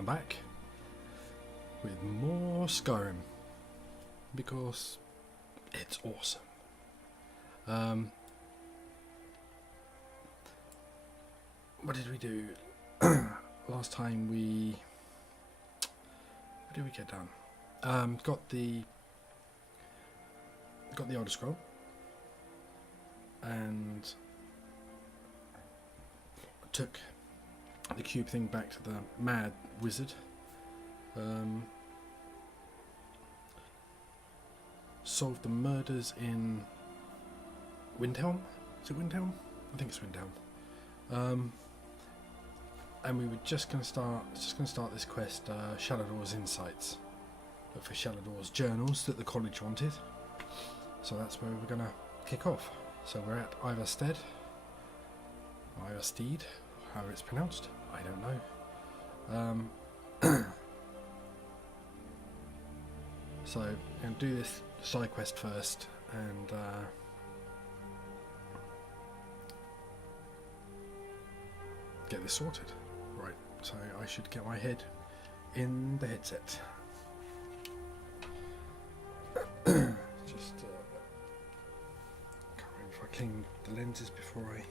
I'm back with more Skyrim because it's awesome. What did we do last time? What did we get done? Got the Elder Scroll and took the cube thing back to the mad wizard. Solved the murders in Windhelm. Is it Windhelm? I think it's Windhelm. And we were just going to start this quest, Shalador's Insights, but for Shalador's journals that the college wanted. So that's where we're going to kick off. So we're at Ivarstead, however it's pronounced. I don't know. So I'm going to do this side quest first and get this sorted. Right, so I should get my head in the headset. Just can't remember if I cleaned the lenses before I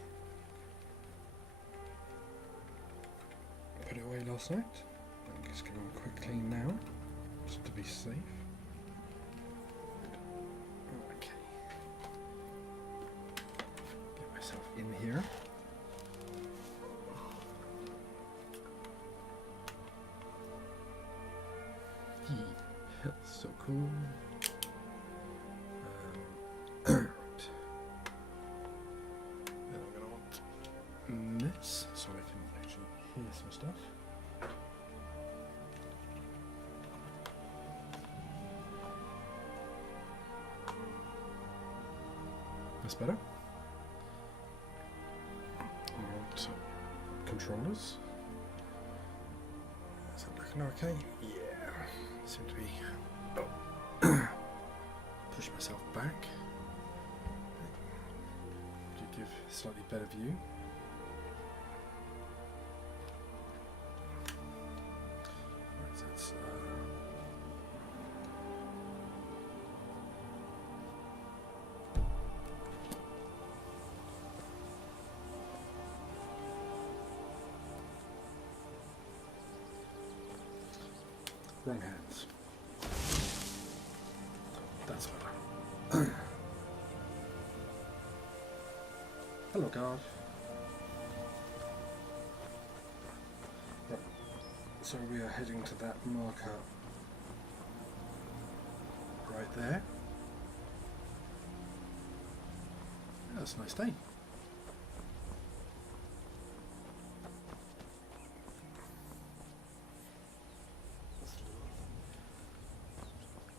put it away last night. I'm just going to have a quick clean now, just to be safe. Okay. Get myself in here. That's so cool. Right. Then I'm going to want this so I can actually hear some stuff. That's better. I want controllers. Is that looking okay? Yeah. Seem to be. Push myself back to give a slightly better view. Right, so it's wrong hands. That's better. Hello, guard. Right. So we are heading to that marker right there. That's a nice day.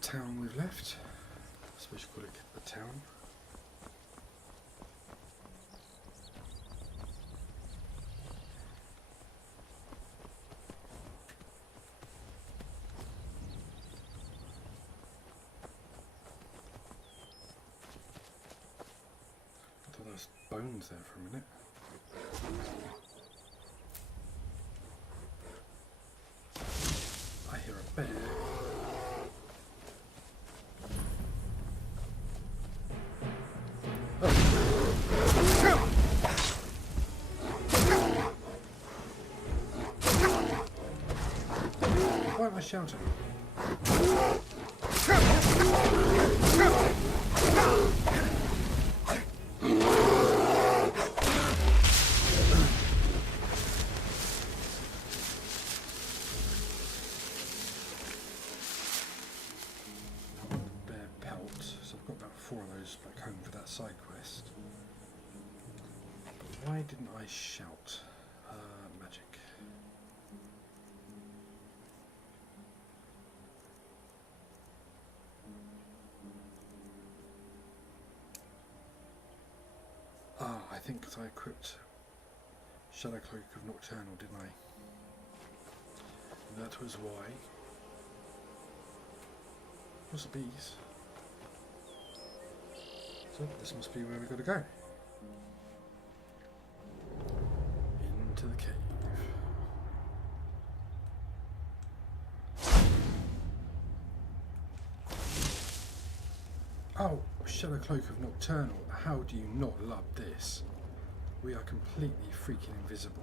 Town we've left. I suppose you call it the town. I thought there was bones there for a minute. I hear a bear. Why am I shouting? Bear pelt, so I've got about 4 of those back home for that side quest. But why didn't I shout? Magic. I think because I equipped Shadow Cloak of Nocturnal, didn't I? That was why. What's the bees? So this must be where we've got to go. Into the cave. Oh, Shadow Cloak of Nocturnal. How do you not love this? We are completely freaking invisible.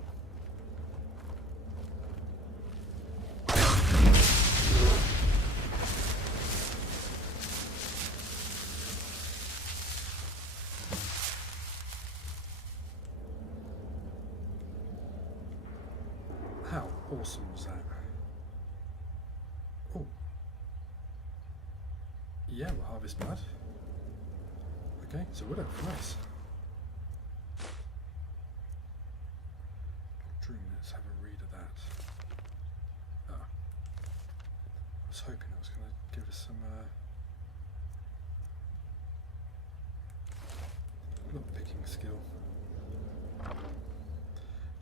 How awesome was that? Oh. Yeah, we'll harvest blood. Okay, so widow, nice. Dream, let's have a read of that. Ah. I was hoping it was going to give us some lock picking skill.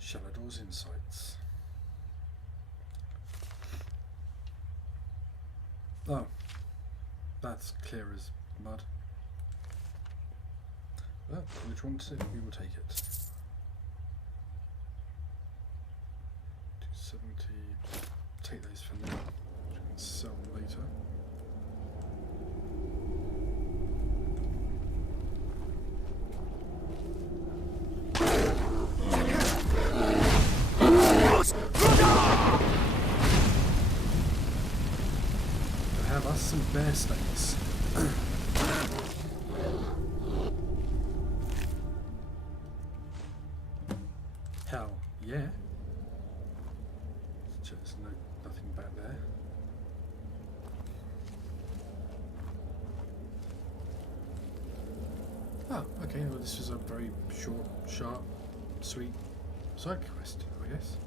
Shalador's Insights. Oh, that's clear as mud. Well, which wants it? We will take it. 270. Take those for now. We can sell them later. Have us some bear steaks. Hell yeah. There's nothing back there. Oh, okay, well this is a very short, sharp, sweet side quest, I guess.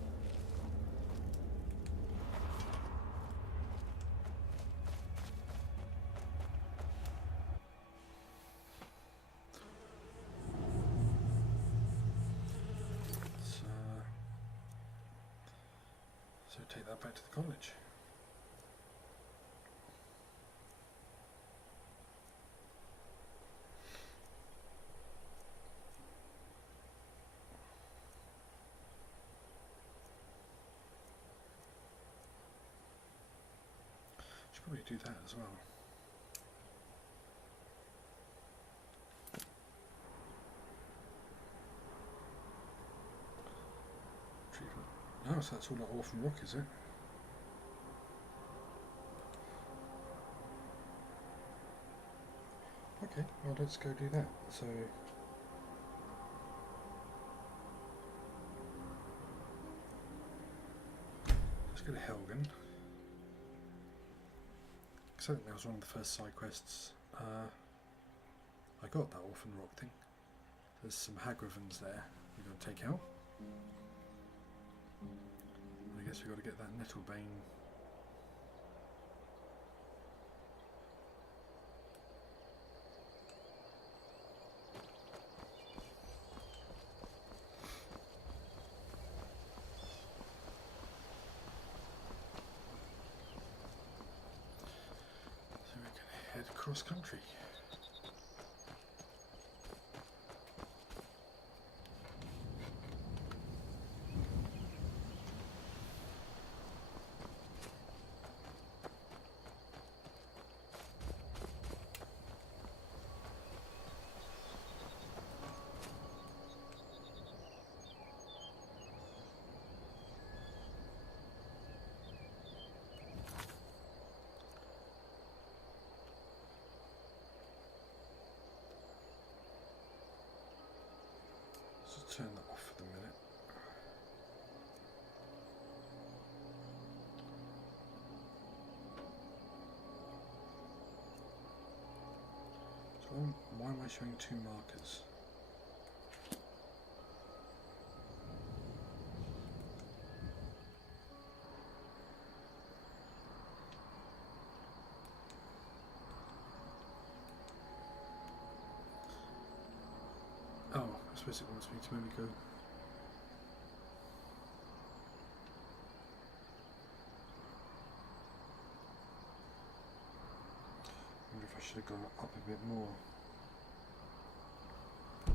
So take that back to the college. Should probably do that as well. Oh, so that's all that orphan rock, is it? Okay, well let's go do that. So let's go to Helgen. Because I think that was one of the first side quests. I got that orphan rock thing. There's some Hagravens there we've got to take out. I guess we've got to get that Nettlebane. So we're going to head cross country. Turn that off for the minute. So why am I showing two markers? Oh, I suppose it wants me to maybe go. I wonder if I should have gone up a bit more. I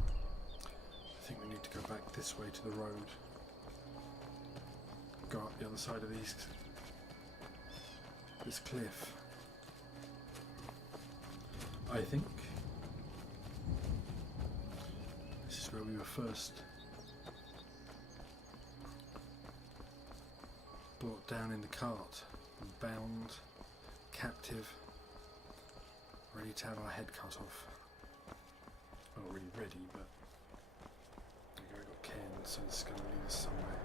think we need to go back this way to the road. Go up the other side of this cliff. I think. where we were first brought down in the cart, and bound, captive, ready to have our head cut off. Well, not really ready, but okay, we've got Ken, so this is going to lead us somewhere.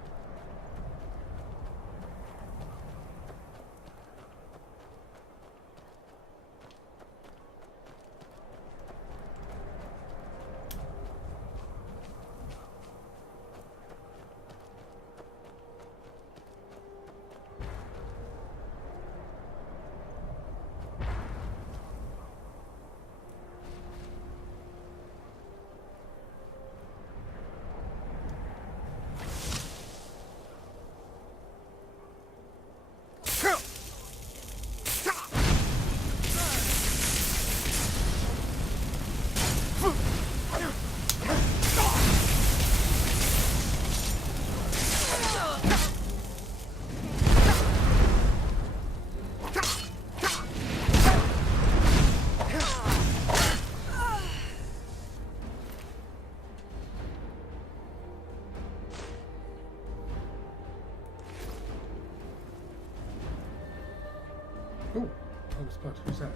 Oh, that was blood. Who's that?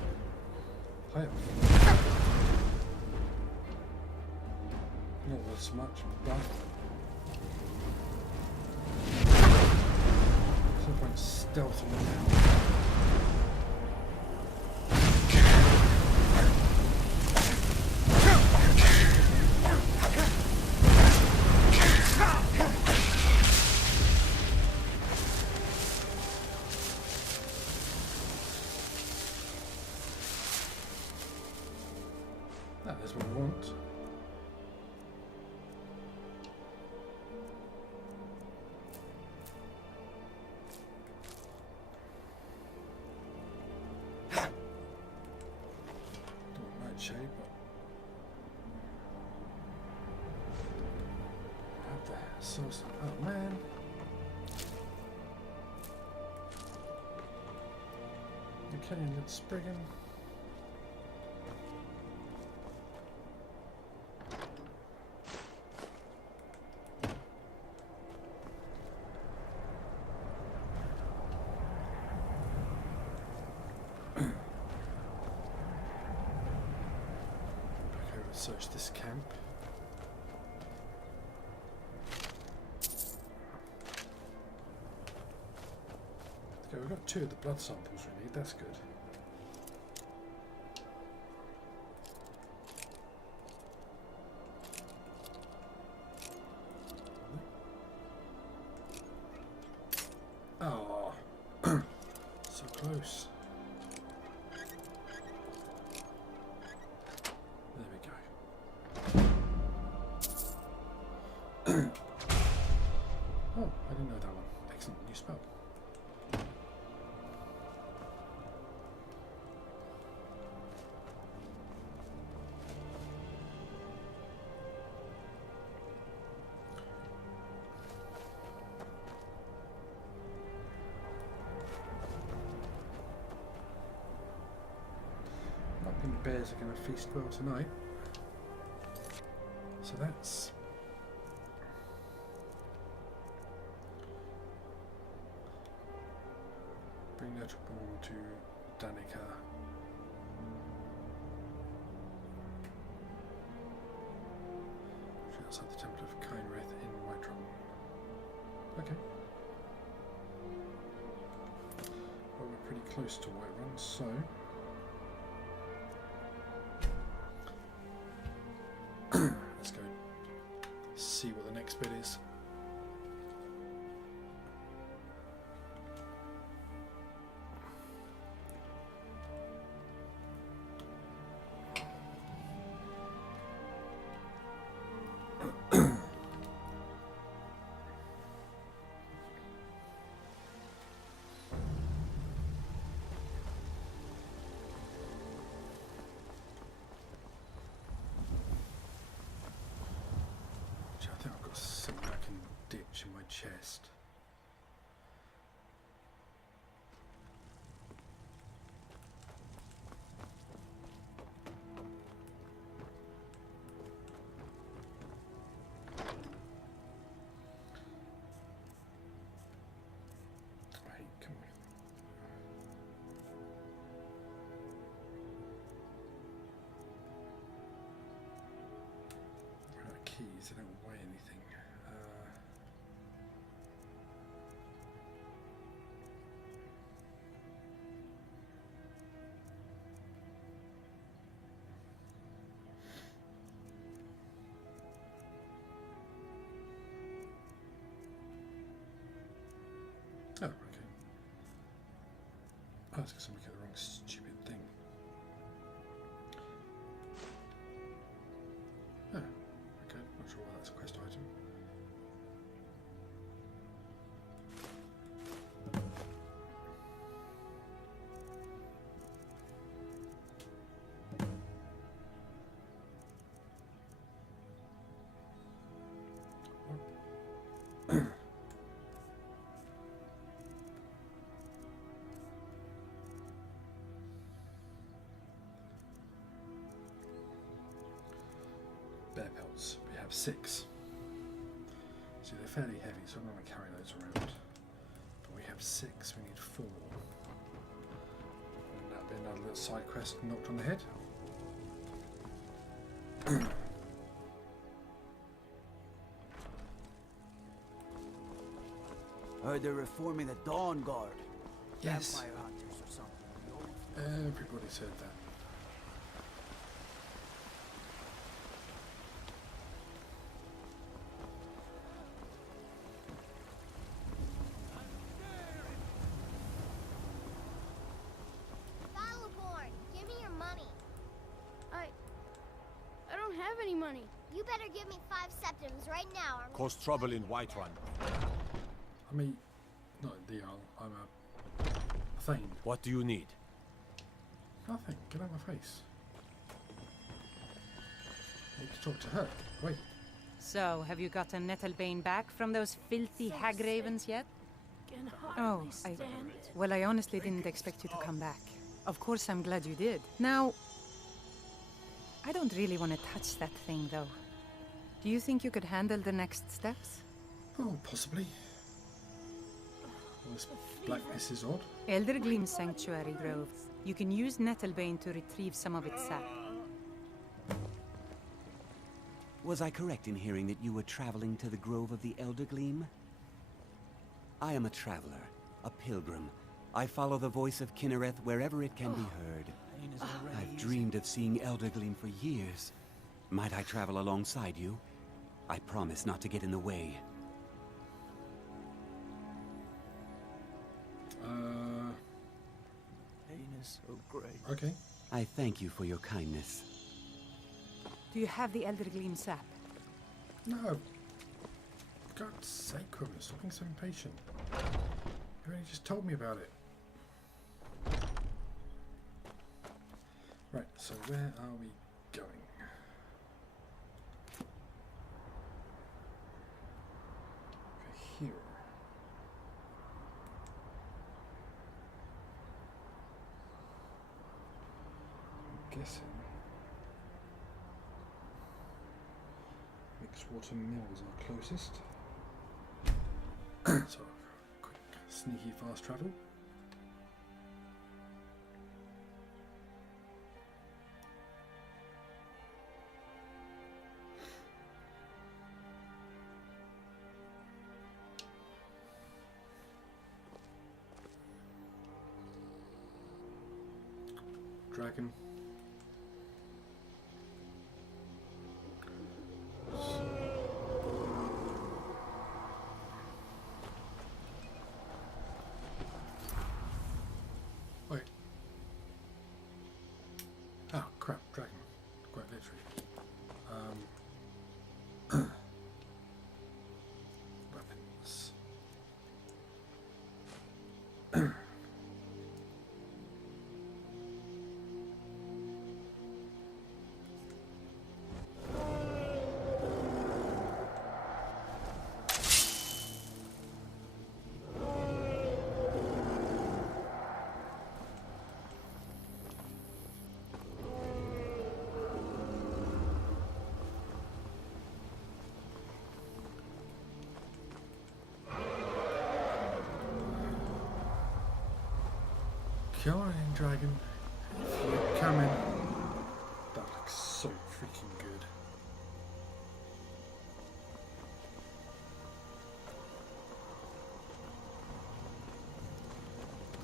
Player. Not worth so much, but some point stealthing now. That is what I want. Don't like shape, but what the sauce? Oh man. Okay, let's Spriggan. Search this camp. Okay, we've got 2 of the blood samples we need, that's good. Oh, so close. Oh, I didn't know that one. Excellent, new spell. Not think the bears are going to feast well tonight. So that's bring Prune to Danica. Outside the Temple of Kinrith in Whiterun. Okay. Well, we're pretty close to Whiterun, so let's go see what the next bit is. I think I've got something I can ditch in my chest. Oh, it's because I'm looking at the wrong stupid thing. Oh, okay. Not sure why that's a quest item. Bear pelts. We have 6. See, they're fairly heavy, so I'm going to carry those around. But we have 6. We need 4. And that'll be another little side quest knocked on the head. Heard they're reforming the Dawn Guard. Yes. Vampire hunters or something. Everybody said that. Give me your money. I don't have any money. You better give me 5 septims right now. Or I'm Cause trouble in Whiterun. I mean, not the Jarl. I'm a Thane. What do you need? Nothing. Get out of my face. I need to talk to her. Wait. So, have you gotten Nettlebane back from those filthy hag ravens yet? Can Oh, hardly stand it. well, I honestly didn't expect you to come back. Of course, I'm glad you did. Now, I don't really want to touch that thing, though. Do you think you could handle the next steps? Oh, possibly. Well, this blackness is odd. Eldergleam Sanctuary Grove. You can use Nettlebane to retrieve some of its sap. Was I correct in hearing that you were traveling to the Grove of the Eldergleam? I am a traveler, a pilgrim. I follow the voice of Kinnereth wherever it can be heard. I've dreamed of seeing Eldergleam for years. Might I travel alongside you? I promise not to get in the way. Pain is so great. Okay. I thank you for your kindness. Do you have the Eldergleam sap? No. God's sake, woman, stop being so impatient. You only just told me about it. Right, so where are we going? Over here. I'm guessing Mixwater Mills are closest. So, quick, sneaky, fast travel. Dragon. Wait. Oh crap, dragon. Quite literally. Weapons. Come on in, dragon. If you're coming. That looks so freaking good.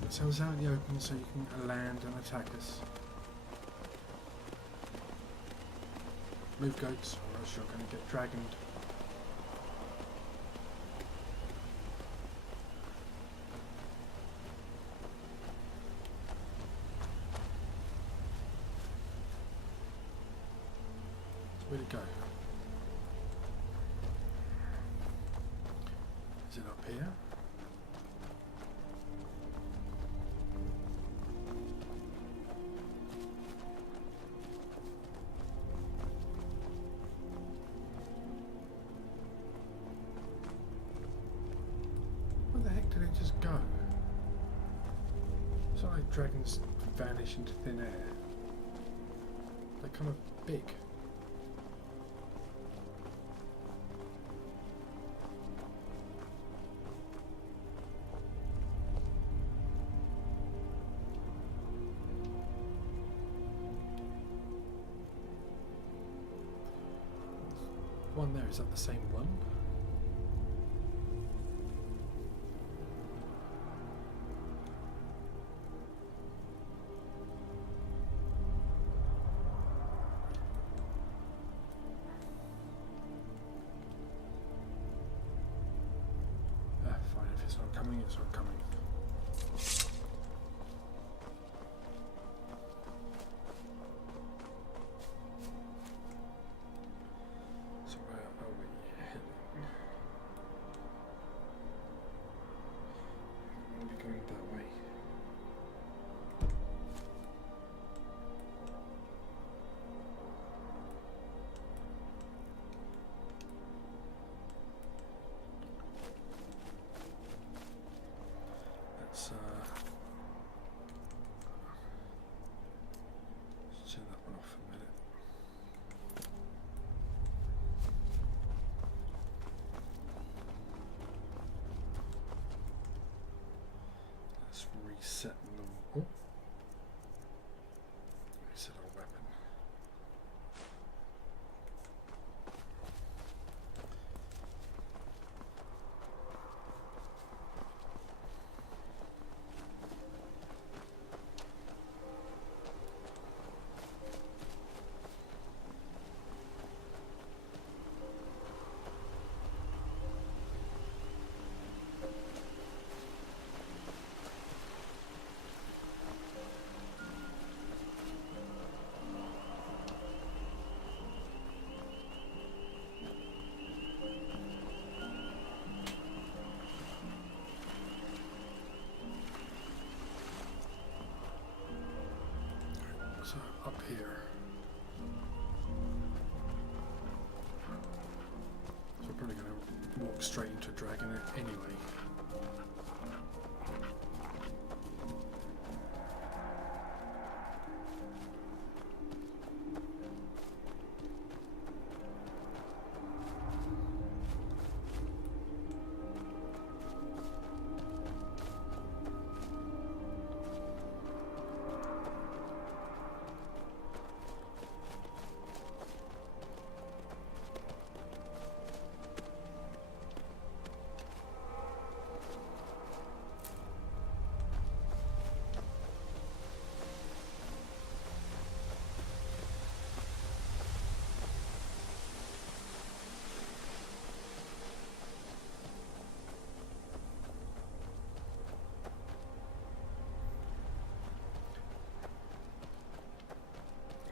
Put yourselves out in the open so you can land and attack us. Move, goats, or else you're going to get dragoned. go? Is it up here? Where the heck did it just go? It's not like dragons vanish into thin air. They're kind of big. One there, is that the same one? Fine, if it's not coming, it's not coming. So where are we heading? We're going that way. Let's turn that one off a minute. Let's reset them. Oh. Reset our weapon. So up here. So we're probably going to walk straight into a dragon anyway.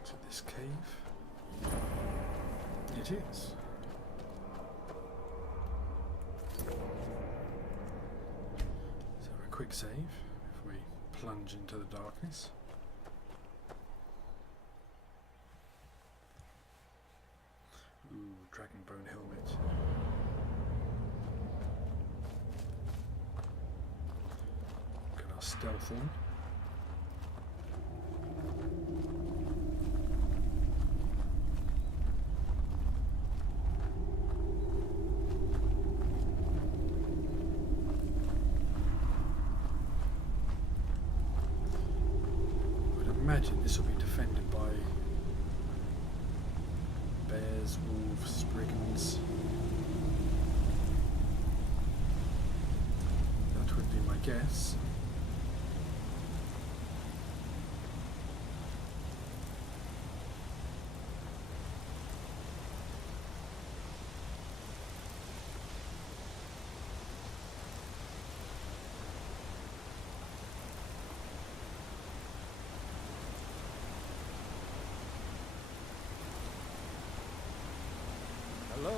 To this cave. It is. So a quick save if we plunge into the darkness. Ooh, dragon bone helmet. Get our stealth on. Imagine this will be defended by bears, wolves, brigands. That would be my guess.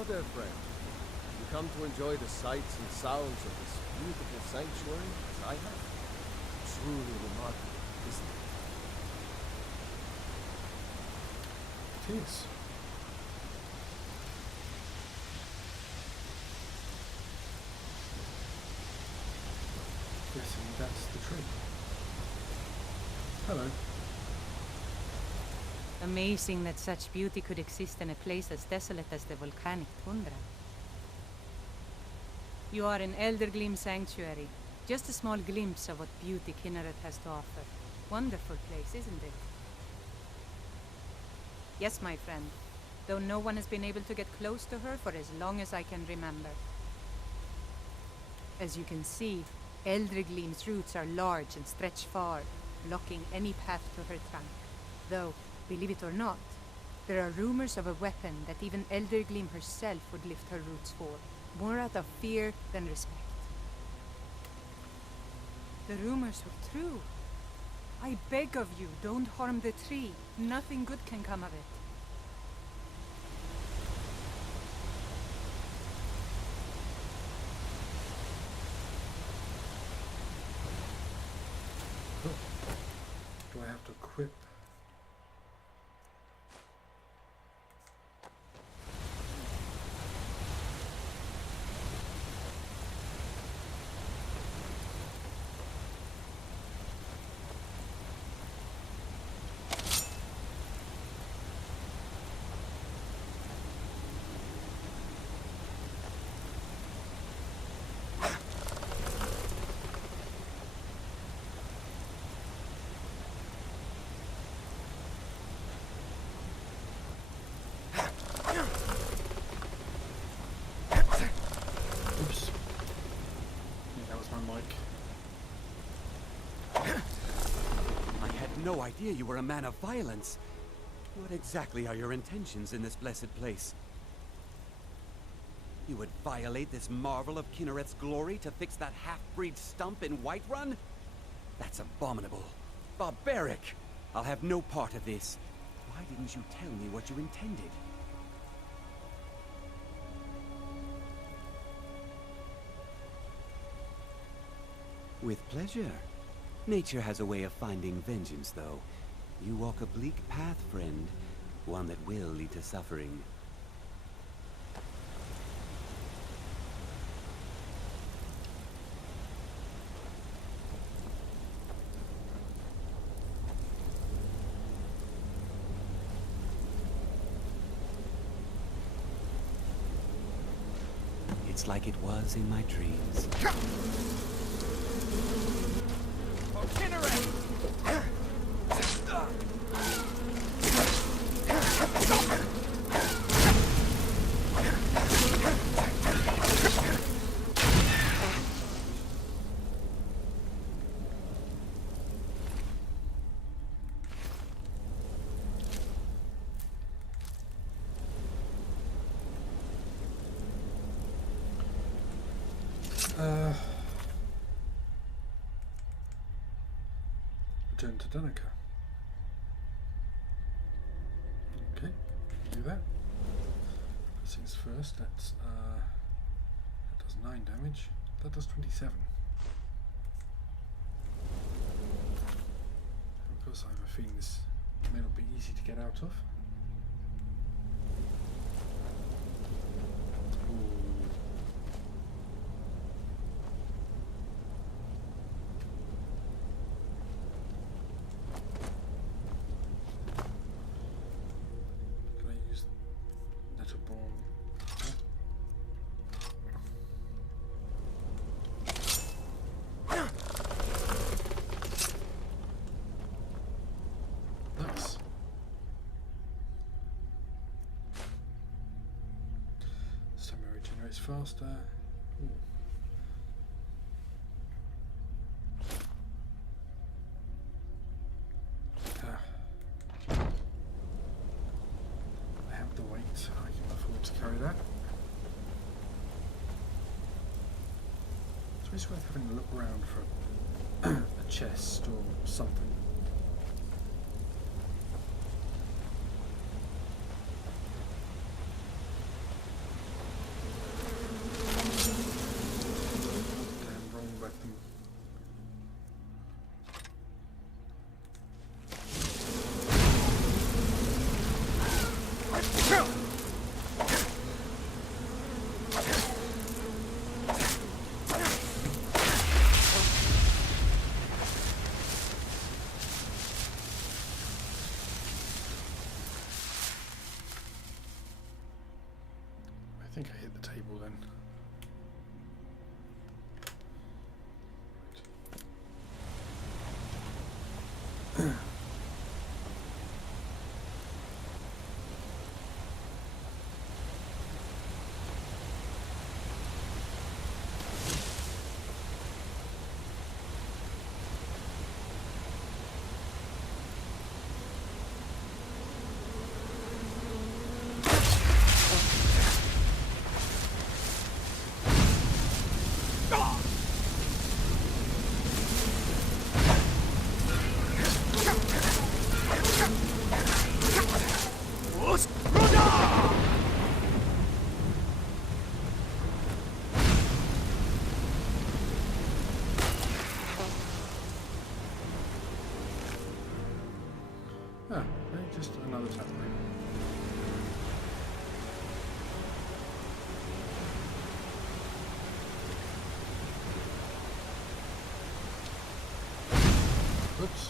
there, friend. You come to enjoy the sights and sounds of this beautiful sanctuary as I have? Truly remarkable, isn't it? It is. Guessing that's the tree. Hello. Amazing that such beauty could exist in a place as desolate as the volcanic tundra. You are in Eldergleam Sanctuary. Just a small glimpse of what beauty Kinneret has to offer. Wonderful place, isn't it? Yes, my friend. Though no one has been able to get close to her for as long as I can remember. As you can see, Eldergleam's roots are large and stretch far, blocking any path to her trunk. Though, believe it or not, there are rumors of a weapon that even Eldergleam herself would lift her roots for, more out of fear than respect. The rumors were true. I beg of you, don't harm the tree. Nothing good can come of it. Do I have to equip? Oops. Yeah, that was my mic. I had no idea you were a man of violence. What exactly are your intentions in this blessed place? You would violate this marvel of Kinneret's glory to fix that half-breed stump in Whiterun? That's abominable. Barbaric! I'll have no part of this. Why didn't you tell me what you intended? With pleasure. Nature has a way of finding vengeance, though. You walk a bleak path, friend. One that will lead to suffering. It's like it was in my dreams. Return to Donica. Okay, do that. First things first, that's that does 9 damage. That does 27. Of course, I have a feeling this may not be easy to get out of. It's faster. Ooh. I have the weight, so I can afford to carry that. So it's worth having a look around for a chest or something. think I hit the table then. Ah, okay, just another tap room. Oops.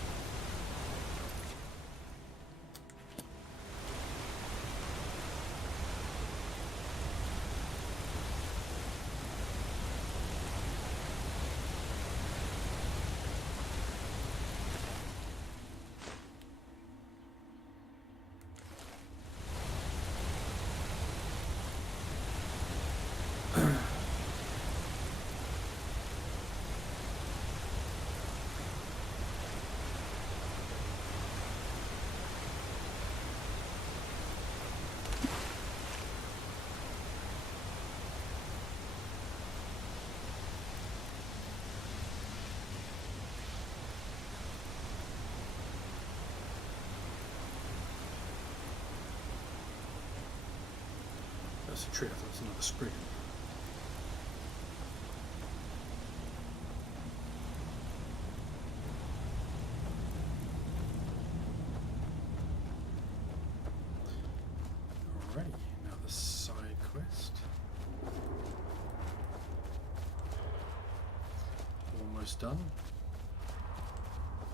That's a tree, I thought it was another sprig. Alright, now the side quest. Almost done,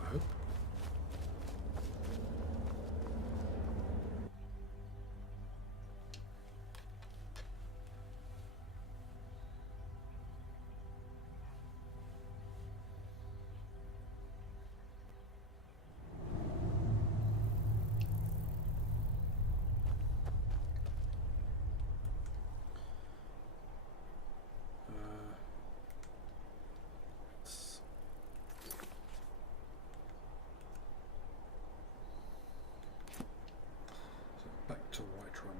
I hope. Back to Whiterun.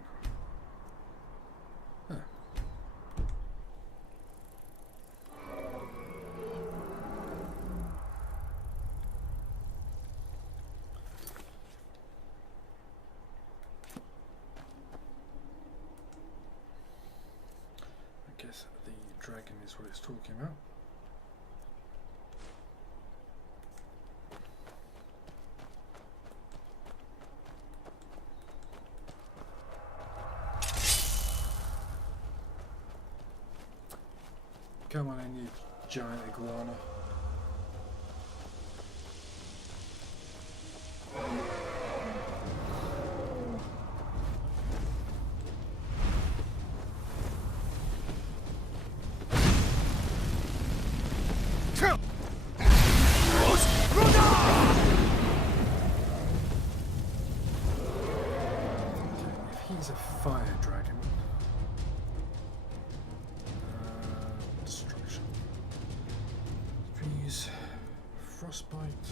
Huh. I guess the dragon is what it's talking about. Come on in, you giant iguana. If he's a fire dragon. Destruction. Freeze. Frostbite.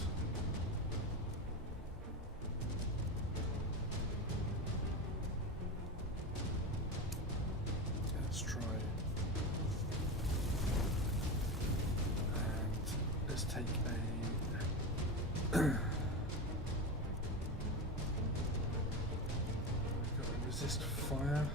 Let's try. And let's take a. We've got to resist fire.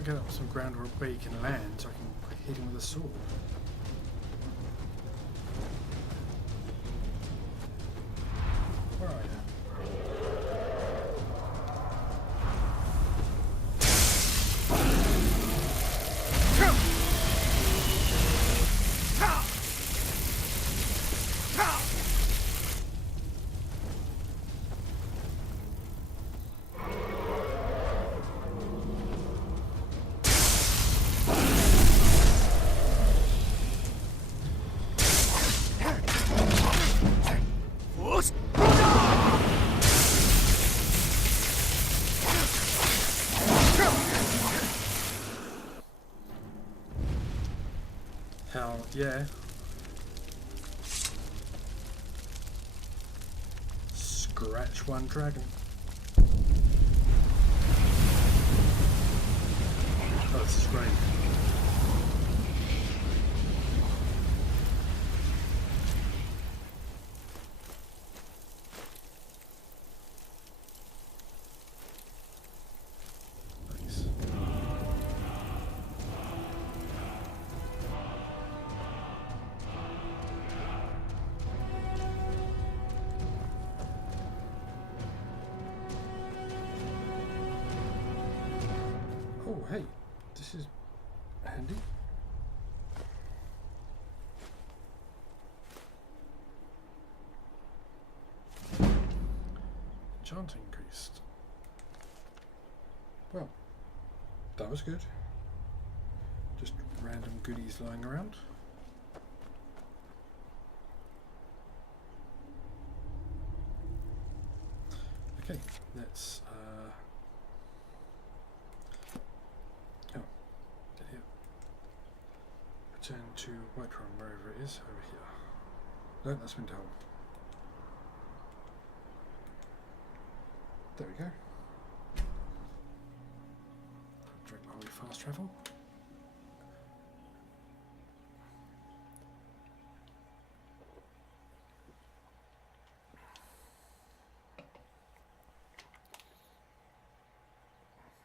and get up some ground where you can land so I can hit him with a sword. Where are you? Hell yeah. Scratch one dragon. Oh, this is great. Nice. Oh, hey, this is handy. Enchant increased. Well, that was good. Just random goodies lying around. Okay, let's get here. Return to Whiterun, wherever it is, over here. No, that's Windhelm. There we go. Drink while we fast travel.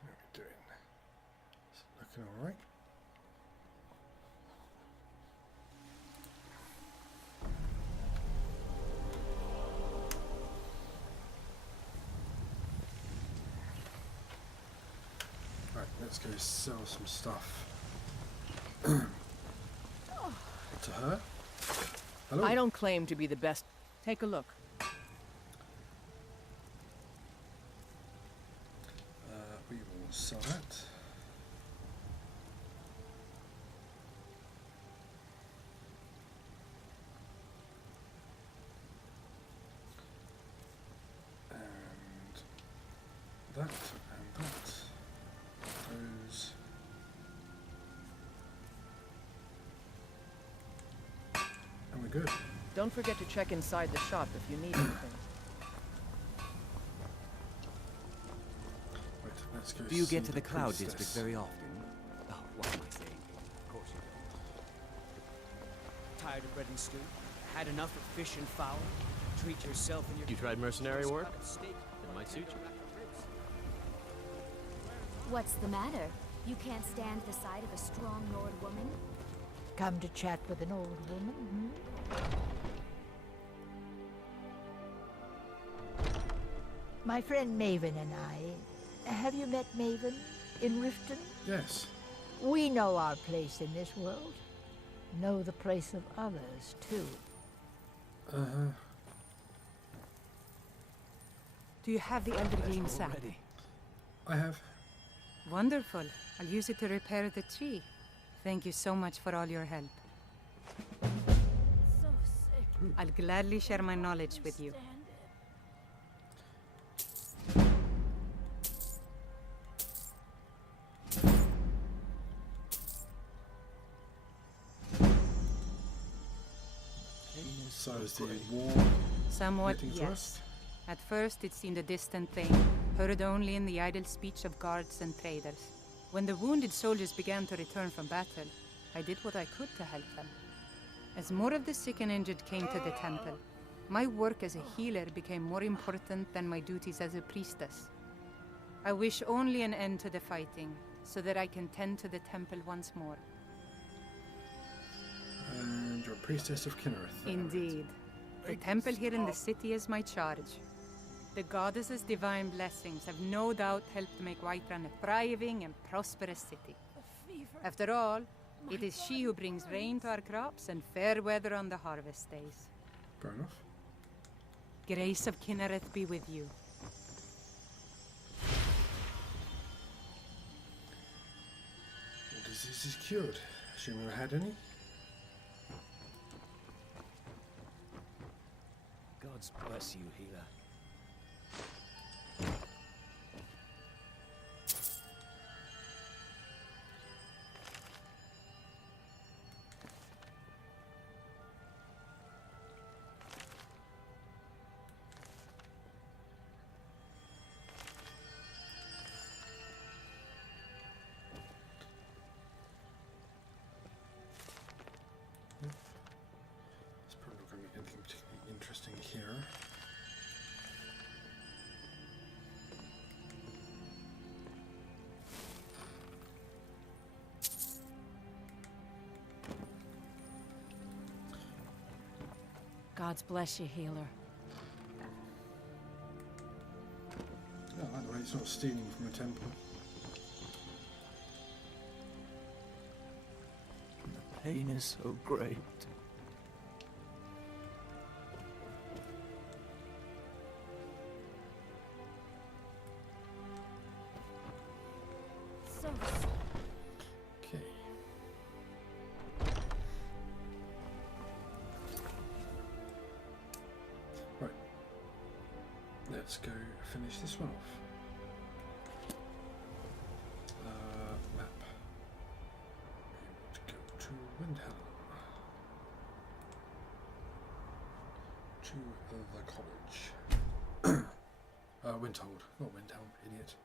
How are we doing? It's looking alright. Right, let's go sell some stuff to her. Hello. I don't claim to be the best. Take a look. We will sell that. And that, and that. Those. And we're good. Don't forget to check inside the shop if you need anything. Right, let's go. Do you get see to the Cloud priestess. District very often? Oh, what am I saying? Of course you do. Tired of bread and stew? Had enough of fish and fowl? Treat yourself and your... You tried mercenary work? Steak. It might suit you. What's the matter? You can't stand the sight of a strong Nord woman? Come to chat with an old woman, hmm? My friend Maven and I. Have you met Maven in Riften? Yes. We know our place in this world. Know the place of others, too. Do you have the Elder Gleam sack? Already. I have. Wonderful. I'll use it to repair the tree. Thank you so much for all your help. So sick. I'll gladly share my knowledge with you. Stand So is the war Somewhat, getting to yes. us? At first it seemed a distant thing, heard only in the idle speech of guards and traders. When the wounded soldiers began to return from battle, I did what I could to help them. As more of the sick and injured came to the temple, my work as a healer became more important than my duties as a priestess. I wish only an end to the fighting, so that I can tend to the temple once more. And you're a priestess of Kinnereth. Indeed. The temple here in the city is my charge. The goddess's divine blessings have no doubt helped make Whiterun a thriving and prosperous city. After all, it is she who brings rain to our crops and fair weather on the harvest days. Fair enough. Grace of Kinnereth be with you. All diseases cured. Assume I had any? God's bless you, healer. It's probably not going to be anything particularly interesting here. God's bless you, healer. Oh, by the way, it's not stealing from a temple. The pain is so great. So Okay. Right. Let's go finish this one off. Map. We want to go to Windhelm. To the college. Windhold, not Windhelm, idiot.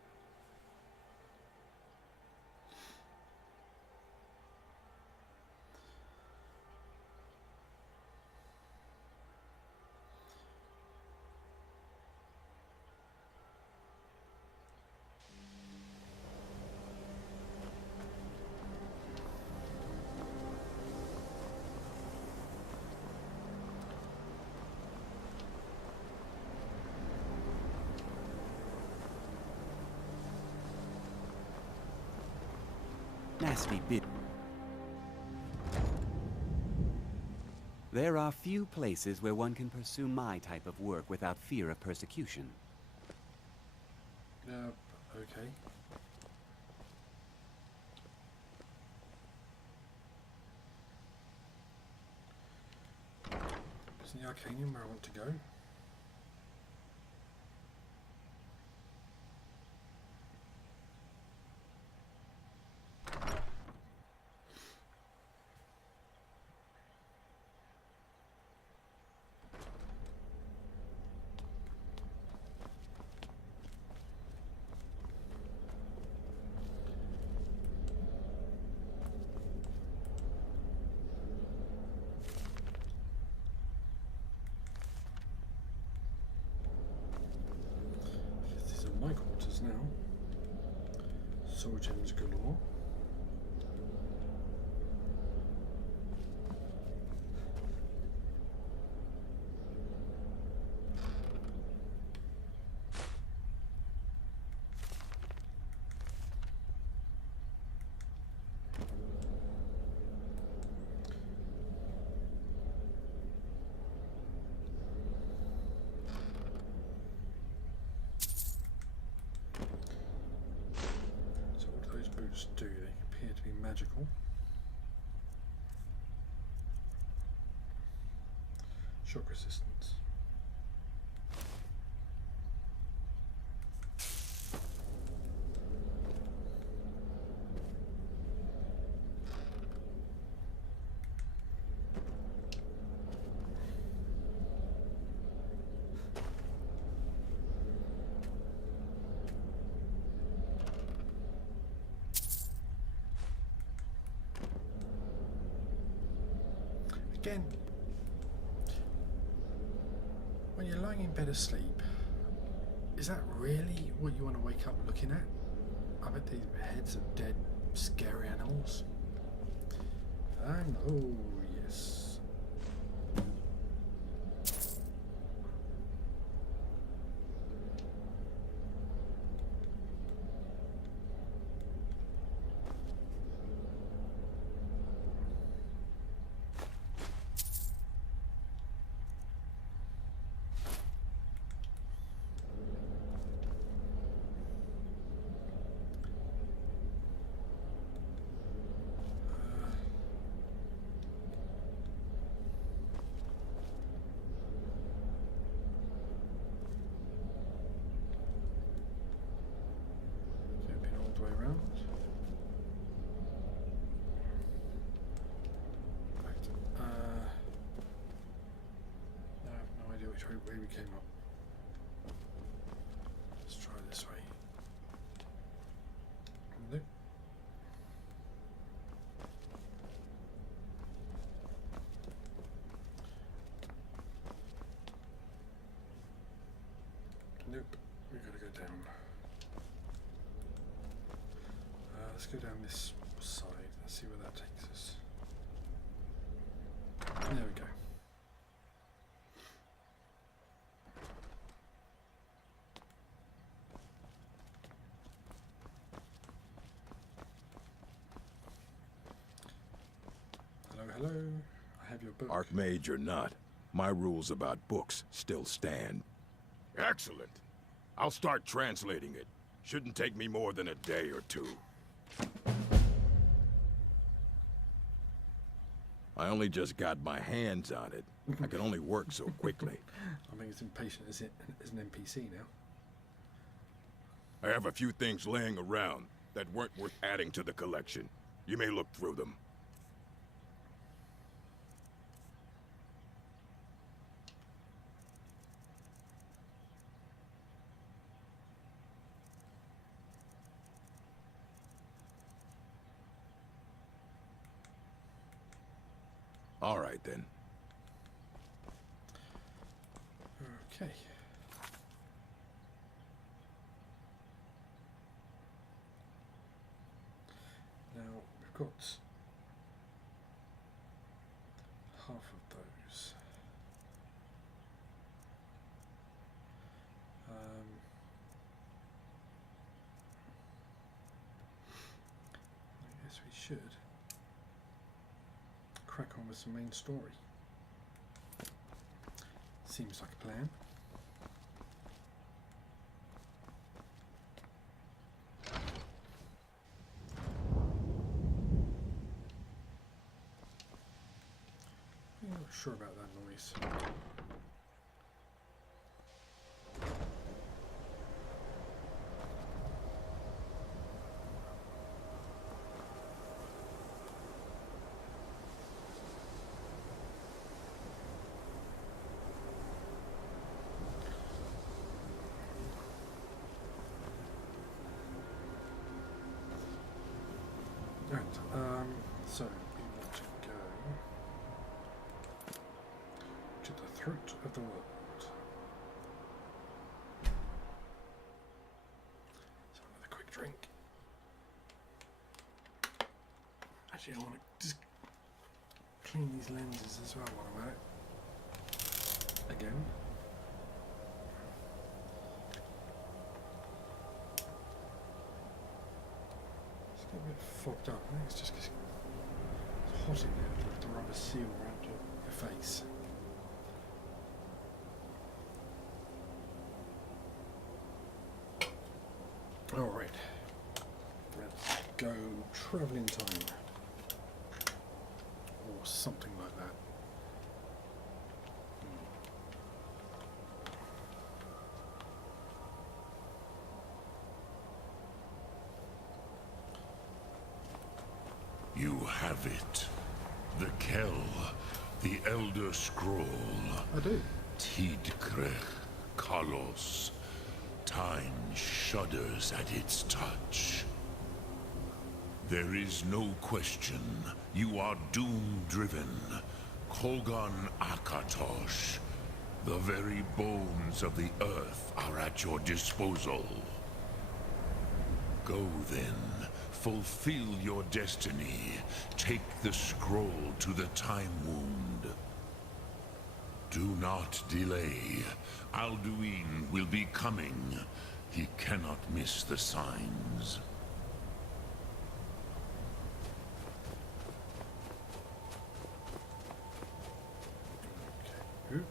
Nasty bit. There are few places where one can pursue my type of work without fear of persecution. Okay. Isn't the Arcanium where I want to go? These are my quarters now. Soul gems galore. So what do those boots do? They appear to be magical. Shock resistance. Again, when you're lying in bed asleep, is that really what you want to wake up looking at? I bet these heads of dead, scary animals. And oh yes. Way around. Right. I have no idea which way we came up. Let's try this way. Nope. Nope. We gotta go down. Let's go down this side. Let's see where that takes us. There we go. Hello, hello. I have your book. Archmage or not, my rules about books still stand. Excellent. I'll start translating it. Shouldn't take me more than a day or two. I only just got my hands on it. I can only work so quickly. I think it's impatient as an NPC now. I have a few things laying around that weren't worth adding to the collection. You may look through them. All right, then. Okay. Now, we've got half of those. I guess we should crack on with some main story. Seems like a plan. I'm not sure about that noise. Right, so we want to go to the throat of the world. So another quick drink. Actually, I want to just clean these lenses as well while I'm at it. Again. A bit fogged up. I think it's just because it's hot in there with the rubber seal around your face. Alright. Let's go travel in time. Or something like that. You have it. The Kell, the Elder Scroll. I do. Tidkrech Kalos. Time shudders at its touch. There is no question. You are doom-driven. Kogan Akatosh. The very bones of the earth are at your disposal. Go then. Fulfill your destiny. Take the scroll to the Time Wound. Do not delay. Alduin will be coming. He cannot miss the signs. Okay.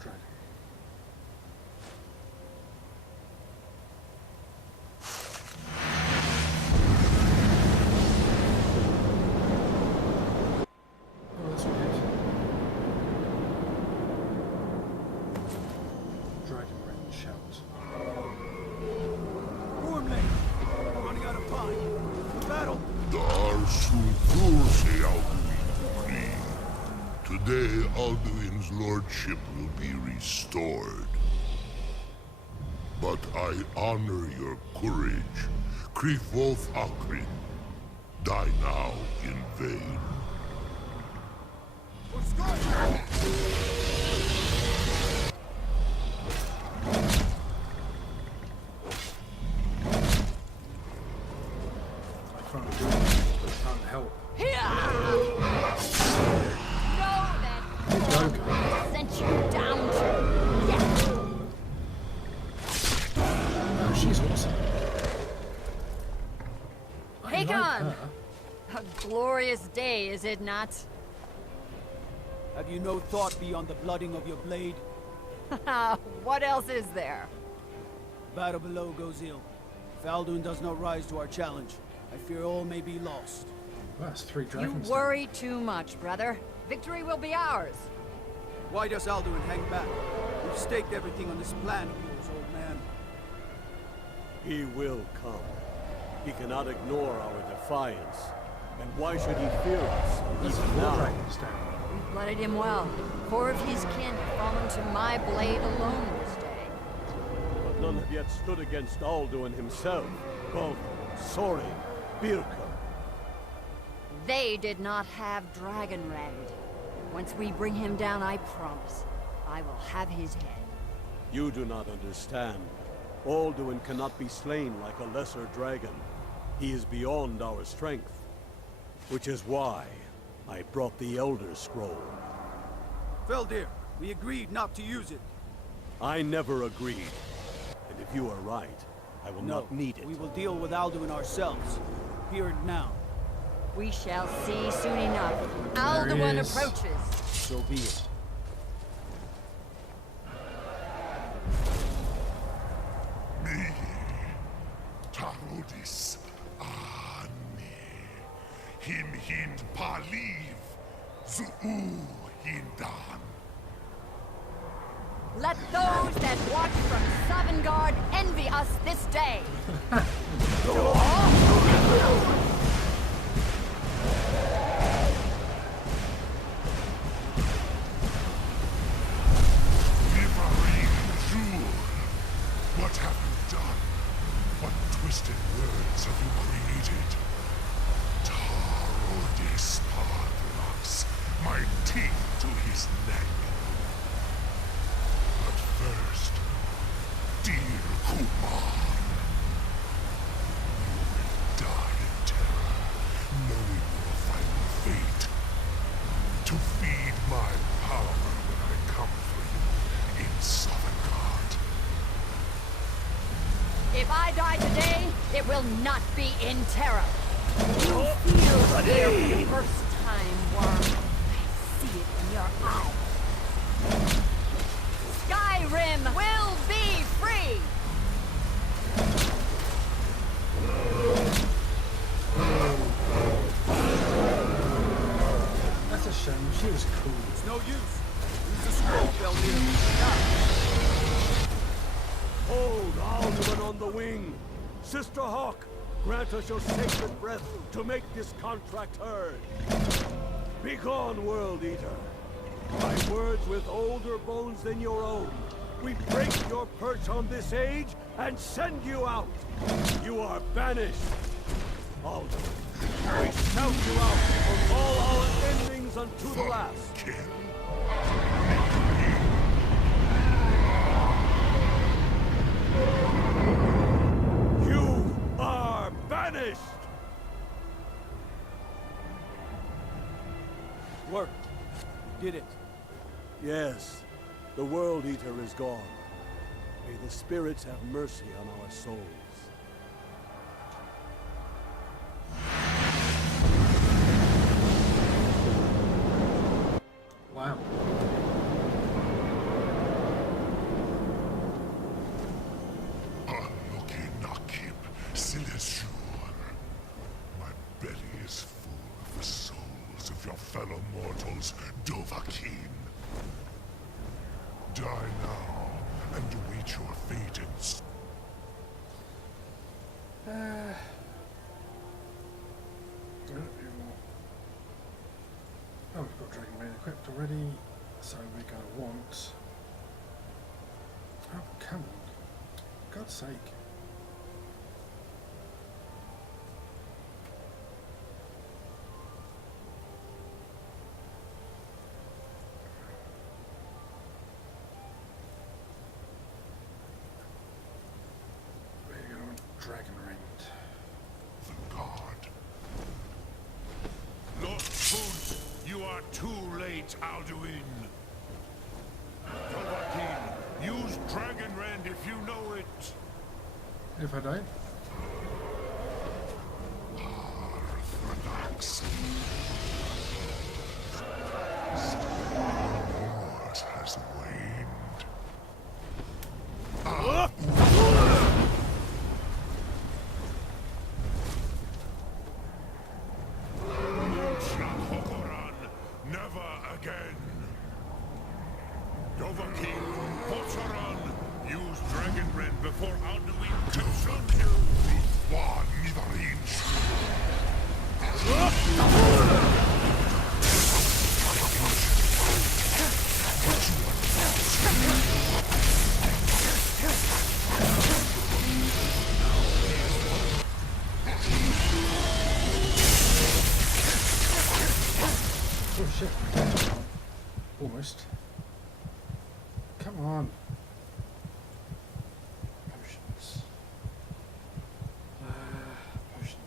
Dragon. Oh, that's weird. Dragon Ren shout. Warmly! Running out of time. Battle! Today, Alduin's lordship will be restored. But I honor your courage. Krifolf Akrin. Die now in vain. I can't do it. I can't help. Sent you down to death. Oh, she's awesome. Take on! A glorious day, is it not? Have you no thought beyond the blooding of your blade? What else is there? Battle below goes ill. If Alduin does not rise to our challenge, I fear all may be lost. Well, that's 3 You dragons. worry too much, brother. Victory will be ours. Why does Alduin hang back? We've staked everything on this plan of yours, old man. He will come. He cannot ignore our defiance. And why should he fear us, That's even 4 now? dragons down. We blooded him well. 4 of his kin have fallen to my blade alone this day. But none have yet stood against Alduin himself. Both Sori, Birka. They did not have Dragonrend. Once we bring him down, I promise, I will have his head. You do not understand. Alduin cannot be slain like a lesser dragon. He is beyond our strength. Which is why I brought the Elder Scroll. Feldir, we agreed not to use it. I never agreed. And if you are right, I will not need it. We will deal with Alduin ourselves. Here and now. We shall see soon enough. There he Alduin is. approaches. So be it. Me, Tarodis, Ane, Him Hind Paliv, Zuu Hindan. Let those that watch from Sovngarde envy us this day. What have you done? What twisted words have you created? Tarodis Padlax, my teeth to his neck. But first, dear Kumar, you will die in terror, knowing your final fate. To feed my power when I come for you in Sovngarde. If I die today, it will not be in terror. You'll feel fear for the first time, worm. I see it in your eyes. Skyrim will be free! no use. Use the scroll bell near me. Hold Alderman on the wing. Sister Hawk, grant us your sacred breath to make this contract heard. Begone, World Eater. By words with older bones than your own, we break your perch on this age and send you out. You are banished. Alderman, we shout you out from all our endings unto the last. You are banished! Worked. Did it. Yes, the World Eater is gone. May the spirits have mercy on our souls. Wow. My belly is full of the souls of your fellow mortals, Dovahkiin. Die now, and await your fate in... Oh, we've got Dragon Rain equipped already, so we're going to want... Oh, come on. For God's sake. We're going to want Dragon Rain. Lost food, you are too late, Alduin. Dovahkiin, use Dragon Rend if you know it. If I don't? Relax. Yours has waned. Never again. Dovahkiin, Potsaran, use Dragon Rend before Alduin consumes you. One Nidarin. Oh shit. Almost. Come on. Potions. Potion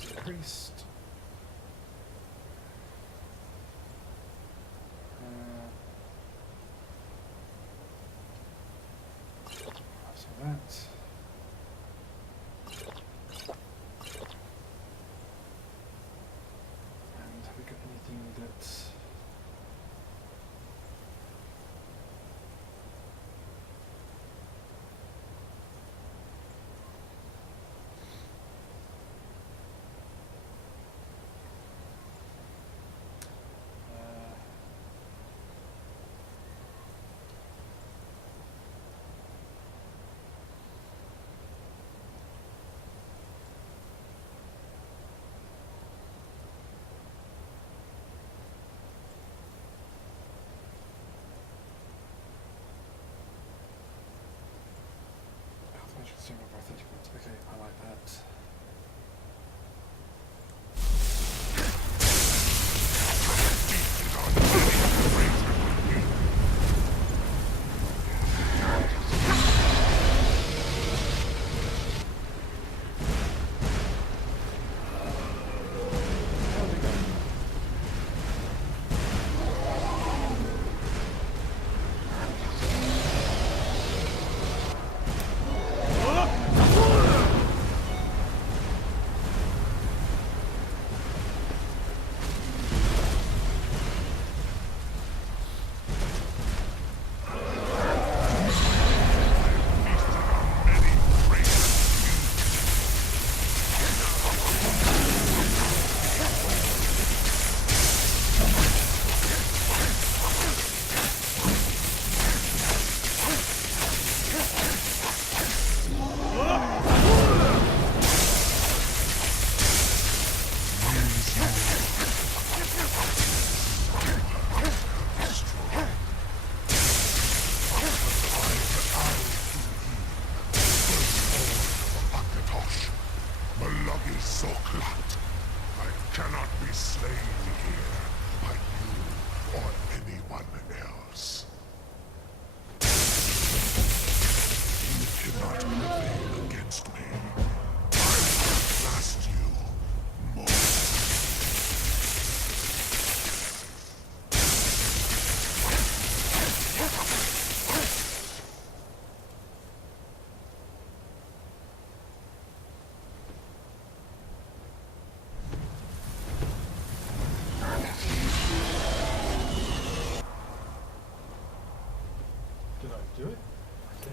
of... Increased. So that. Okay, I like that.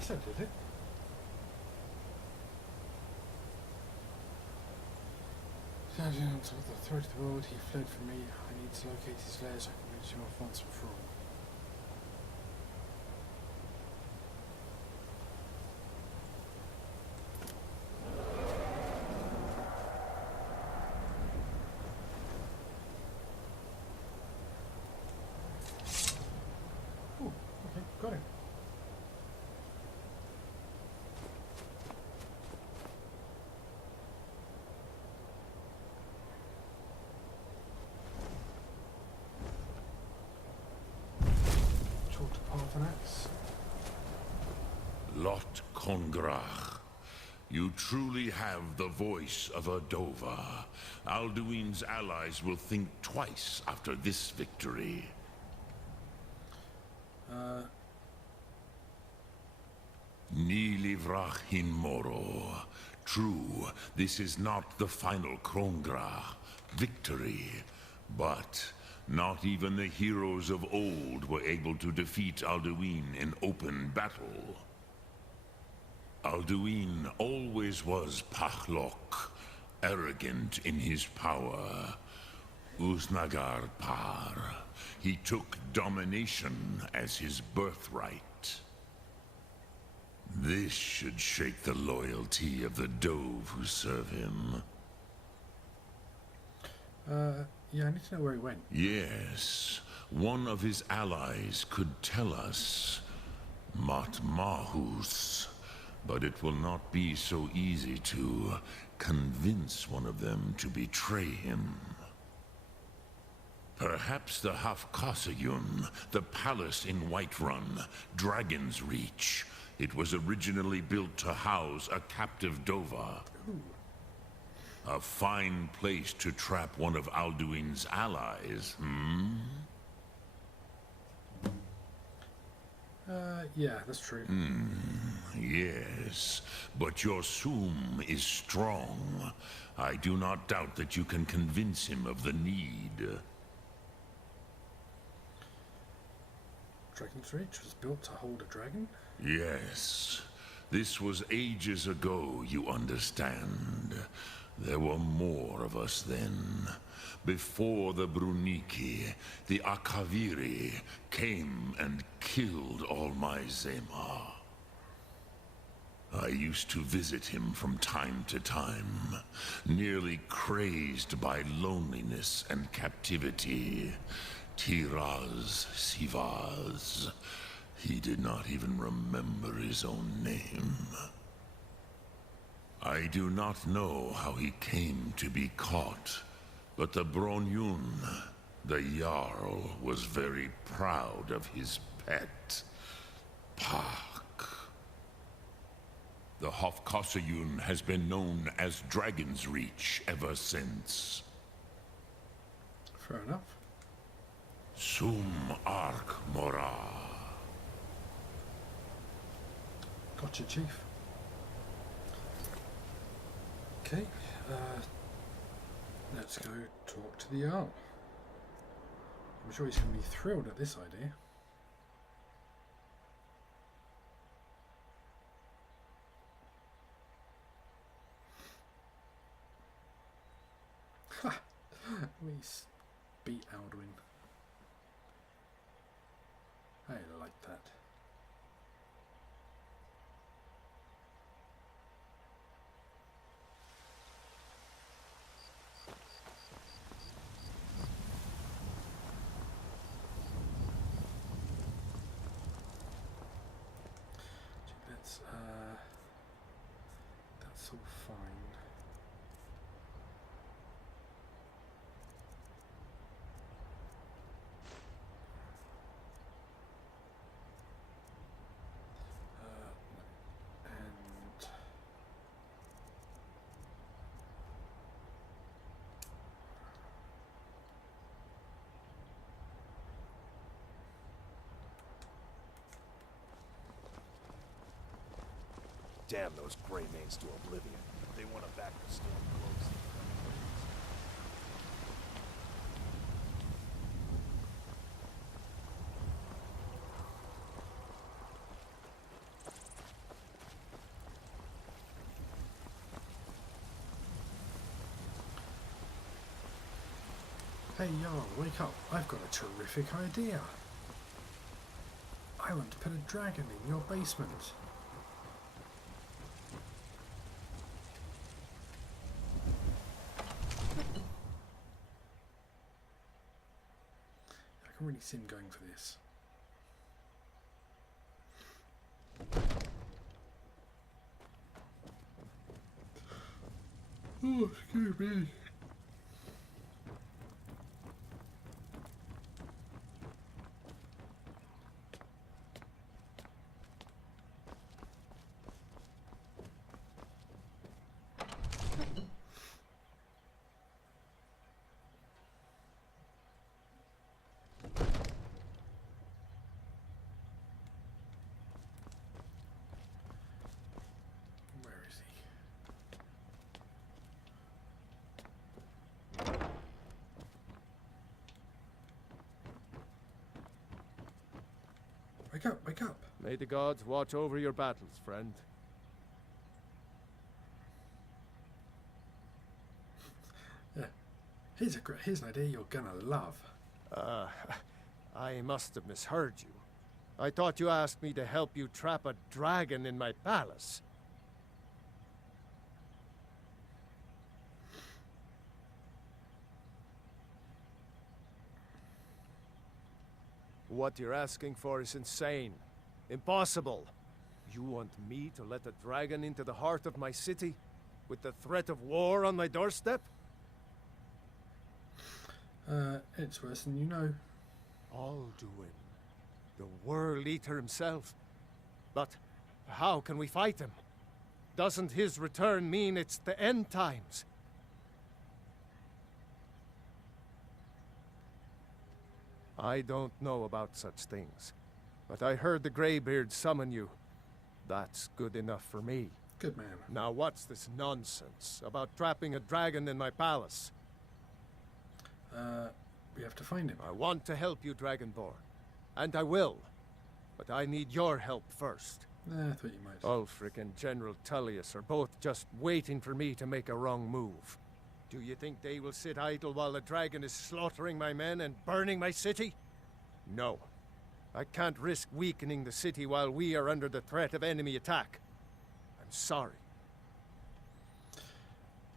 Yes, I did it. Standing on top of the throat of the world, he fled from me. I need to locate his lair so I can reach him off once and for all. Ooh, okay, got it. Lot Kongrach. You truly have the voice of a Dova. Alduin's allies will think twice after this victory. Ni livrach hin moro. True, this is not the final Kongrach victory, but not even the heroes of old were able to defeat Alduin in open battle. Alduin always was Pachlok, arrogant in his power. Uznagar Par. He took domination as his birthright. This should shake the loyalty of the Dove who serve him. Yeah, I need to know where he went. Yes, one of his allies could tell us. Matmahus. But it will not be so easy to convince one of them to betray him. Perhaps the Hafkasayun, the palace in Whiterun, Dragon's Reach. It was originally built to house a captive Dova. Ooh. A fine place to trap one of Alduin's allies, hmm? Yeah, that's true. Yes, but your Sum is strong. I do not doubt that you can convince him of the need. Dragon's Reach was built to hold a dragon? Yes. This was ages ago, you understand. There were more of us then. Before the Bruniki, the Akaviri came and killed all my Zema. I used to visit him from time to time, nearly crazed by loneliness and captivity. Tiraz Sivaz. He did not even remember his own name. I do not know how he came to be caught, but the Bronyun, the Jarl, was very proud of his pet, Pak. The Hofkosayun has been known as Dragon's Reach ever since. Fair enough. Sum Ark Mora. Gotcha, Chief. Okay, let's go talk to the Jarl. I'm sure he's going to be thrilled at this idea. Ha! We beat Alduin. I like that. That's all fine. And Damn those gray mains to oblivion. They want to back the storm close. Hey Jarl, wake up. I've got a terrific idea. I want to put a dragon in your basement. I can really see him going for this. Oh, excuse me. Wake up, wake up. May the gods watch over your battles, friend. Yeah. Here's an idea you're gonna love. I must have misheard you. I thought you asked me to help you trap a dragon in my palace. What you're asking for is insane. Impossible. You want me to let a dragon into the heart of my city? With the threat of war on my doorstep? It's worse than you know. Alduin, the World Eater himself. But how can we fight him? Doesn't his return mean it's the end times? I don't know about such things, but I heard the Greybeard summon you. That's good enough for me. Good man. Now what's this nonsense about trapping a dragon in my palace? We have to find him. I want to help you, Dragonborn. And I will. But I need your help first. I thought you might. Ulfric and General Tullius are both just waiting for me to make a wrong move. Do you think they will sit idle while the dragon is slaughtering my men and burning my city? No. I can't risk weakening the city while we are under the threat of enemy attack. I'm sorry.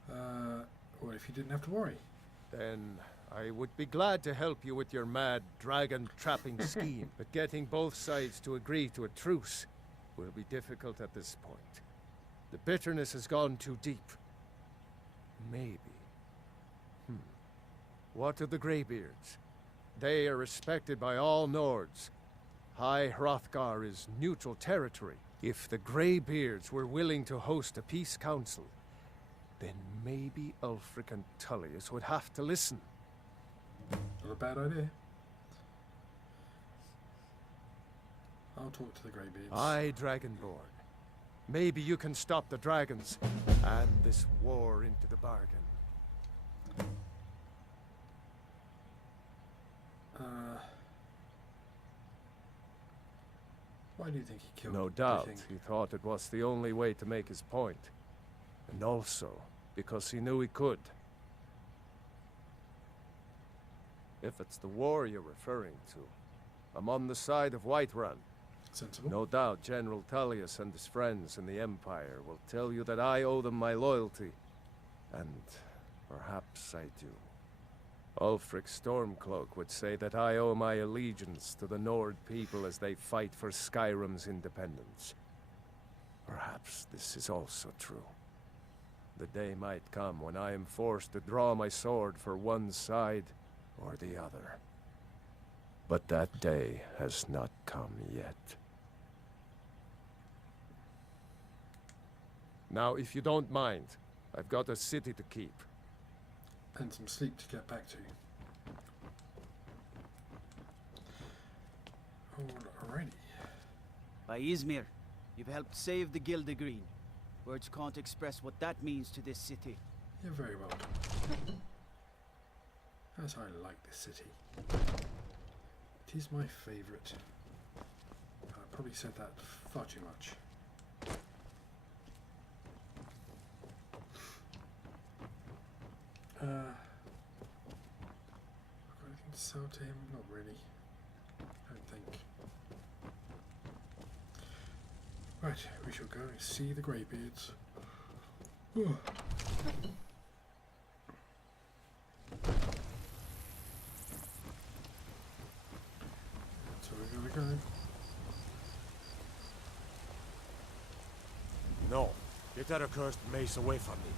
What if you didn't have to worry? Then I would be glad to help you with your mad dragon trapping scheme, but getting both sides to agree to a truce will be difficult at this point. The bitterness has gone too deep. Maybe. What of the Greybeards? They are respected by all Nords. High Hrothgar is neutral territory. If the Greybeards were willing to host a peace council, then maybe Ulfric and Tullius would have to listen. Not a bad idea. I'll talk to the Greybeards. Aye, Dragonborn. Maybe you can stop the dragons and this war into the bargain. Why do you think he killed No doubt, he thought it was the only way to make his point. And also, because he knew he could. If it's the war you're referring to, I'm on the side of Whiterun. Sensible. No doubt General Tullius and his friends in the Empire will tell you that I owe them my loyalty. And perhaps I do. Ulfric Stormcloak would say that I owe my allegiance to the Nord people as they fight for Skyrim's independence. Perhaps this is also true. The day might come when I am forced to draw my sword for one side or the other. But that day has not come yet. Now, if you don't mind, I've got a city to keep. And some sleep to get back to. Alrighty. By Izmir, you've helped save the Gildegreen. Words can't express what that means to this city. You're very welcome. As I like this city. It is my favourite. I probably said that far too much. sell to him? Not really. I don't think. Right, we shall go and see the Greybeards. Ooh. So we're gonna go. No. Get that accursed mace away from me.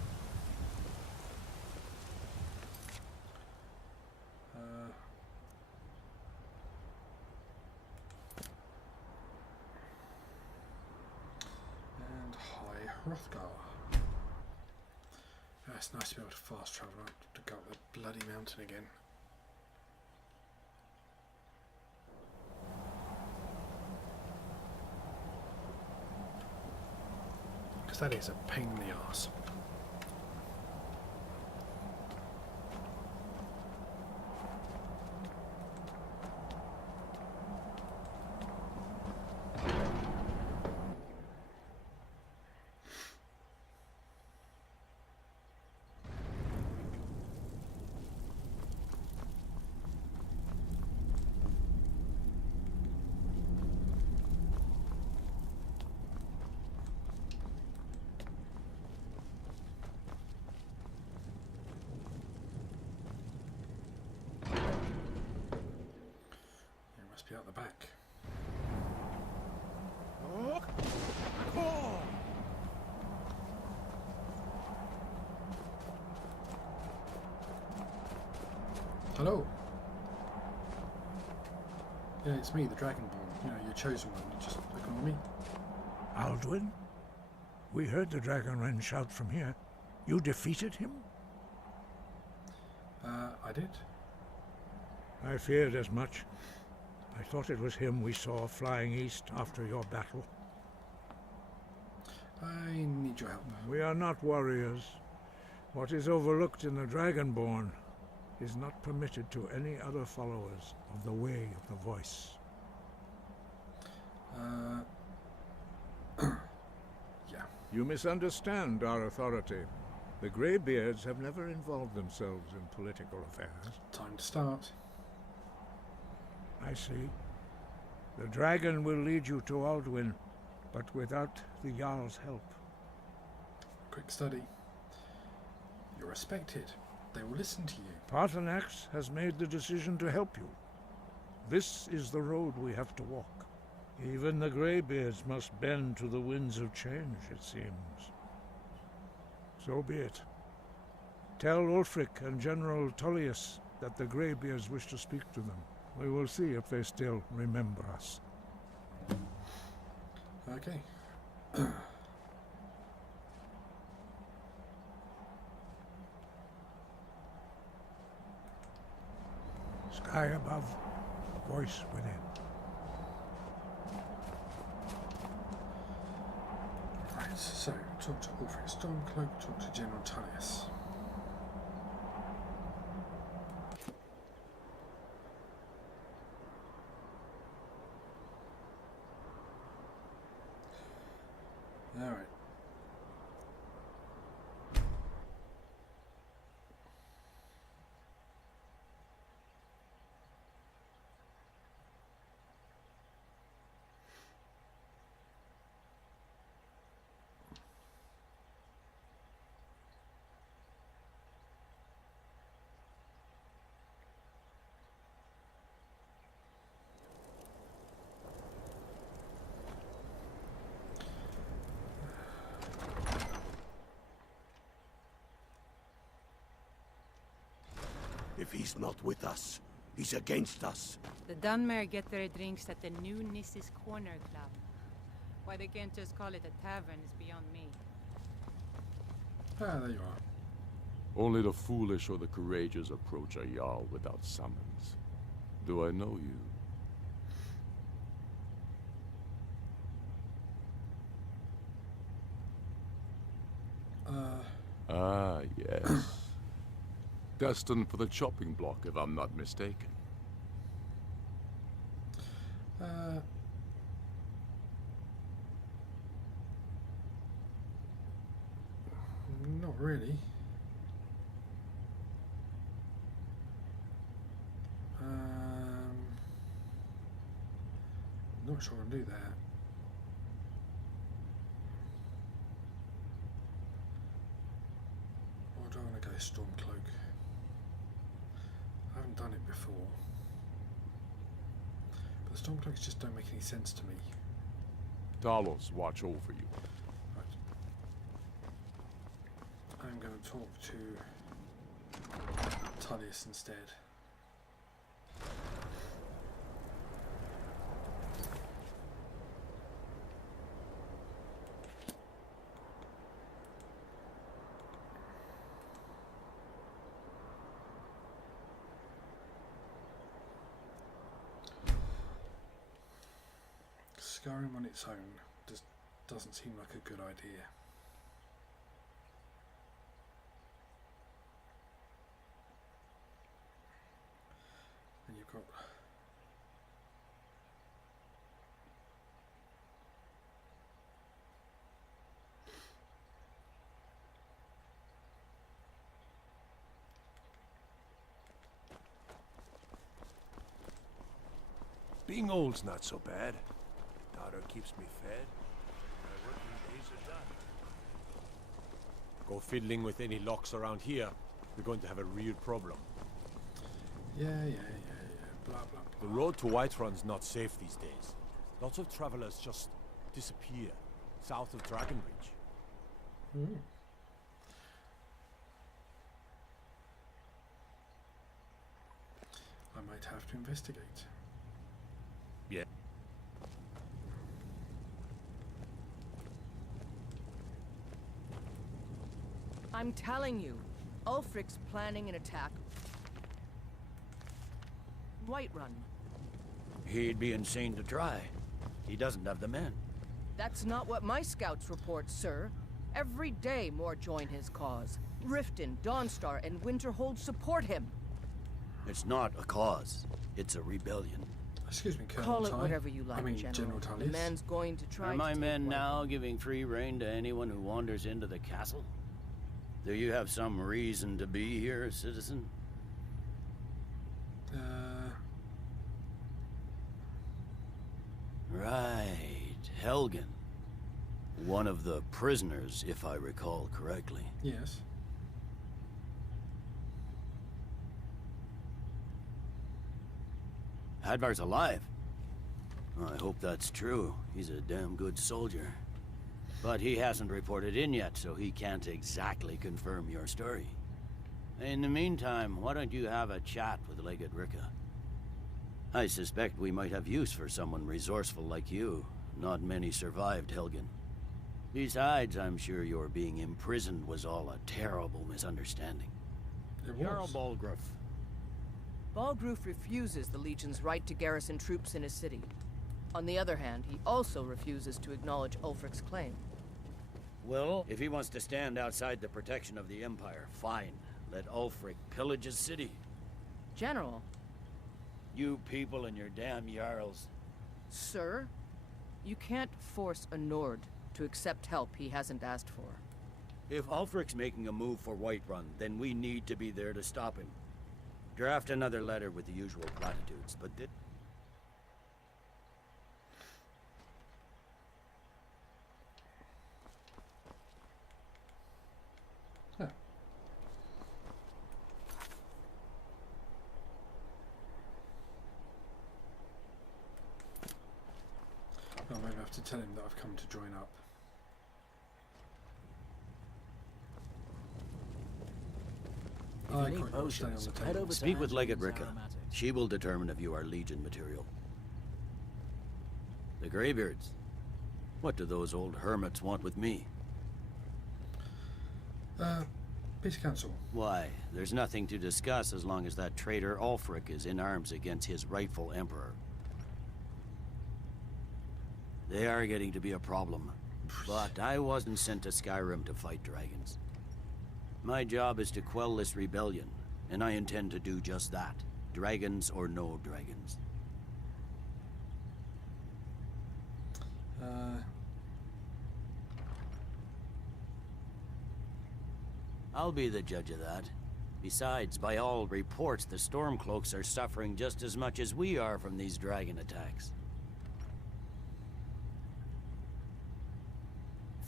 And hi, Hrothgar. It's nice to be able to fast travel, not to go up the bloody mountain again. Because that is a pain in the arse. Be out the back. Hello. Yeah, it's me, the Dragonborn. You know, your chosen one. You just ignore me. Alduin? We heard the Dragonren shout from here. You defeated him? I did. I feared as much. I thought it was him we saw flying east after your battle. I need your help. We are not warriors. What is overlooked in the Dragonborn is not permitted to any other followers of the Way of the Voice. Yeah. You misunderstand our authority. The Greybeards have never involved themselves in political affairs. Time to start. I see. The dragon will lead you to Alduin, but without the Jarl's help. Quick study. You're respected. They will listen to you. Paarthurnax has made the decision to help you. This is the road we have to walk. Even the Greybeards must bend to the winds of change, it seems. So be it. Tell Ulfric and General Tullius that the Greybeards wish to speak to them. We will see if they still remember us. Okay. Sky above, voice within. Right, so talk to Ulfric Stormcloak, talk to General Tullius. All right. If he's not with us, he's against us. The Dunmer get their drinks at the new Nis's Corner Club. Why they can't just call it a tavern is beyond me. Ah, there you are. Only the foolish or the courageous approach a Jarl without summons. Do I know you? Ah, yes. Destined for the chopping block, if I'm not mistaken. Not really. not sure I'll do that. Or do I want to go Stormcloak? I haven't done it before. But the Stormcloaks just don't make any sense to me. Talos watch over you. Right. I'm going to talk to Tullius instead. Skyrim on its own just doesn't seem like a good idea. And you've got Being old's not so bad. Daughter keeps me fed. My working days are done. Go fiddling with any locks around here, we're going to have a real problem. yeah, blah blah blah. The road to Whiterun's not safe these days. Lots of travelers just disappear south of Dragonbridge. I might have to investigate. Yeah. I'm telling you, Ulfric's planning an attack. Whiterun. He'd be insane to try. He doesn't have the men. That's not what my scouts report, sir. Every day more join his cause. Riften, Dawnstar, and Winterhold support him. It's not a cause. It's a rebellion. Excuse me, Colonel Call it Ty. whatever you like, I mean, General. Tullius. The man's going to try Are to my take men Whiterun. now giving free rein to anyone who wanders into the castle? Do you have some reason to be here, citizen? Right, Helgen. One of the prisoners, if I recall correctly. Yes. Hadvar's alive. I hope that's true. He's a damn good soldier. But he hasn't reported in yet, so he can't exactly confirm your story. In the meantime, why don't you have a chat with Legate Ricka? I suspect we might have use for someone resourceful like you. Not many survived Helgen. Besides, I'm sure your being imprisoned was all a terrible misunderstanding. Jarl Balgruuf. Balgruuf refuses the Legion's right to garrison troops in his city. On the other hand, he also refuses to acknowledge Ulfric's claim. Well, if he wants to stand outside the protection of the Empire, fine. Let Ulfric pillage his city. General. You people and your damn Jarls. Sir, you can't force a Nord to accept help he hasn't asked for. If Ulfric's making a move for Whiterun, then we need to be there to stop him. Draft another letter with the usual platitudes, but Well, maybe I have to tell him that I've come to join up. If you need potions, head over to Speak with Legate Ricka. She will determine if you are Legion material. The Greybeards. What do those old hermits want with me? Peace Council. Why, there's nothing to discuss as long as that traitor Ulfric is in arms against his rightful emperor. They are getting to be a problem. But I wasn't sent to Skyrim to fight dragons. My job is to quell this rebellion, and I intend to do just that. Dragons or no dragons. I'll be the judge of that. Besides, by all reports, the Stormcloaks are suffering just as much as we are from these dragon attacks.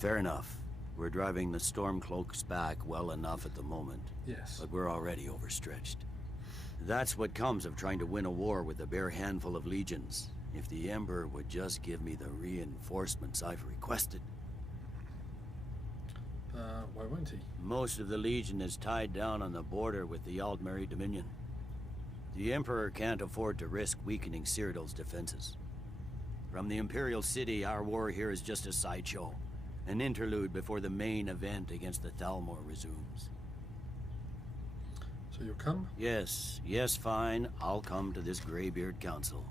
Fair enough. We're driving the Stormcloaks back well enough at the moment. Yes. But we're already overstretched. That's what comes of trying to win a war with a bare handful of legions. If the Emperor would just give me the reinforcements I've requested. Why won't he? Most of the Legion is tied down on the border with the Aldmeri Dominion. The Emperor can't afford to risk weakening Cyrodiil's defenses. From the Imperial City, our war here is just a sideshow. An interlude before the main event against the Thalmor resumes. So you'll come? Yes, fine. I'll come to this Greybeard Council.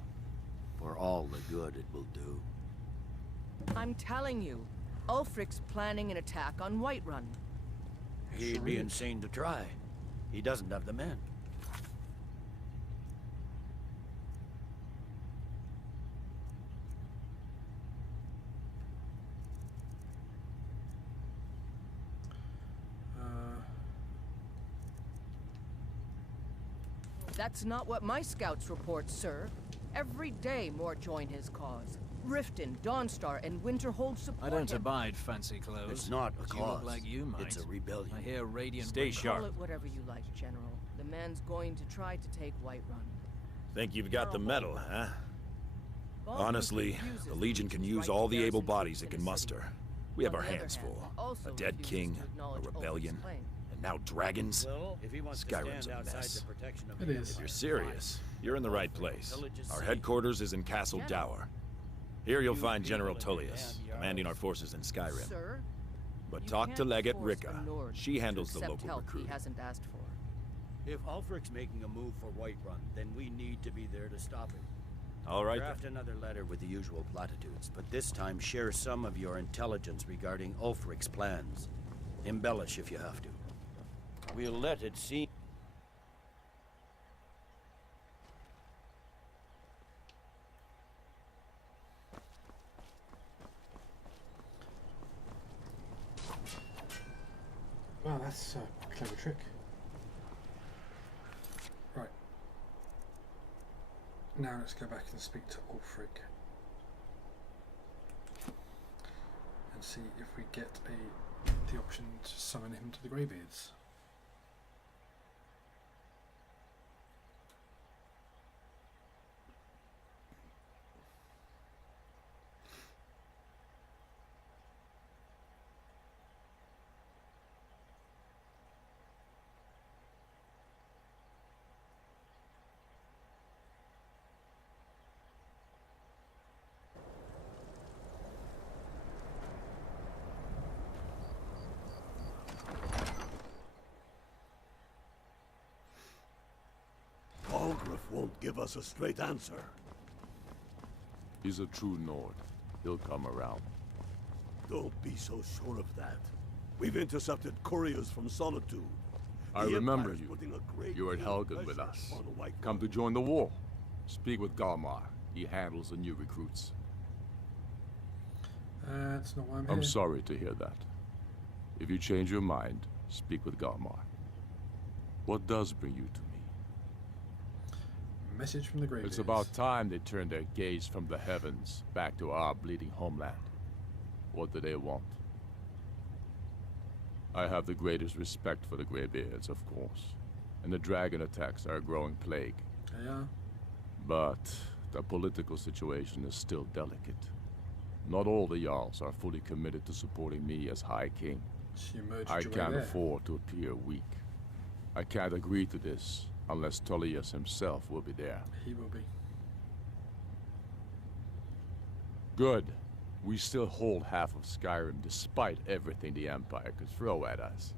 For all the good it will do. I'm telling you, Ulfric's planning an attack on Whiterun. He'd be insane to try. He doesn't have the men. That's not what my scouts report, sir. Every day more join his cause. Riften, Dawnstar, and Winterhold support I don't him. abide fancy clothes. It's not a But you cause. look like you might. It's a rebellion. I hear Radiant... Stay Call sharp. it whatever you like, General. The man's going to try to take Whiterun. Think you've got the metal, huh? Baldur Honestly, refuses the Legion can use right all to the able garrison bodies it troops can in the muster. city. We have On our the other hands hand, full. he also A dead refuses king, to acknowledge a Ulfric's rebellion, claim. and now dragons? Well, if he wants to Skyrim's stand a outside mess. the protection of It the is. If you're serious, you're in the right place. Villages Our safe. headquarters is in Castle Dower. Here you'll find General Tullius, commanding our forces in Skyrim. Sir, But you talk to can't Legate force Ricka. a Nord She to handles the accept local help recruiting. he hasn't asked for. If Ulfric's making a move for Whiterun, then we need to be there to stop him. All right, Draft another letter with the usual platitudes, but this time share some of your intelligence regarding Ulfric's plans. Embellish if you have to. We'll let it seem... Well, that's a clever trick. Right. Now let's go back and speak to Ulfric. And see if we get the option to summon him to the Greybeards. Balgruuf won't give us a straight answer. He's a true Nord. He'll come around. Don't be so sure of that. We've intercepted couriers from Solitude. I The remember Empire's you. putting a great You were at deal of Helgen with pressure us. on White Come to join the war. Speak with Galmar. He handles the new recruits. That's not why I'm here. I'm sorry to hear that. If you change your mind, speak with Galmar. What does bring you to me? Message from the Greybeards. It's about time they turned their gaze from the heavens back to our bleeding homeland. What do they want? I have the greatest respect for the Greybeards, of course. And the dragon attacks are a growing plague. Yeah. But the political situation is still delicate. Not all the Jarls are fully committed to supporting me as High King. So you merged I your way can't there. afford to appear weak. I can't agree to this unless Tullius himself will be there. He will be. Good. We still hold half of Skyrim despite everything the Empire could throw at us.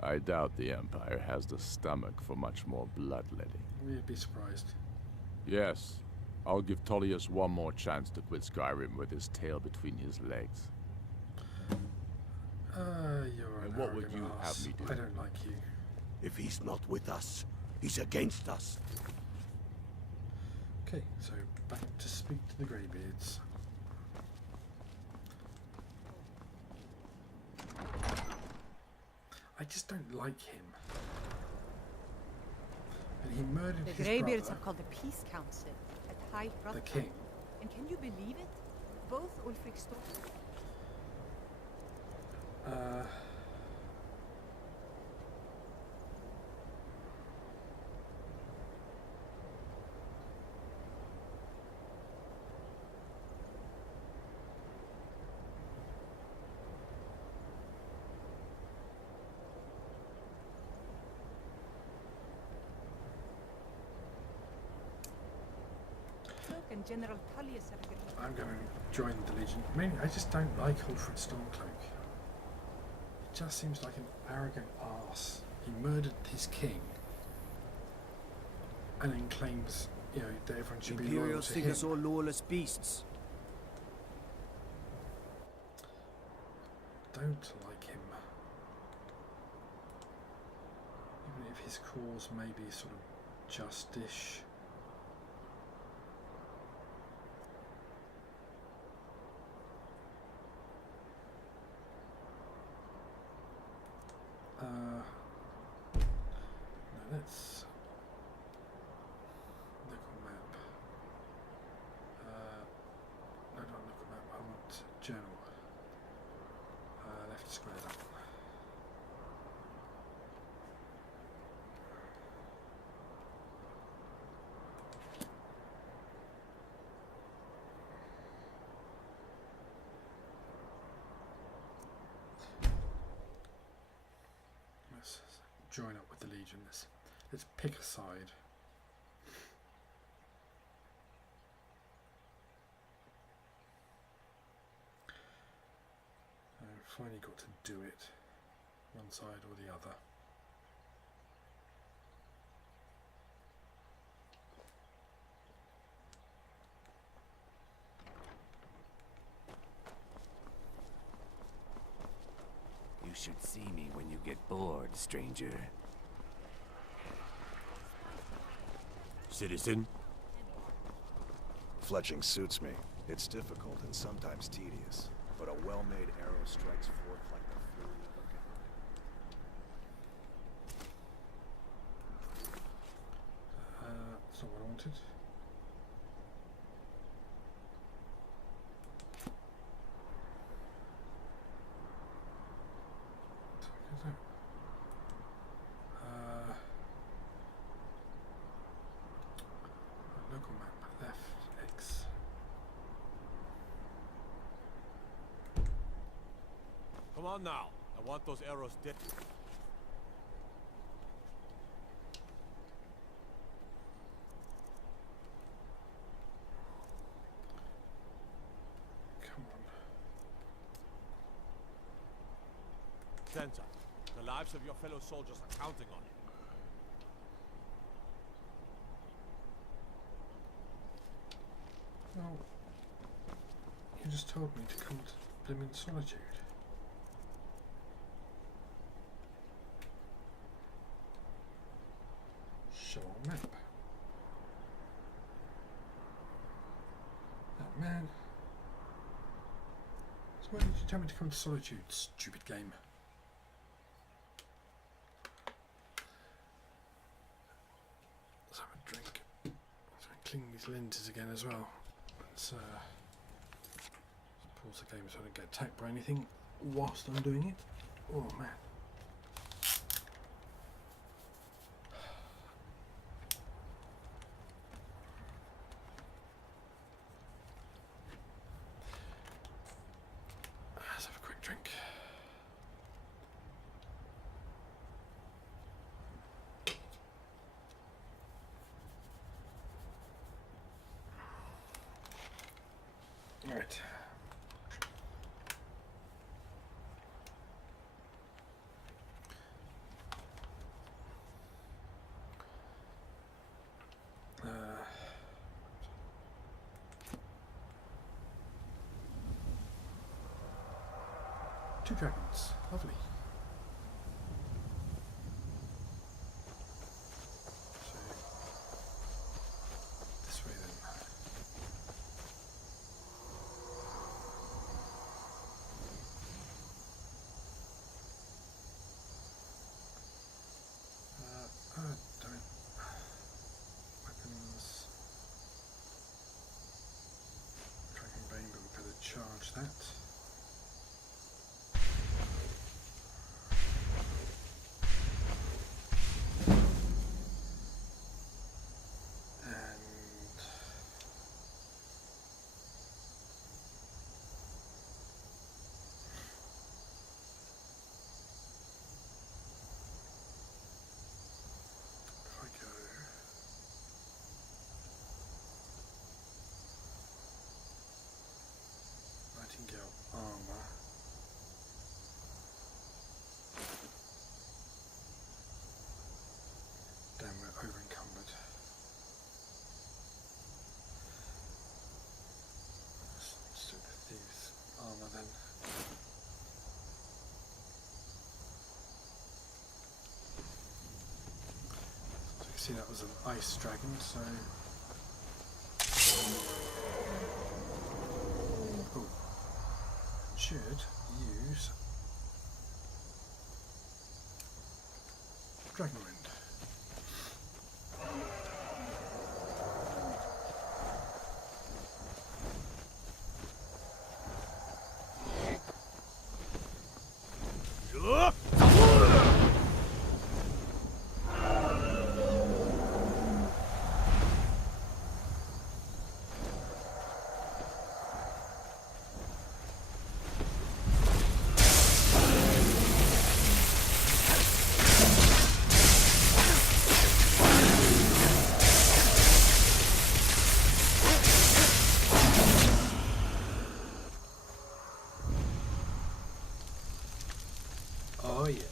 I doubt the Empire has the stomach for much more bloodletting. We'd be surprised. Yes, I'll give Tullius one more chance to quit Skyrim with his tail between his legs. You're an And what would arrogant you arse. have me do? I don't like you. If he's not with us, he's against us. Okay, so back to speak to the Greybeards. I just don't like him. And he murdered The his Greybeards brother, have called the Peace Council at High Brother. the king. And can you believe it? Both Ulfric Storm And General Tullius have a good I'm going to join the Legion. Mainly, I just don't like Ulfred Stormcloak. He just seems like an arrogant arse. He murdered his king, and then claims, you know, that everyone should be loyal Imperials to think him. us all lawless beasts. Don't like him. Even if his cause may be sort of justish. No, let's look on map. No, not look on map. I want journal. Left square that one. Let's join up with the Legion. Let's pick a side. Finally got to do it, one side or the other. You should see me when you get bored, stranger. Citizen? Fletching suits me. It's difficult and sometimes tedious, but a well-made arrow strikes forth like the fury of a god. That's not what I wanted. Local map, left, X. Come on now. I want those arrows dead. Come on. Santa, the lives of your fellow soldiers are counting on it. Well, you just told me to come to Blimmin' Solitude. Show on map. Oh man. So why did you tell me to come to Solitude, stupid game? Let's have a drink. Let's clean these lenses again as well. Let's pause the game so I don't get attacked by anything whilst I'm doing it. Oh man. Let's have a quick drink. Right. Two dragons. Lovely. So, this way then. Damn it. Weapons. Dragon Bane, but we better charge that. see that was an ice dragon, so... Oh. Should use... Dragon Wind. Oh yeah.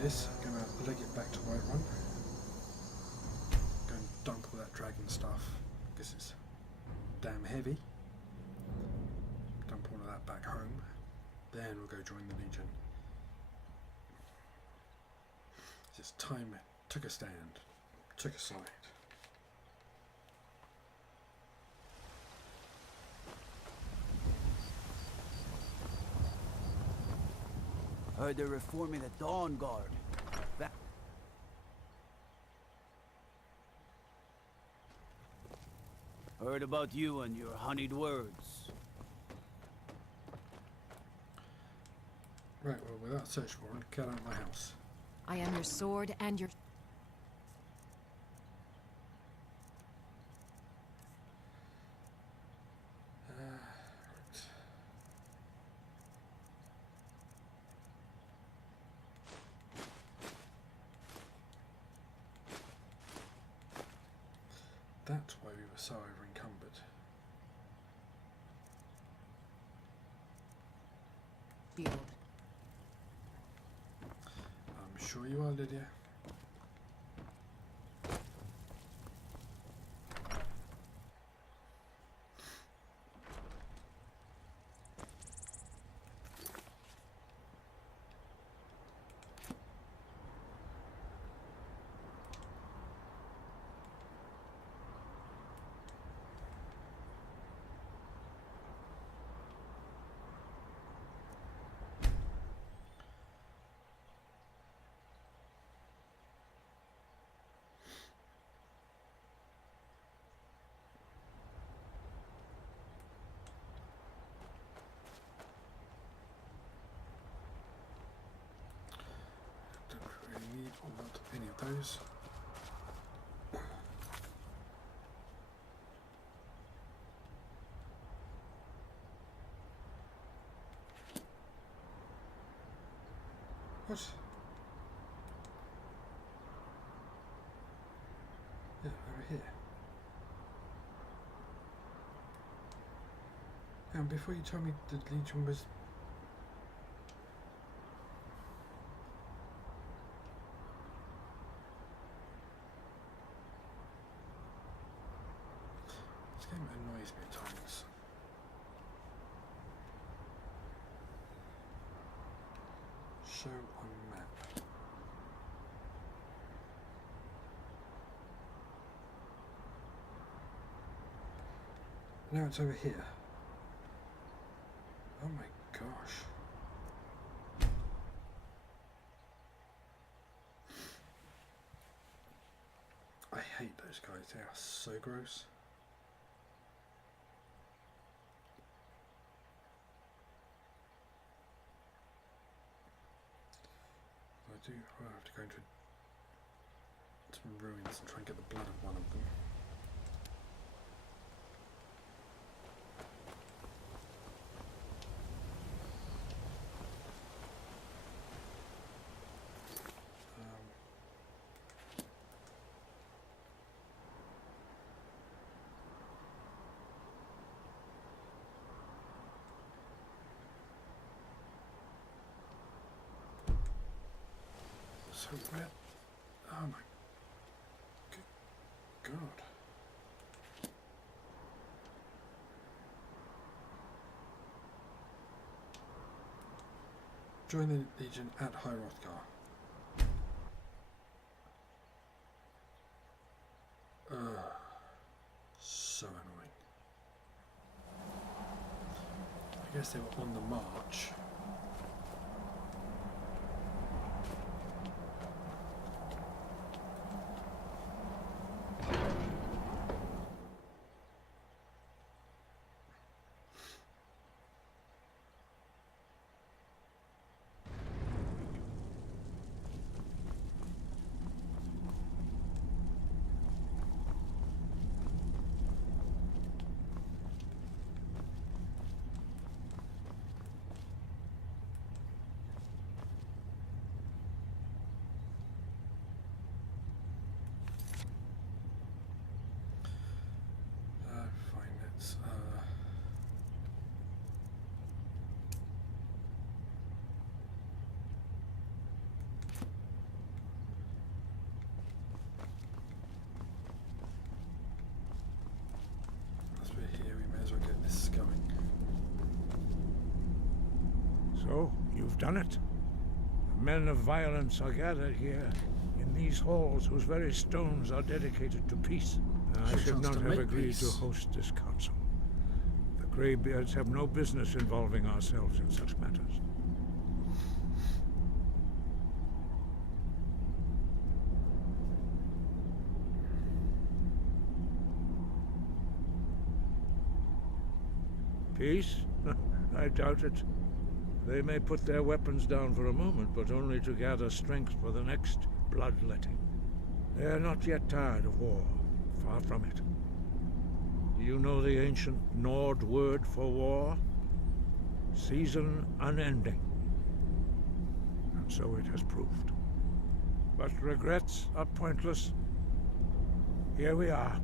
This, I'm going to leg it back to Whiterun. Go and dump all that dragon stuff because it's damn heavy. Dump all of that back home. Then we'll go join the Legion. It's time took a stand, took a side. Heard they're reforming the Dawn Guard. Heard about you and your honeyed words. Right, well, without search warrant, get out of my house. I am your sword and your... Right. That's why we were so over-encumbered. Field. I'm sure you are, Lydia. Need or want any of those. What? Yeah, over here. And before you told me the Legion was... This game annoys me at times. Show on map. Now it's over here. Oh my gosh. I hate those guys, they are so gross. I'll have to go into some ruins and try and get the blood of one of them. So where? Oh my good God. Join the Legion at High Rothgar. So annoying. I guess they were on the march. So, you've done it. The men of violence are gathered here, in these halls whose very stones are dedicated to peace. I should not have agreed to host this council. The Greybeards have no business involving ourselves in such matters. Peace? I doubt it. They may put their weapons down for a moment, but only to gather strength for the next bloodletting. They are not yet tired of war. Far from it. Do you know the ancient Nord word for war? Season unending. And so it has proved. But regrets are pointless. Here we are.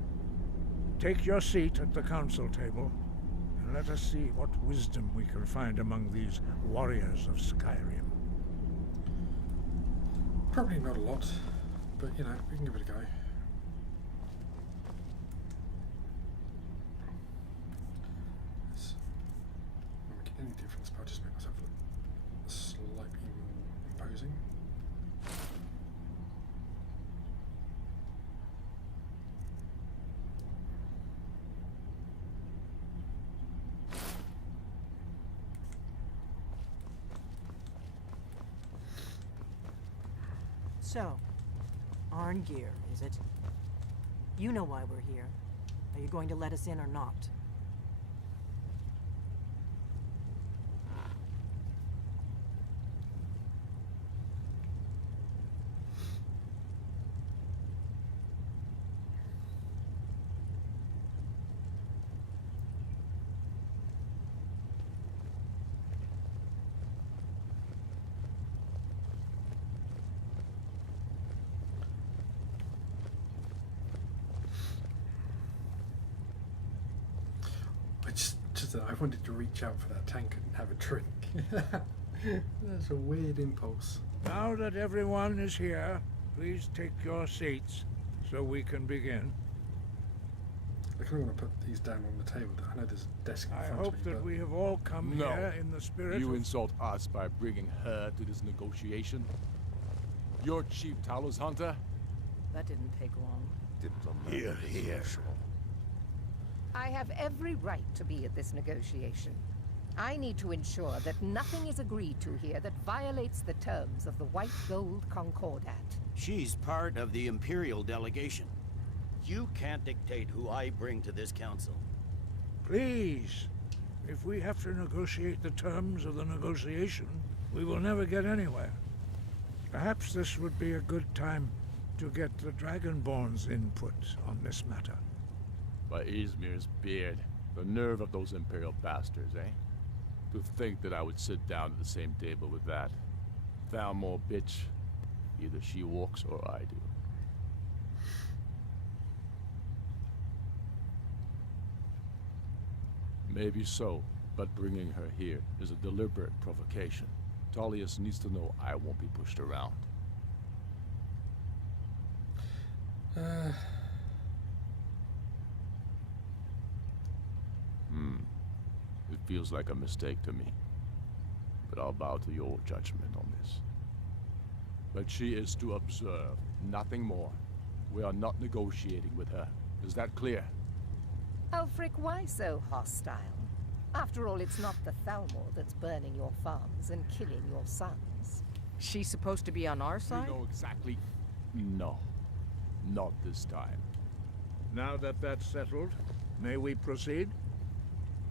Take your seat at the council table. Let us see what wisdom we can find among these warriors of Skyrim. Probably not a lot, but you know, we can give it a go. It's not make any difference, but I'll just make myself look slightly more imposing. So, Arngeir, is it? You know why we're here. Are you going to let us in or not? I wanted to reach out for that tank and have a drink. That's a weird impulse. Now that everyone is here, please take your seats so we can begin. I kind of want to put these down on the table. I know there's a desk in front of me. I hope that we have all come here in the spirit You of... insult us by bringing her to this negotiation? You're Chief Talos Hunter? That didn't take long. Here, here. I have every right to be at this negotiation. I need to ensure that nothing is agreed to here that violates the terms of the White Gold Concordat. She's part of the Imperial delegation. You can't dictate who I bring to this council. Please, if we have to negotiate the terms of the negotiation, we will never get anywhere. Perhaps this would be a good time to get the Dragonborn's input on this matter. By Izmir's beard, the nerve of those Imperial bastards, eh? To think that I would sit down at the same table with that. Thalmor bitch. Either she walks or I do. Maybe so, but bringing her here is a deliberate provocation. Tullius needs to know I won't be pushed around. It feels like a mistake to me. But I'll bow to your judgment on this. But she is to observe, nothing more. We are not negotiating with her. Is that clear? Ulfric, why so hostile? After all, it's not the Thalmor that's burning your farms and killing your sons. She's supposed to be on our side? You know exactly. No. Not this time. Now that that's settled, may we proceed?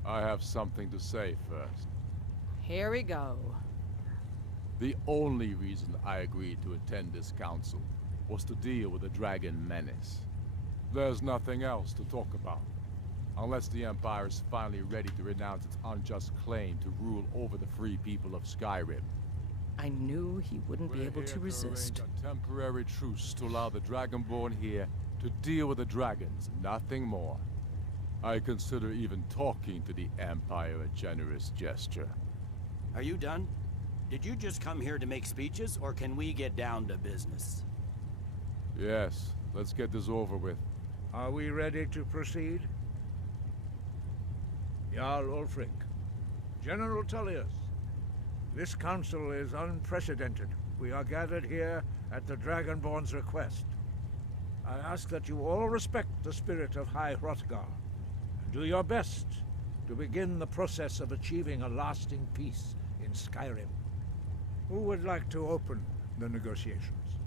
I have something to say first. Here we go. The only reason I agreed to attend this council was to deal with the dragon menace. There's nothing else to talk about. Unless the Empire is finally ready to renounce its unjust claim to rule over the free people of Skyrim. I knew he wouldn't be able to resist. Arrange a temporary truce to allow the Dragonborn here to deal with the dragons, nothing more. I consider even talking to the Empire a generous gesture. Are you done? Did you just come here to make speeches, or can we get down to business? Yes, let's get this over with. Are we ready to proceed? Jarl Ulfric, General Tullius, this council is unprecedented. We are gathered here at the Dragonborn's request. I ask that you all respect the spirit of High Hrothgar, and do your best to begin the process of achieving a lasting peace in Skyrim. Who would like to open the negotiations?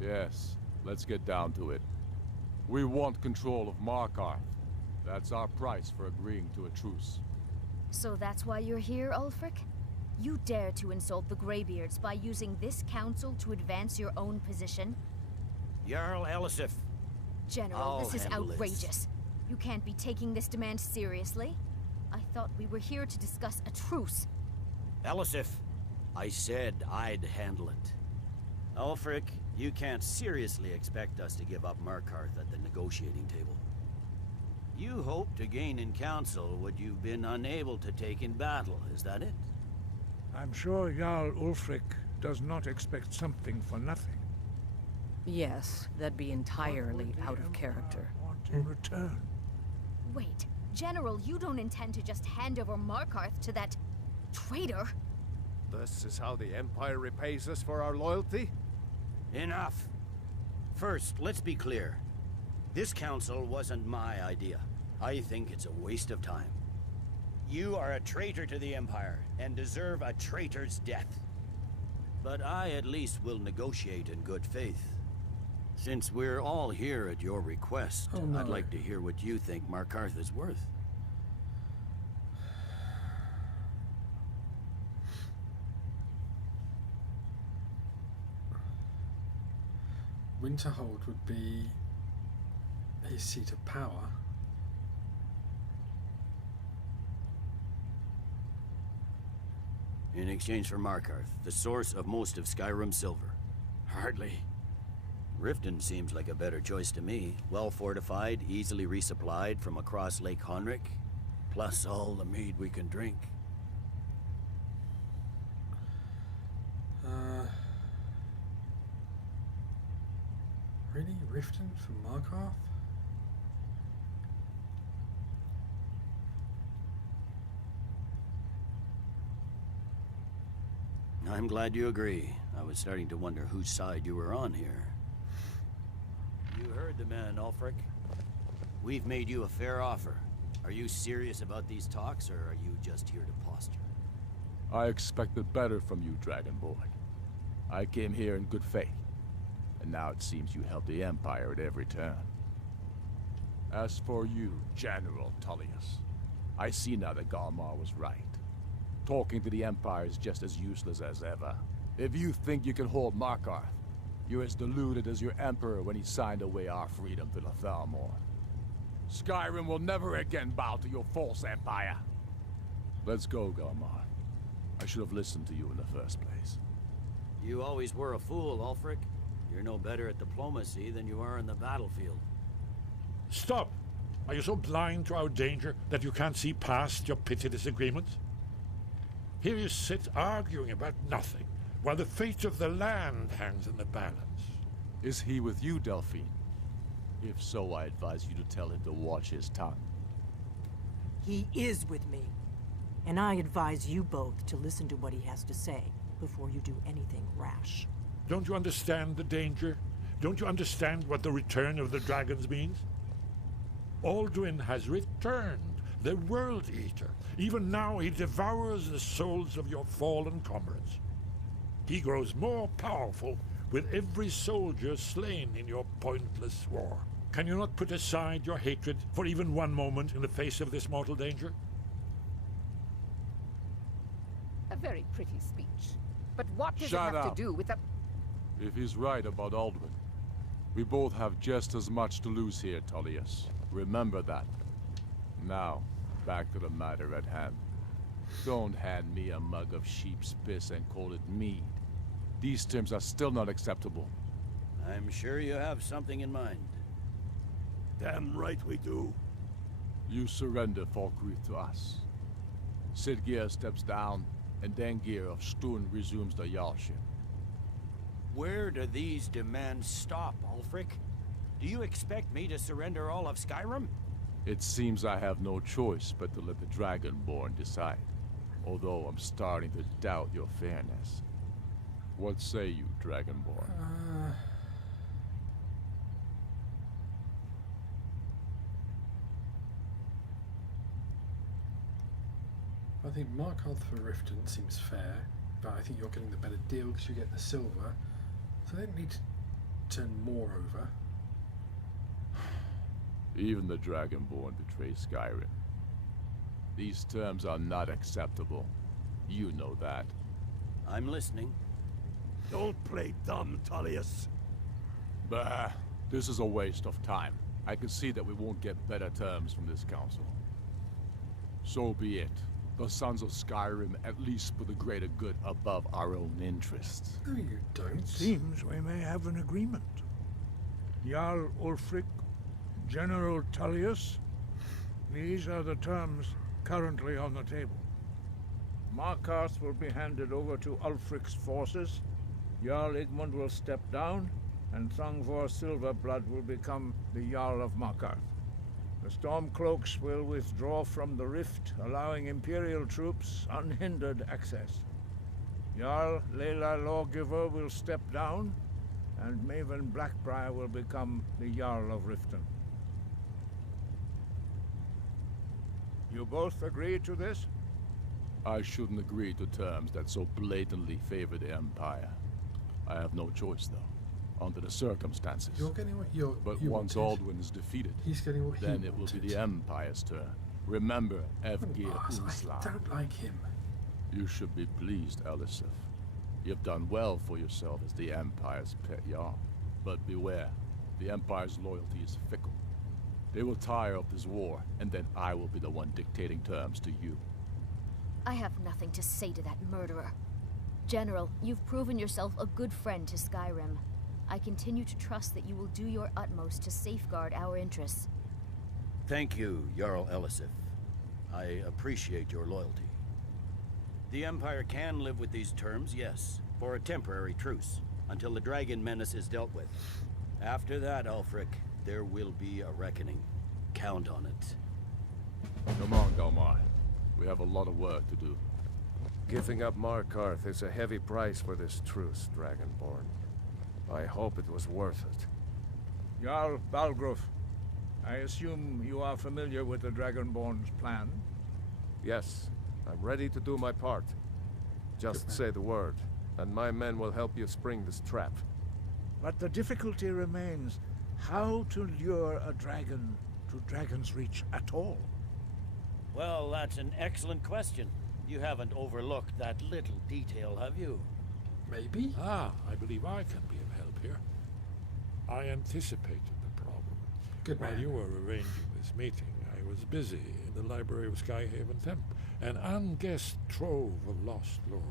Yes, let's get down to it. We want control of Markarth. That's our price for agreeing to a truce. So that's why you're here, Ulfric? You dare to insult the Greybeards by using this council to advance your own position? Jarl Elisif. General, this is handle outrageous. this. You can't be taking this demand seriously. I thought we were here to discuss a truce. Elisif, I said I'd handle it. Ulfric, you can't seriously expect us to give up Markarth at the negotiating table. You hope to gain in council what you've been unable to take in battle, is that it? I'm sure Jarl Ulfric does not expect something for nothing. Yes, that'd be entirely out of character. Want in return? Wait, General, you don't intend to just hand over Markarth to that traitor? This is how the Empire repays us for our loyalty? Enough. First, let's be clear. This council wasn't my idea. I think it's a waste of time. You are a traitor to the Empire, and deserve a traitor's death. But I at least will negotiate in good faith. Since we're all here at your request, I'd like to hear what you think Markarth is worth. Winterhold would be his seat of power. In exchange for Markarth, the source of most of Skyrim's silver. Hardly. Riften seems like a better choice to me. Well fortified, easily resupplied from across Lake Honric, plus all the mead we can drink. Really? Riften for Markarth? I'm glad you agree. I was starting to wonder whose side you were on here. You heard the man, Ulfric. We've made you a fair offer. Are you serious about these talks, or are you just here to posture? I expected better from you, Dragonborn. I came here in good faith. And now it seems you help the Empire at every turn. As for you, General Tullius, I see now that Galmar was right. Talking to the Empire is just as useless as ever. If you think you can hold Markarth, you're as deluded as your Emperor when he signed away our freedom to the Thalmor. Skyrim will never again bow to your false empire. Let's go, Galmar. I should have listened to you in the first place. You always were a fool, Ulfric. You're no better at diplomacy than you are in the battlefield. Stop! Are you so blind to our danger that you can't see past your petty disagreements? Here you sit arguing about nothing, while the fate of the land hangs in the balance. Is he with you, Delphine? If so, I advise you to tell him to watch his tongue. He is with me. And I advise you both to listen to what he has to say before you do anything rash. Don't you understand the danger? Don't you understand what the return of the dragons means? Alduin has returned, the World Eater. Even now he devours the souls of your fallen comrades. He grows more powerful with every soldier slain in your pointless war. Can you not put aside your hatred for even one moment in the face of this mortal danger? A very pretty speech. But what does Shut it have up. to do with the... If he's right about Alduin, we both have just as much to lose here, Tullius. Remember that. Now, back to the matter at hand. Don't hand me a mug of sheep's piss and call it mead. These terms are still not acceptable. I'm sure you have something in mind. Damn right we do. You surrender Falkreath to us. Sidgeir steps down, and Dengir of Sturn resumes the Jarlship. Where do these demands stop, Ulfric? Do you expect me to surrender all of Skyrim? It seems I have no choice but to let the Dragonborn decide. Although I'm starting to doubt your fairness. What say you, Dragonborn? I think Markarth for Riften seems fair, but I think you're getting the better deal because you get the silver. So they don't need to turn more over. Even the Dragonborn betray Skyrim. These terms are not acceptable. You know that. I'm listening. Don't play dumb, Tullius. Bah, this is a waste of time. I can see that we won't get better terms from this council. So be it. The Sons of Skyrim at least put the greater good above our own interests. No, you don't. It seems we may have an agreement. Jarl Ulfric, General Tullius, these are the terms currently on the table. Markarth will be handed over to Ulfric's forces, Jarl Igmund will step down, and Thongvor Silverblood will become the Jarl of Markarth. The Stormcloaks will withdraw from the rift, allowing Imperial troops unhindered access. Jarl Layla Lawgiver will step down, and Maven Blackbriar will become the Jarl of Riften. You both agree to this? I shouldn't agree to terms that so blatantly favor the Empire. I have no choice, though, under the circumstances. You're getting what you once wanted. Alduin is defeated, He's getting what then he it will be wanted. the Empire's turn. Remember, Evgir Boss, I Unslan. don't like him. You should be pleased, Elisif. You've done well for yourself as the Empire's pet Jarl. But beware, the Empire's loyalty is fickle. They will tire of this war, and then I will be the one dictating terms to you. I have nothing to say to that murderer. General, you've proven yourself a good friend to Skyrim. I continue to trust that you will do your utmost to safeguard our interests. Thank you, Jarl Elisif. I appreciate your loyalty. The Empire can live with these terms, yes, for a temporary truce, until the dragon menace is dealt with. After that, Ulfric, there will be a reckoning. Count on it. Come on, Galmar. We have a lot of work to do. Giving up Markarth is a heavy price for this truce, Dragonborn. I hope it was worth it. Jarl Balgruf, I assume you are familiar with the Dragonborn's plan? Yes, I'm ready to do my part. Just say the word, and my men will help you spring this trap. But the difficulty remains how to lure a dragon to Dragon's Reach at all. Well, that's an excellent question. You haven't overlooked that little detail, have you? Maybe? I believe I can be of help here. I anticipated the problem. Good While man. you were arranging this meeting, I was busy in the library of Skyhaven Temp, an unguessed trove of lost lore.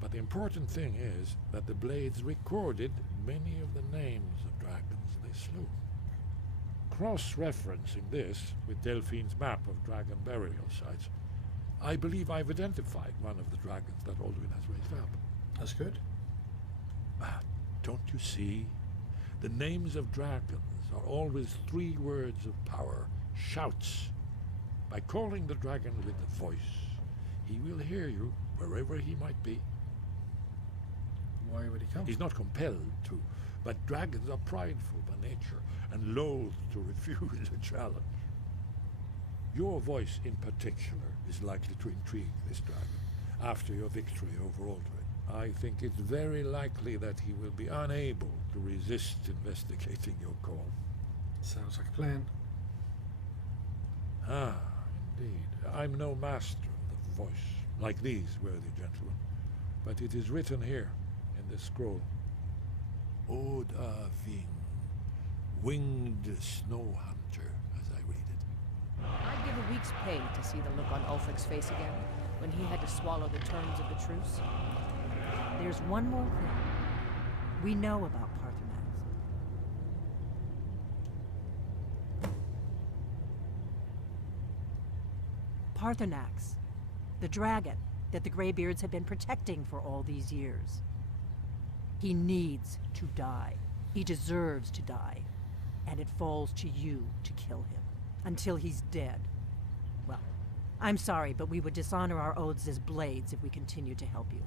But the important thing is that the Blades recorded many of the names of dragons they slew. Cross-referencing this with Delphine's map of dragon burial sites, I believe I've identified one of the dragons that Alduin has raised up. That's good. Don't you see? The names of dragons are always 3 words of power, shouts. By calling the dragon with the voice, he will hear you wherever he might be. Why would he come? He's not compelled to, but dragons are prideful by nature and loath to refuse a challenge. Your voice in particular is likely to intrigue this dragon after your victory over Aldrin. I think it's very likely that he will be unable to resist investigating your call. Sounds like a plan. Ah, indeed. I'm no master of the voice, like these worthy gentlemen, but it is written here in this scroll. Oda Ving, winged snow hunter, as I read it. I'd give a week's pay to see the look on Ulfric's face again, when he had to swallow the terms of the truce. There's one more thing. We know about Parthenax. Parthenax, the dragon that the Greybeards have been protecting for all these years. He needs to die. He deserves to die. And it falls to you to kill him. Until he's dead. Well, I'm sorry, but we would dishonor our oaths as blades if we continued to help you.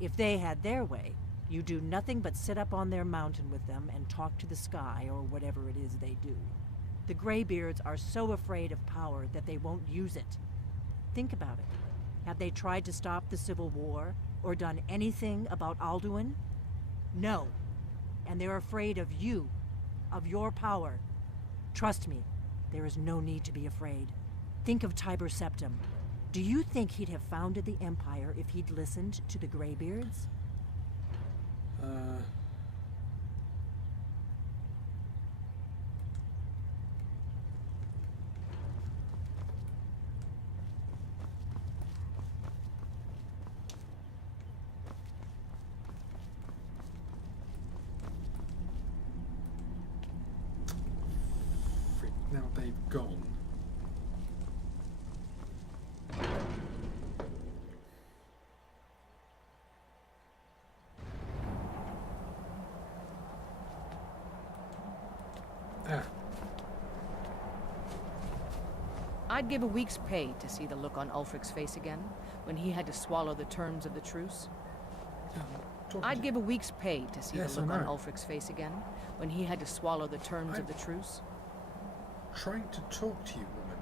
If they had their way, you do nothing but sit up on their mountain with them and talk to the sky or whatever it is they do. The Greybeards are so afraid of power that they won't use it. Think about it. Have they tried to stop the Civil War or done anything about Alduin? No. And they're afraid of you, of your power. Trust me, there is no need to be afraid. Think of Tiber Septim. Do you think he'd have founded the Empire if he'd listened to the Greybeards? Now they've gone. I'd give a week's pay to see the look on Ulfric's face again, when he had to swallow the terms of the truce. I'd give a week's pay to see the look on Ulfric's face again, when he had to swallow the terms of the truce. Trying to talk to you, woman.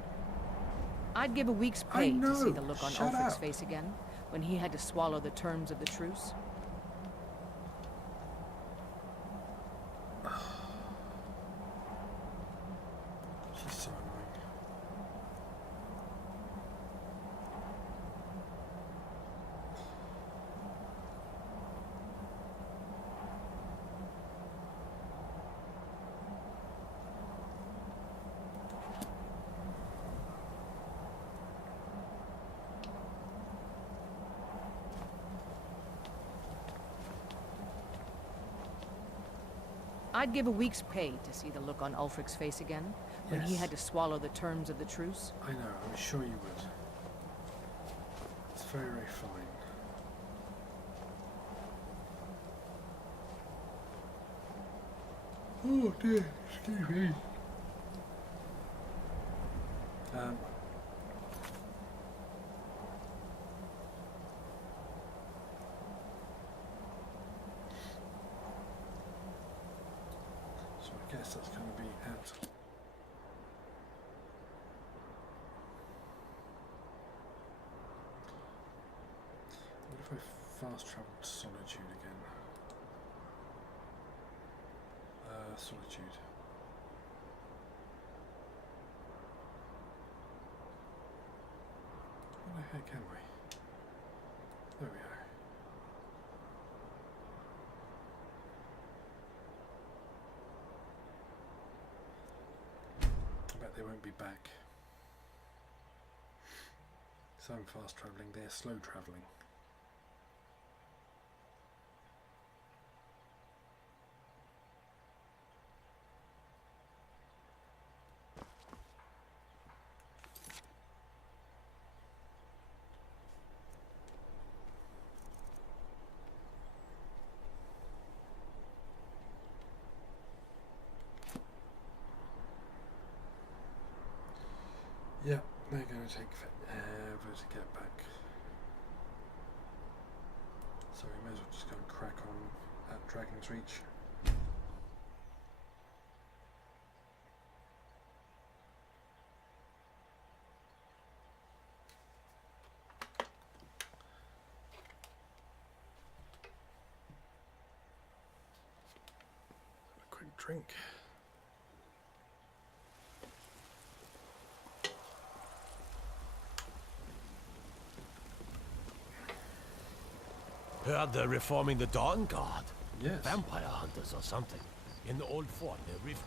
I'd give a week's pay to see the look on Ulfric's face again, when he had to swallow the terms of the truce. She's so annoying. I'd give a week's pay to see the look on Ulfric's face again, when he had to swallow the terms of the truce. I know, I'm sure you would. It's very, very fine. Oh dear, excuse me. So I guess that's going to be at... What if I fast travel to Solitude again? Solitude. Where the heck am I? There we are. I bet they won't be back. So I'm fast travelling, they're slow travelling. Yeah, they're going to take forever to get back. So we may as well just go and crack on at Dragon's Reach. A quick drink. Heard they're reforming the Dawn Guard. Yes. Vampire hunters or something. In the old fort near Rift.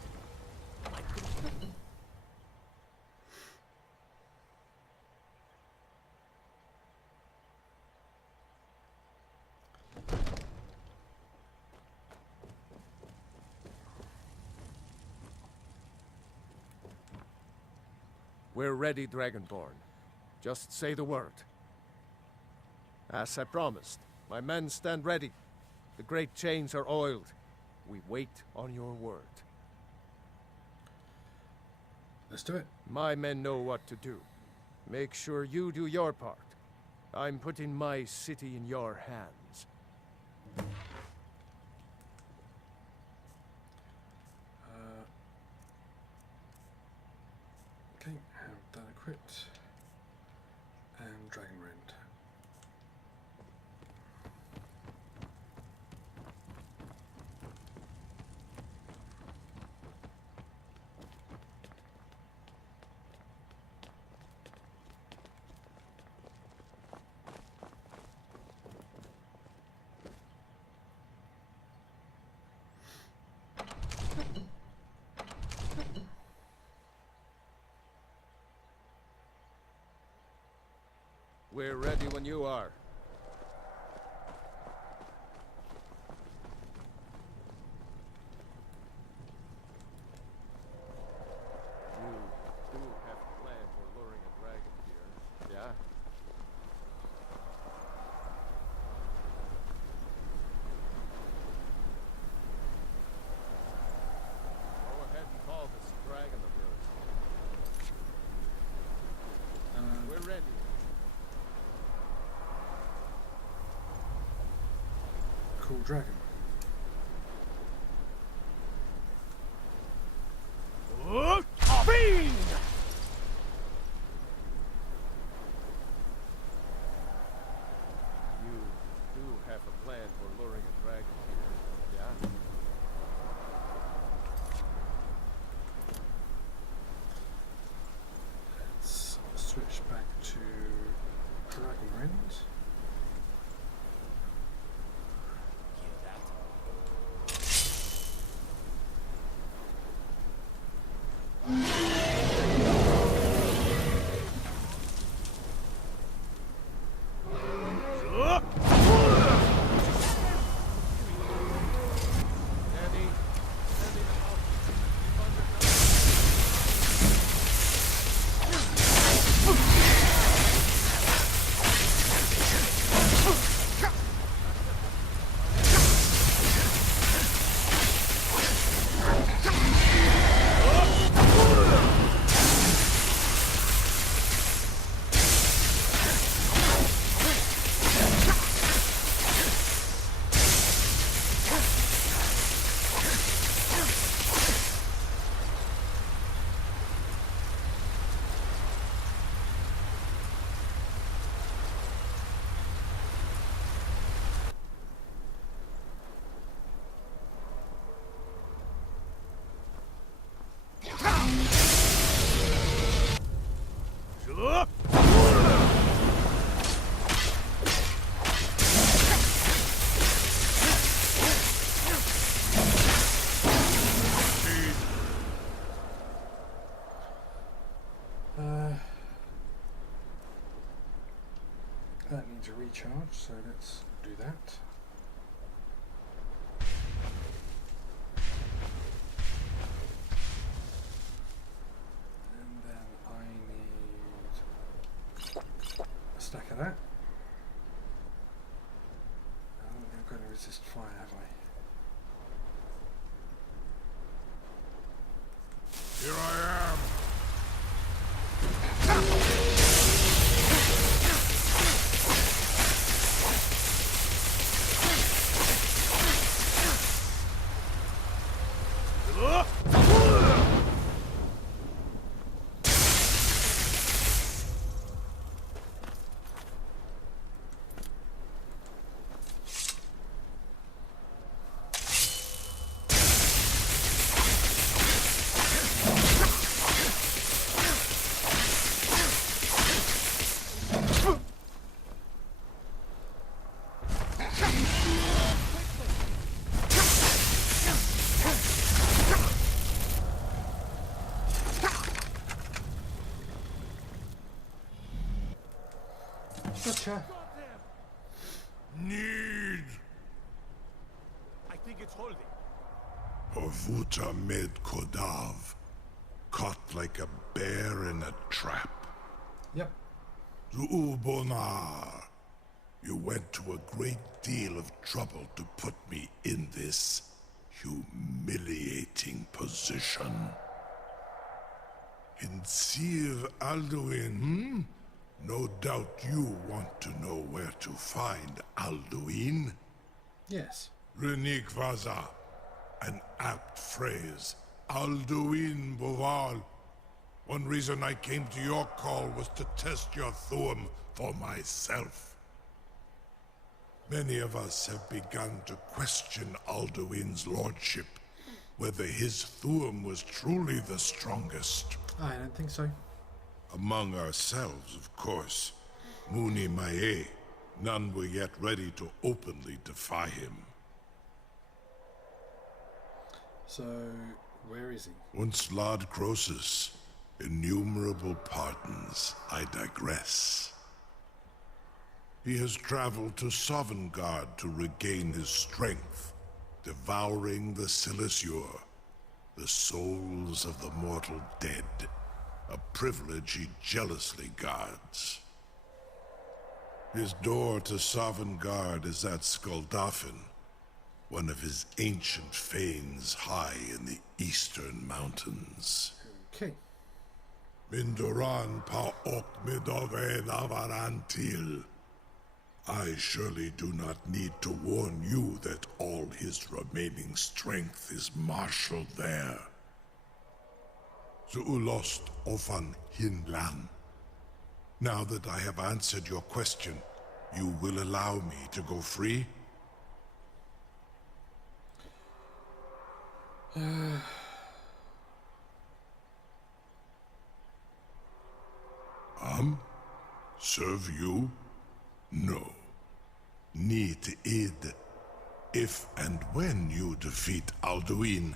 We're ready, Dragonborn. Just say the word. As I promised, my men stand ready. The great chains are oiled. We wait on your word. Let's do it. My men know what to do. Make sure you do your part. I'm putting my city in your hands. Okay, have that equipped. And Dragon Rend. We're ready when you are. You do have a plan for luring a dragon here, yeah? Go ahead and call this dragon of yours. We're ready. Cool dragon. Fiend! You do have a plan for luring a dragon here, yeah? Let's switch back to Dragon Rend. That needs a recharge, so let's do that. And then I need a stack of that. I don't think I'm going to resist fire, have I? Here I am! Gotcha. Need. I think it's holding. Orvuta med Kodav. Caught like a bear in a trap. Yep. Zuubonar. You went to a great deal of trouble to put me in this humiliating position. In Sir Alduin, No doubt you want to know where to find Alduin? Yes. Renik Vaza. An apt phrase. Alduin Boval. One reason I came to your call was to test your Thuum for myself. Many of us have begun to question Alduin's lordship, whether his Thuum was truly the strongest. I don't think so. Among ourselves, of course. Muni Mae, none were yet ready to openly defy him. So, where is he? Once Lord Croesus, innumerable pardons, I digress. He has traveled to Sovngarde to regain his strength, devouring the Silesure, the souls of the mortal dead, a privilege he jealously guards. His door to Sovngarde is at Skuldafn, one of his ancient fanes high in the eastern mountains. Okay. Mindoran pa ok midove navarantil. I surely do not need to warn you that all his remaining strength is marshaled there. Zuulost ofan hinlan. Now that I have answered your question, you will allow me to go free? Serve you? No. Need id. If and when you defeat Alduin,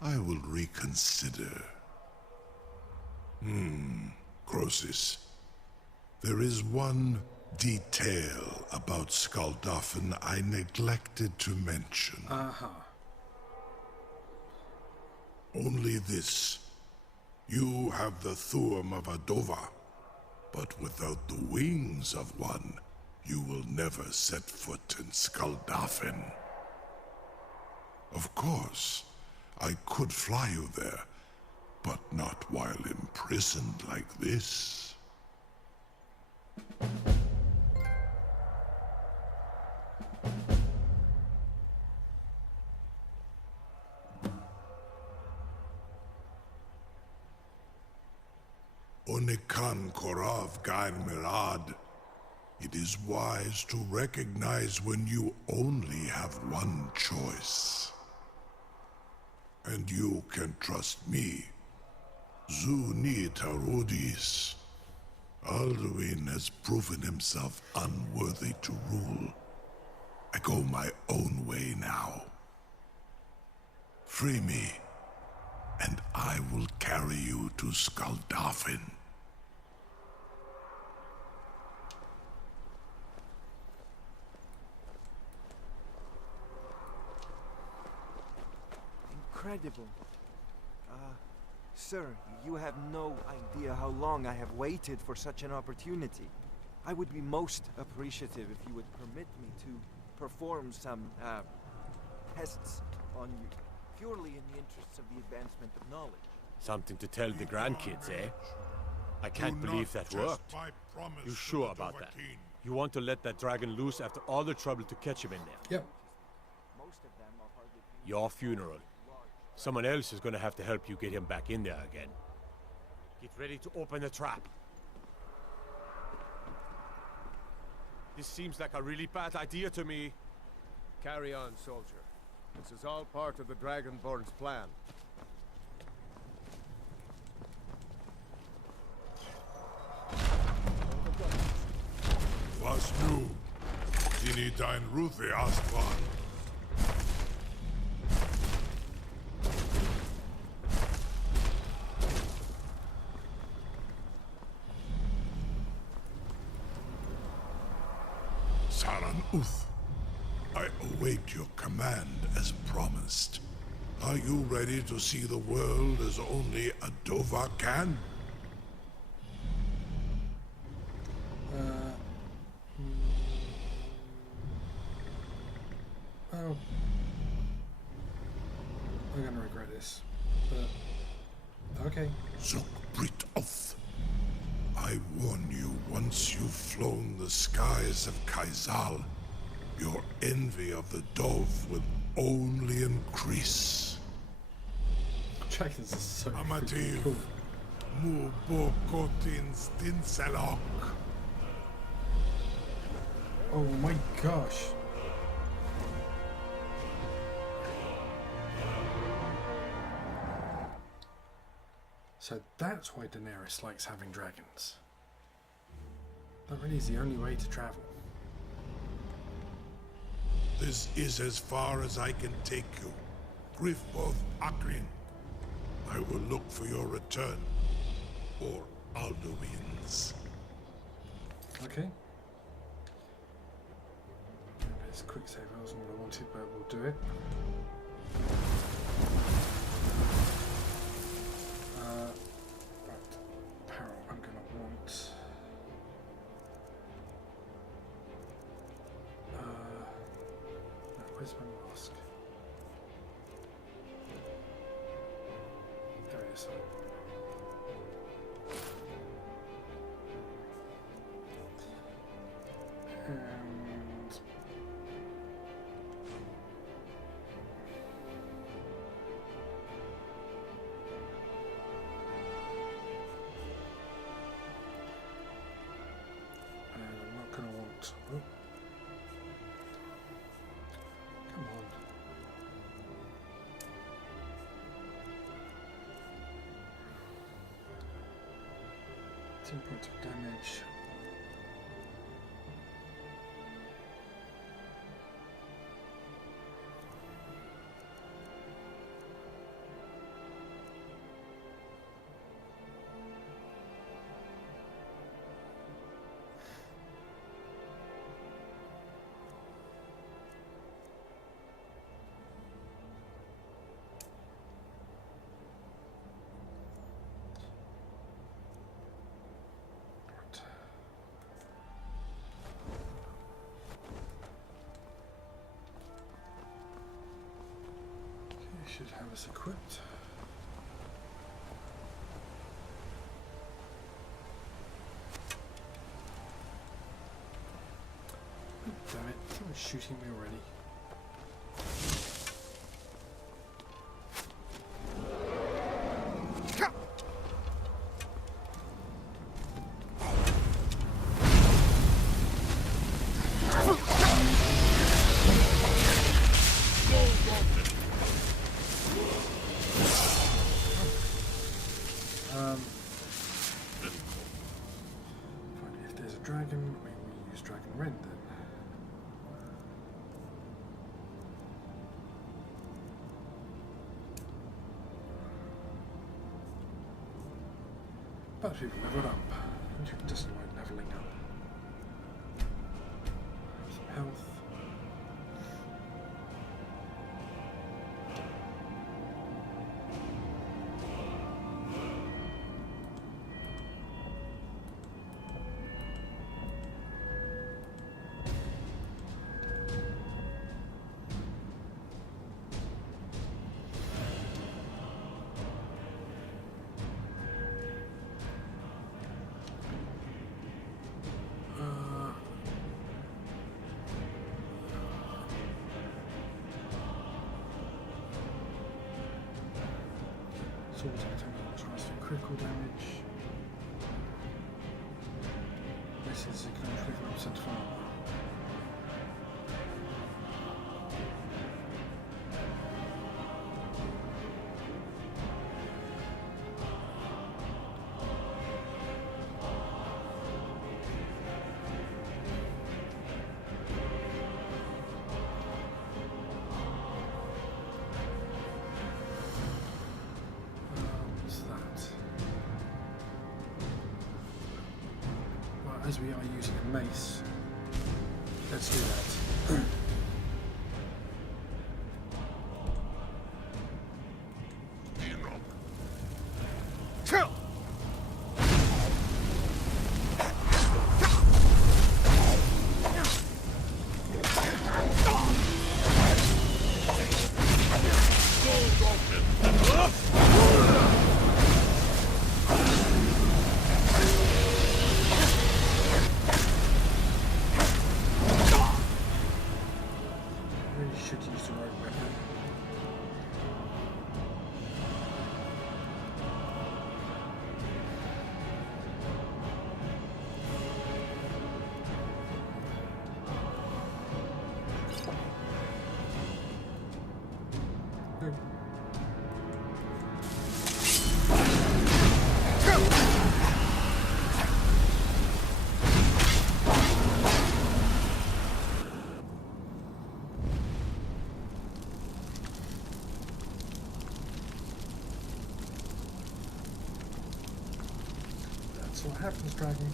I will reconsider. Croesus. There is one detail about Skuldafn I neglected to mention. Only this. You have the Thuum of Adova, but without the wings of one, you will never set foot in Skuldafn. Of course, I could fly you there, but not while imprisoned like this. Onikan Korav Gair Mirad. It is wise to recognize when you only have one choice. And you can trust me. Zuni Tarudis. Alduin has proven himself unworthy to rule. I go my own way now. Free me, and I will carry you to Skuldafn. Incredible. Sir, you have no idea how long I have waited for such an opportunity. I would be most appreciative if you would permit me to perform some, tests on you, purely in the interests of the advancement of knowledge. Something to tell the grandkids, eh? I can't believe that worked. You sure about that? You want to let that dragon loose after all the trouble to catch him in there? Yep. Your funeral. Someone else is gonna have to help you get him back in there again. Get ready to open the trap. This seems like a really bad idea to me. Carry on, soldier. This is all part of the Dragonborn's plan. Was nu? Dini dein Ruthi Astvan. Uth. I await your command as promised. Are you ready to see the world as only a Dova can? Oh. I'm gonna regret this. But okay. Zukbrit Oth. I warn you, once you've flown the skies of Kaizal, your envy of the Dove will only increase. Dragons are so Amativ, cool. Mubokotin Stinselok. Oh my gosh. So that's why Daenerys likes having dragons. That really is the only way to travel. This is as far as I can take you. Griffboth Akrin. I will look for your return. Or Alduin's. Okay. There's quick save. I wasn't what I wanted, but we'll do it. But apparel I'm going to want. Where's my mask? There it is. And I'm not going to want. Oh. Come on. 10 points of damage. Should have us equipped. Oh, damn it, someone's shooting me already. If there's a dragon, we will use Dragon Rend then. But people leveled up. And you just like leveling up. Have some health. Sword attack tries for critical damage. This is a kind of 50% fire. As we are using a mace, let's do that. That's what happens, dragon.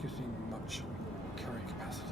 Gives me much more carrying capacity.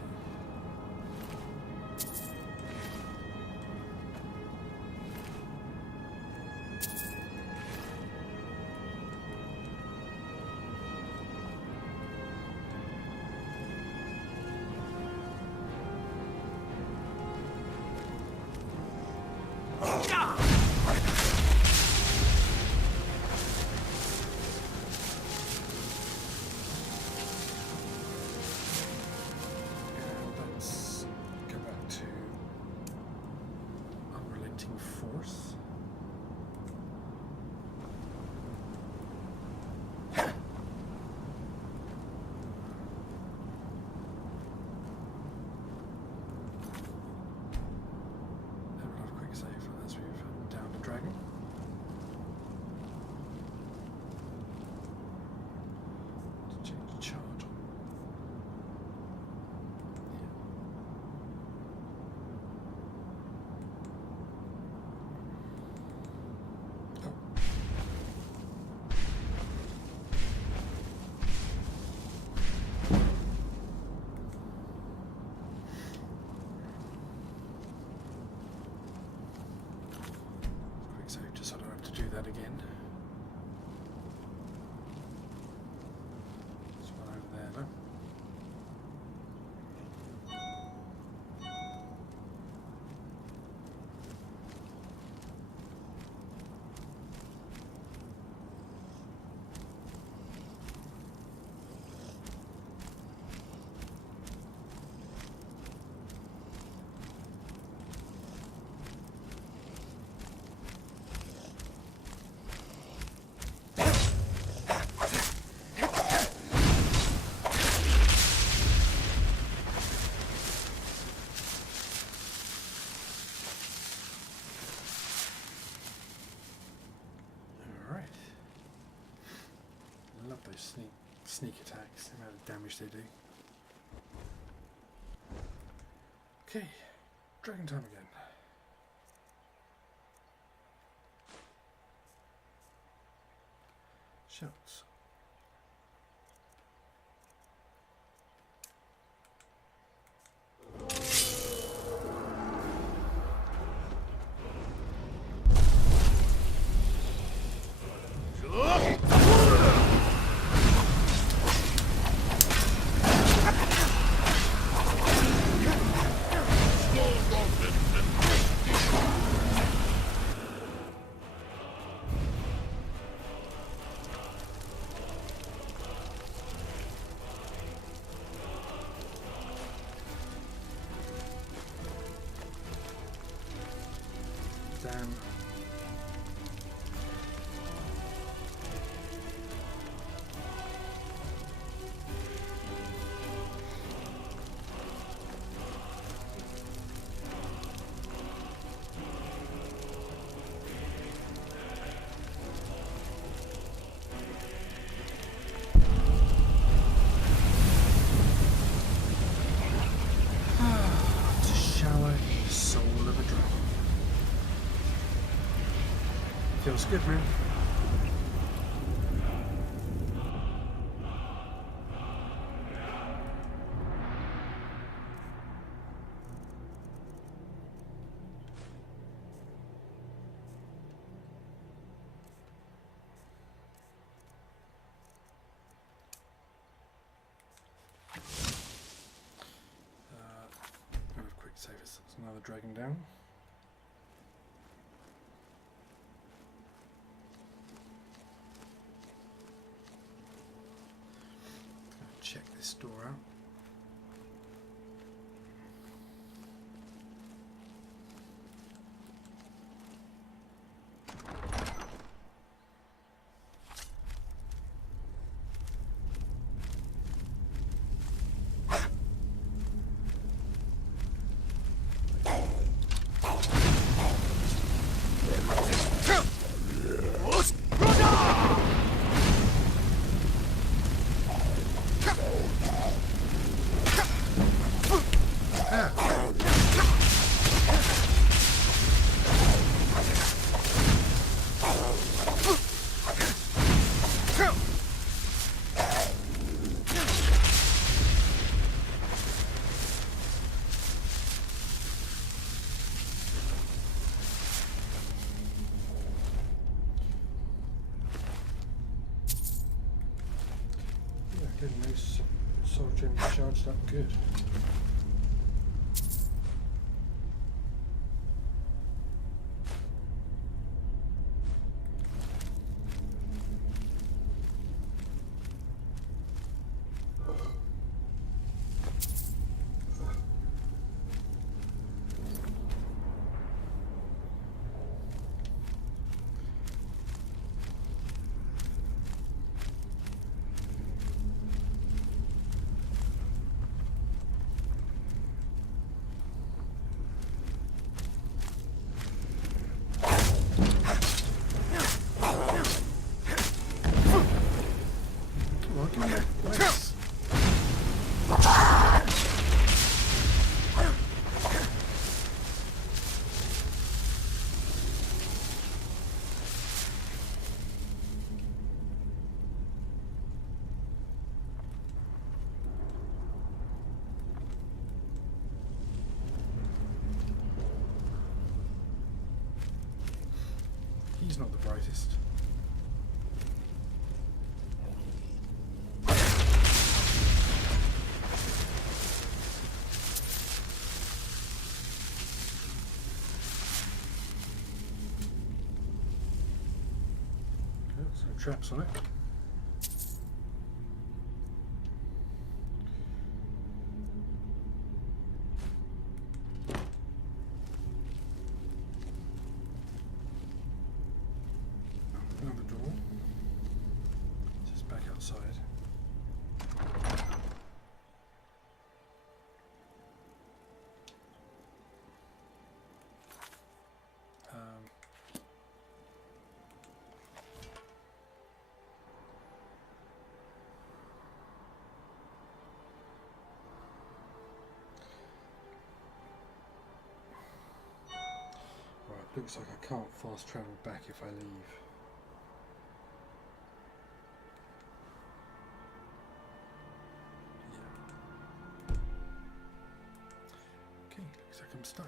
That again. There's one over there, no? Those sneak attacks, the amount of damage they do. Okay, dragon time again. Shouts. Feels good, man. Save us. There's another dragon down. Check this door out. Getting those soul gems charged up good. He's not the brightest. Okay, some traps on it. Another door. Just back outside. Right, looks like I can't fast travel back if I leave. Okay, looks like I'm stuck.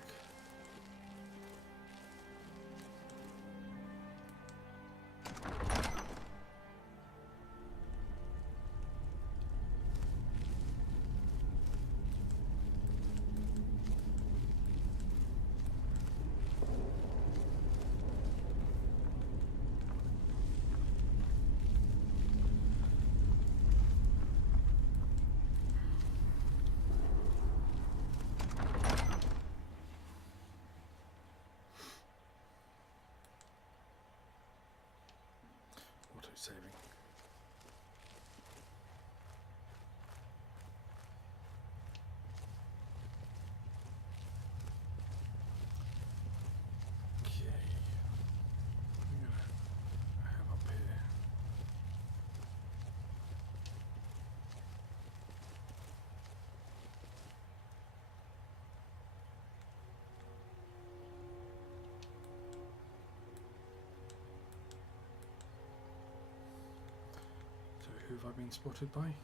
have I been spotted by?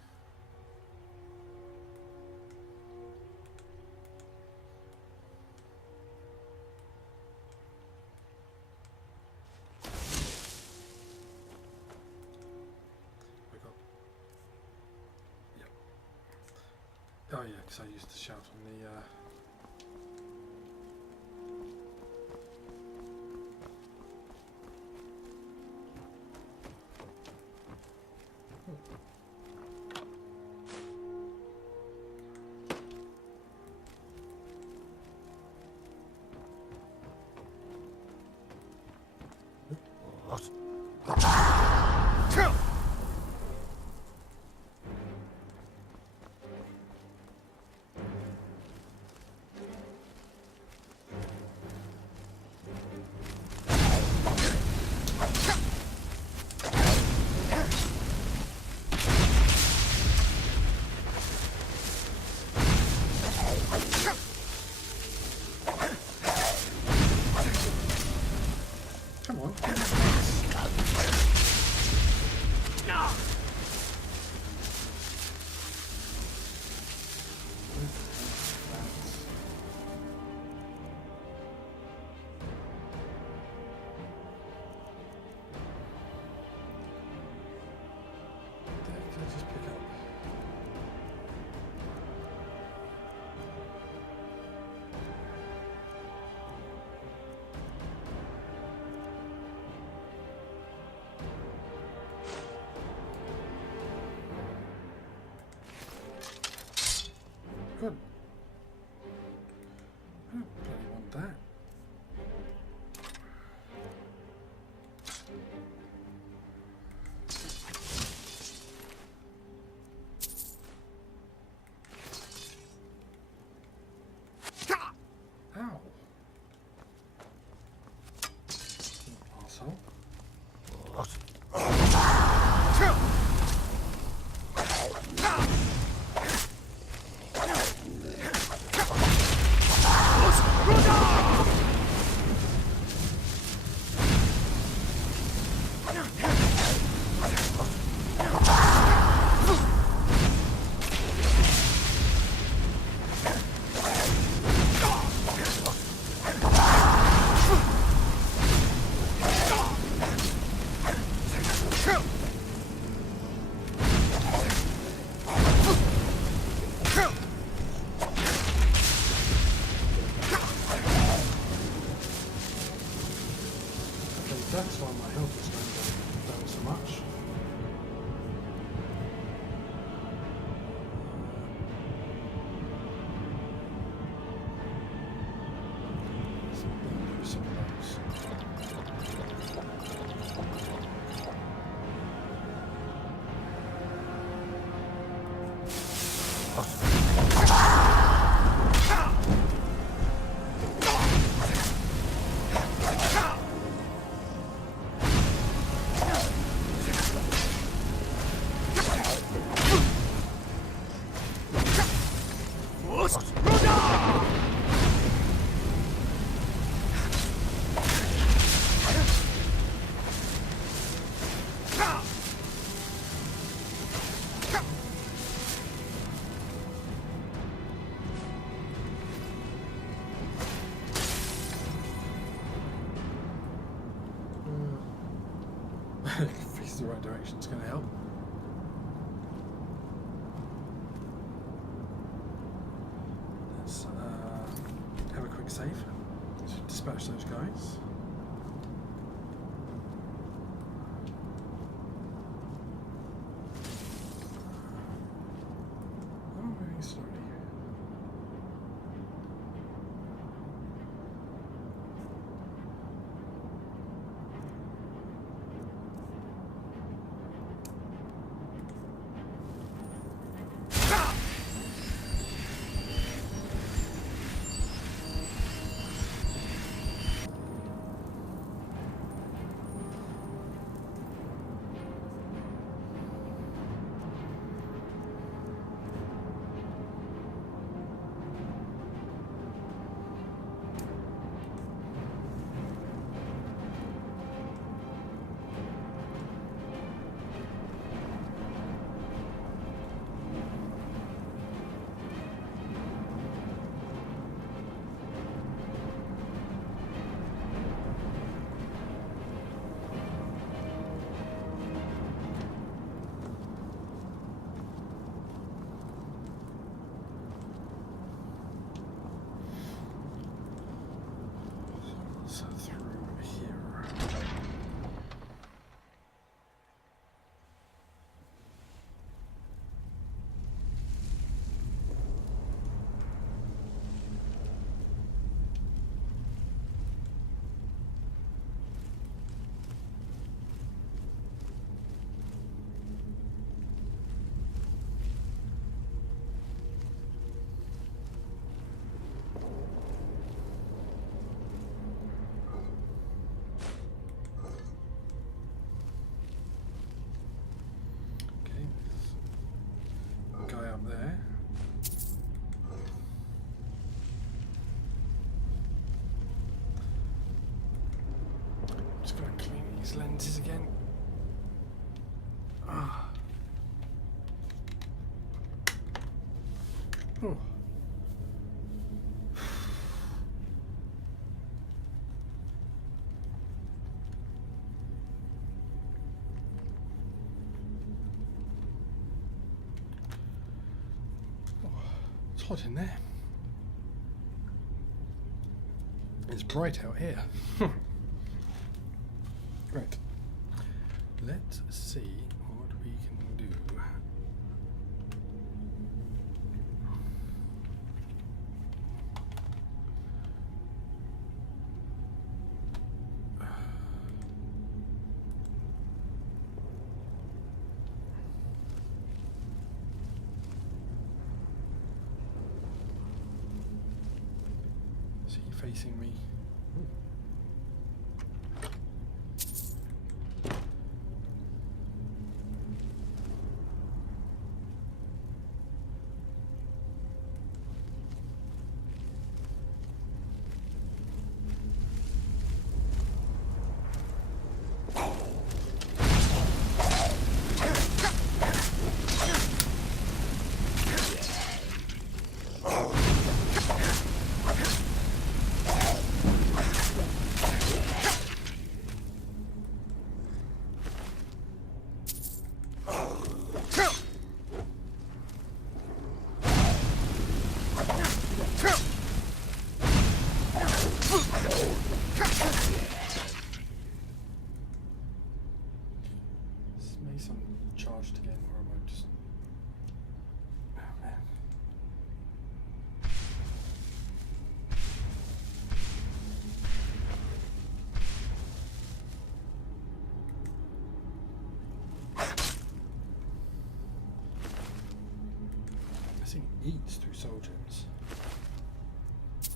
Oh yeah, because I used to shout on the come on. Just pick up. Good. I don't bloody want that. Ow. Arsehole. That's why my health is going down so much. Let's do some of those. Face the right direction, it's going to help. Let's have a quick save. Let's dispatch those guys. Oh, moving slowly. these lenses again. Ah. Oh. It's hot in there. It's bright out here. Right. Let's see what we can do. Is he facing me? Charged again, or am I just... Oh man. This thing eats through soul gems. At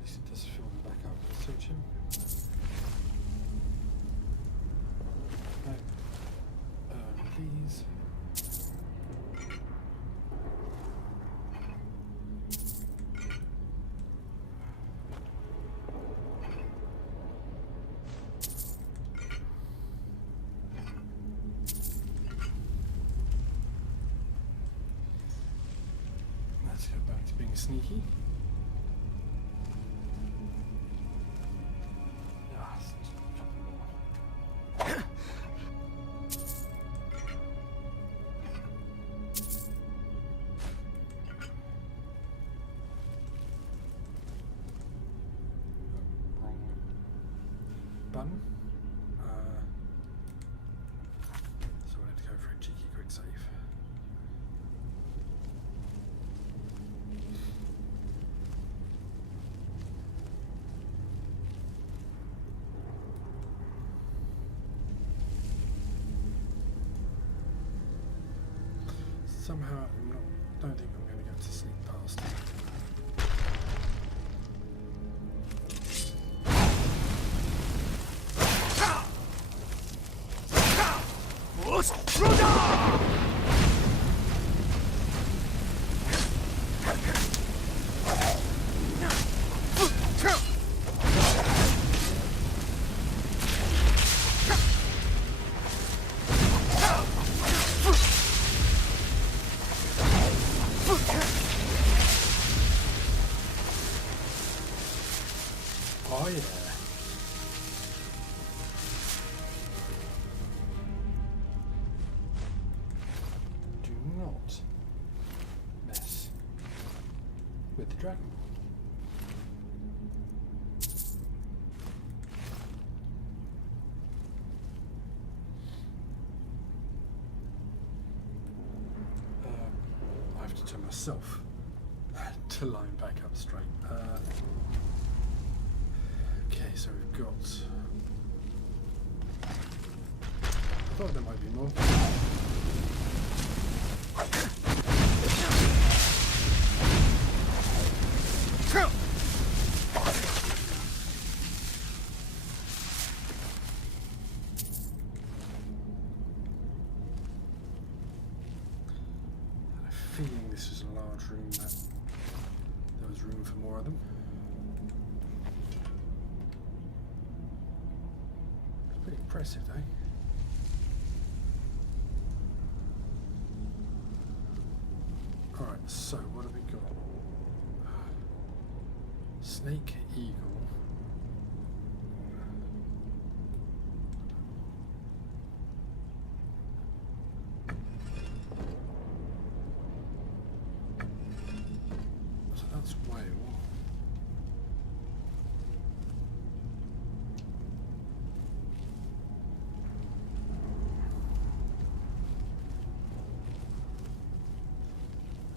least it does fill them back up with soul gem. Right. These. Let's go back to being sneaky. Button. So I have to go for a cheeky quick save. Somehow, don't think I'm going to get to sleep past it. Oh yeah. Do not mess with the dragon. I have to tell myself to line back up straight. Okay, so we've got... I thought there might be more. I have a feeling this is a large room, that there was room for more of them. Pretty impressive, eh? Alright, so what have we got? Snake Eagle. So that's whale.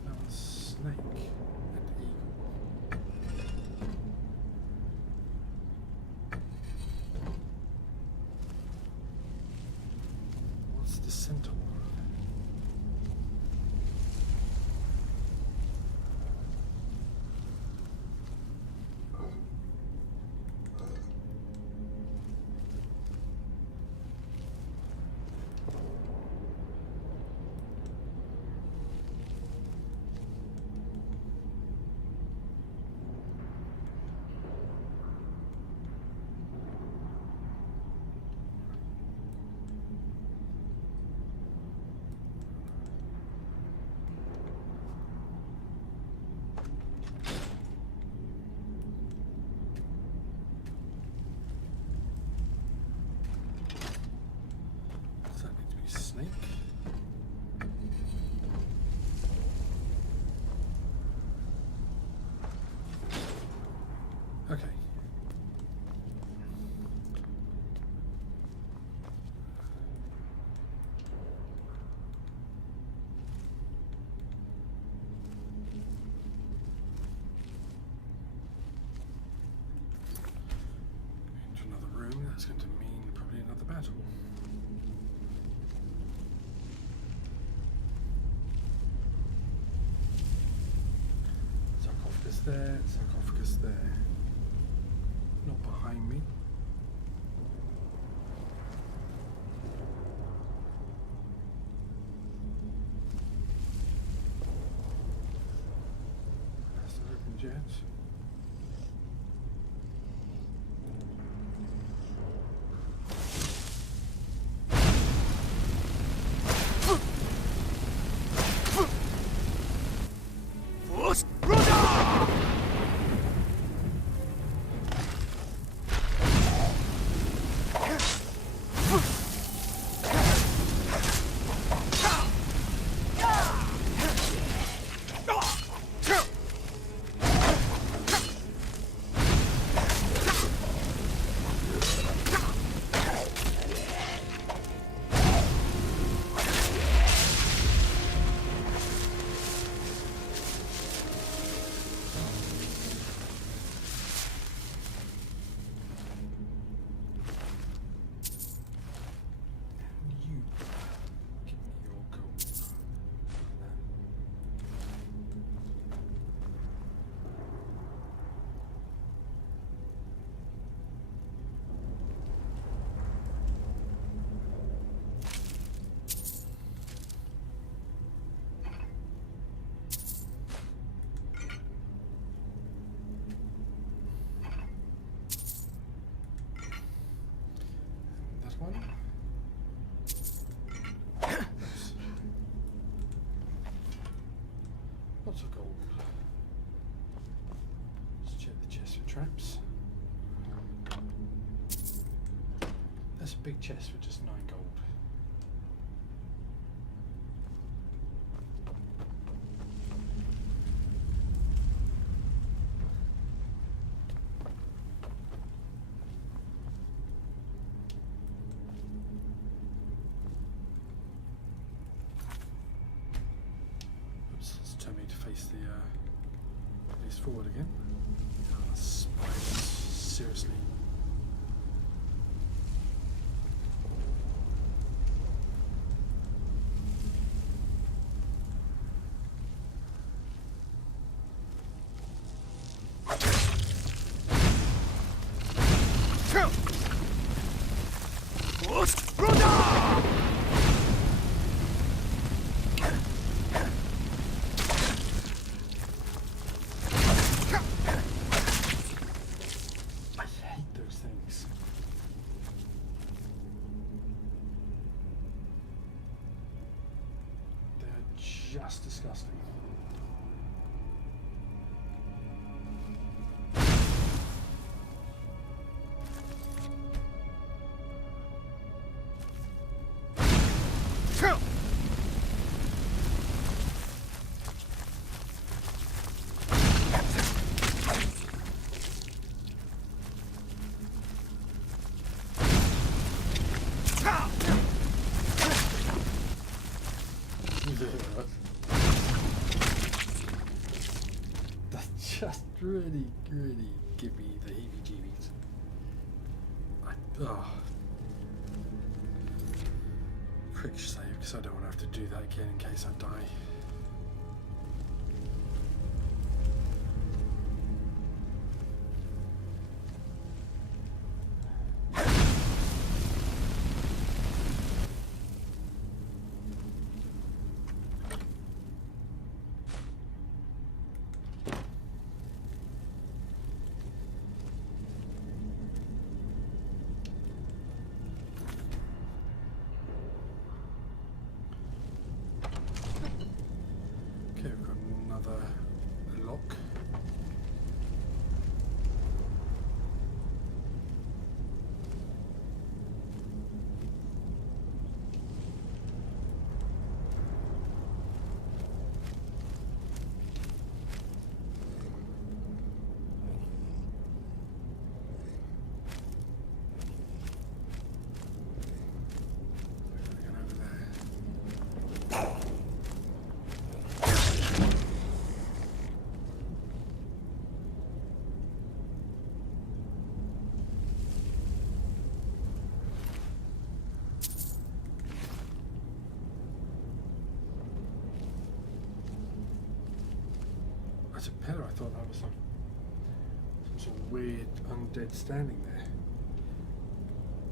That was snake and eagle. What's the center one? Does that need to be snake? Okay. Into another room, that's going to mean probably another battle. Sarcophagus there, sarcophagus there. Not behind me. That's the open jet. You give me your gold. That one. Lots of gold. Let's check the chest for traps. That's a big chest for just 9 gold. Oops, let's turn me to face forward again. Oh, spiders, seriously. just disgusting. That just really give me the heebie-jeebies. Quick save, because I don't want to have to do that again in case I die. That's a pillar. I thought that was some sort of weird undead standing there.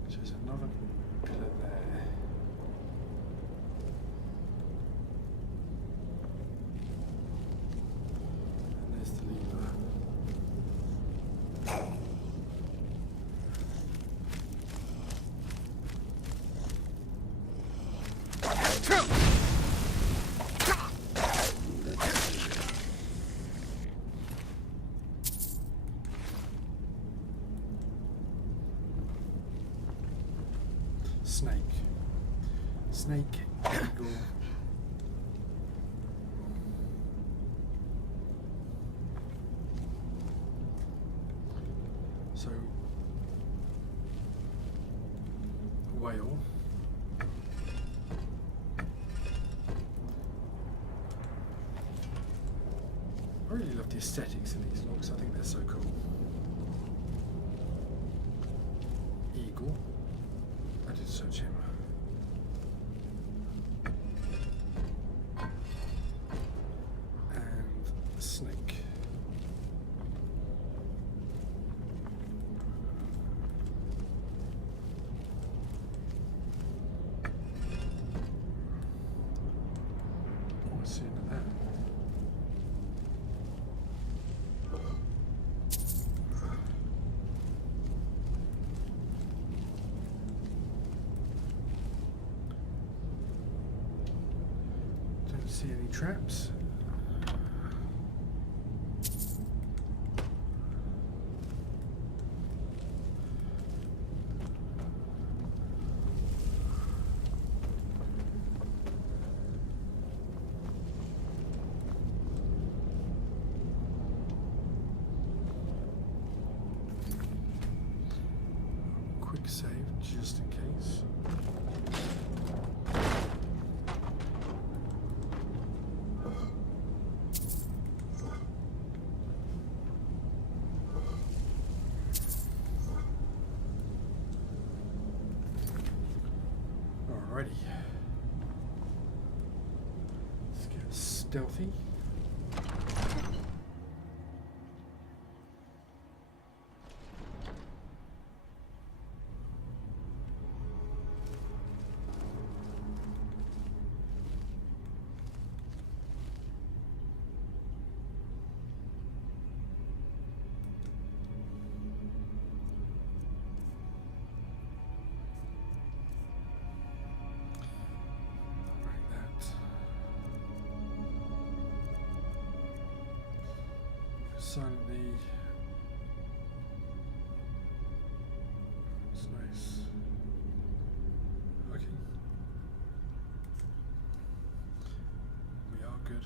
So there's another pillar there. And there's the lever. Snake, eagle. So, whale. I really love the aesthetics in these logs. I think they're so cool. Eagle. I did search him. Snake. What's in that? Don't see any traps. Save just in case. Alrighty. Let's get stealthy. silently. It's nice. Okay. We are good.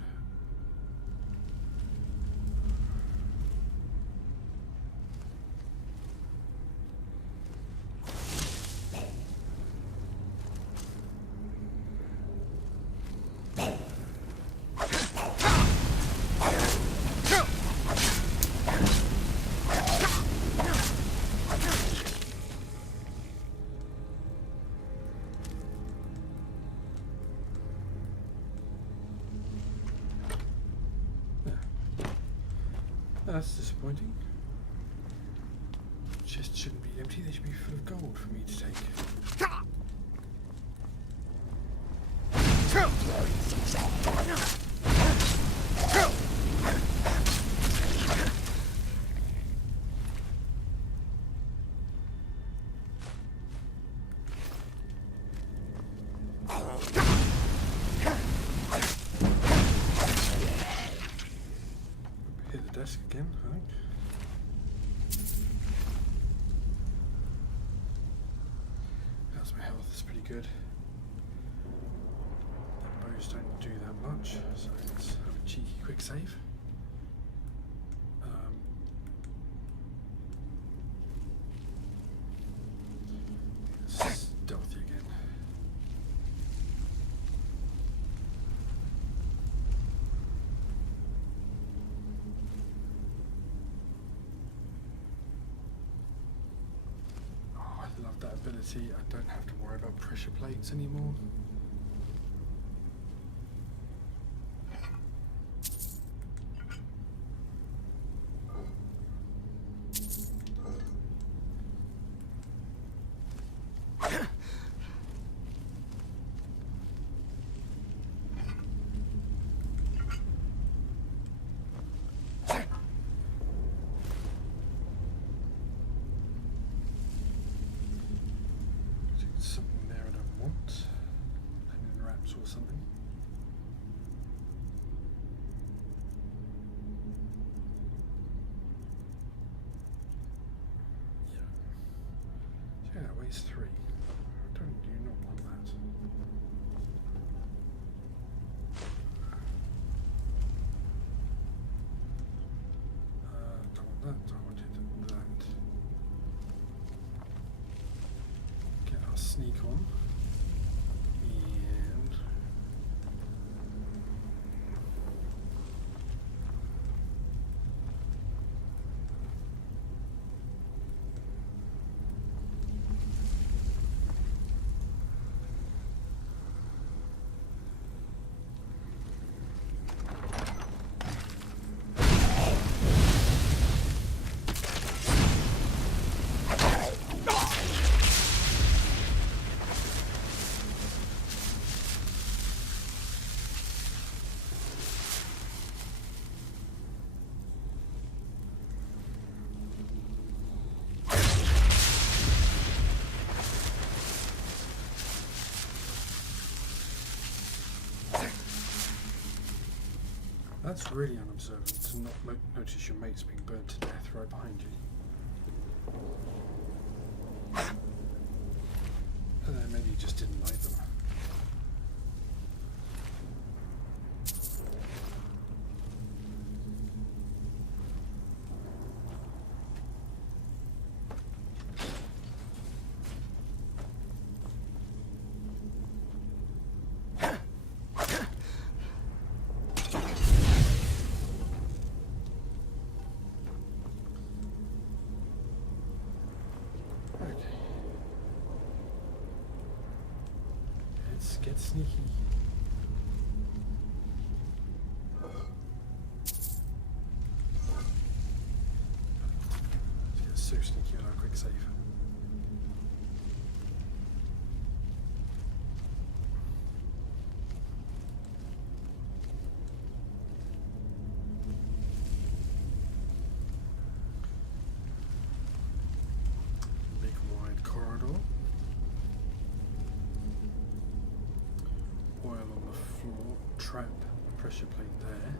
That's disappointing. Chests shouldn't be empty, they should be full of gold for me to take. Hit the desk again, I think. How's my health? It's pretty good. The bows don't do that much, so let's have a cheeky quick save. Stealthy again. I love that ability. I don't have to worry about pressure plates anymore. Something there I don't want. Lemon wraps or something. Yeah. So yeah, that weighs 3. Do not want that. Don't want that. I wanted that. Get our sneak on. And that's really unobservant to not notice your mates being burnt to death right behind you. And then maybe you just didn't like them. Let's get sneaky. Let's get so sneaky on our quick save. Big wide corridor. Oil on the floor, trap, pressure plate there.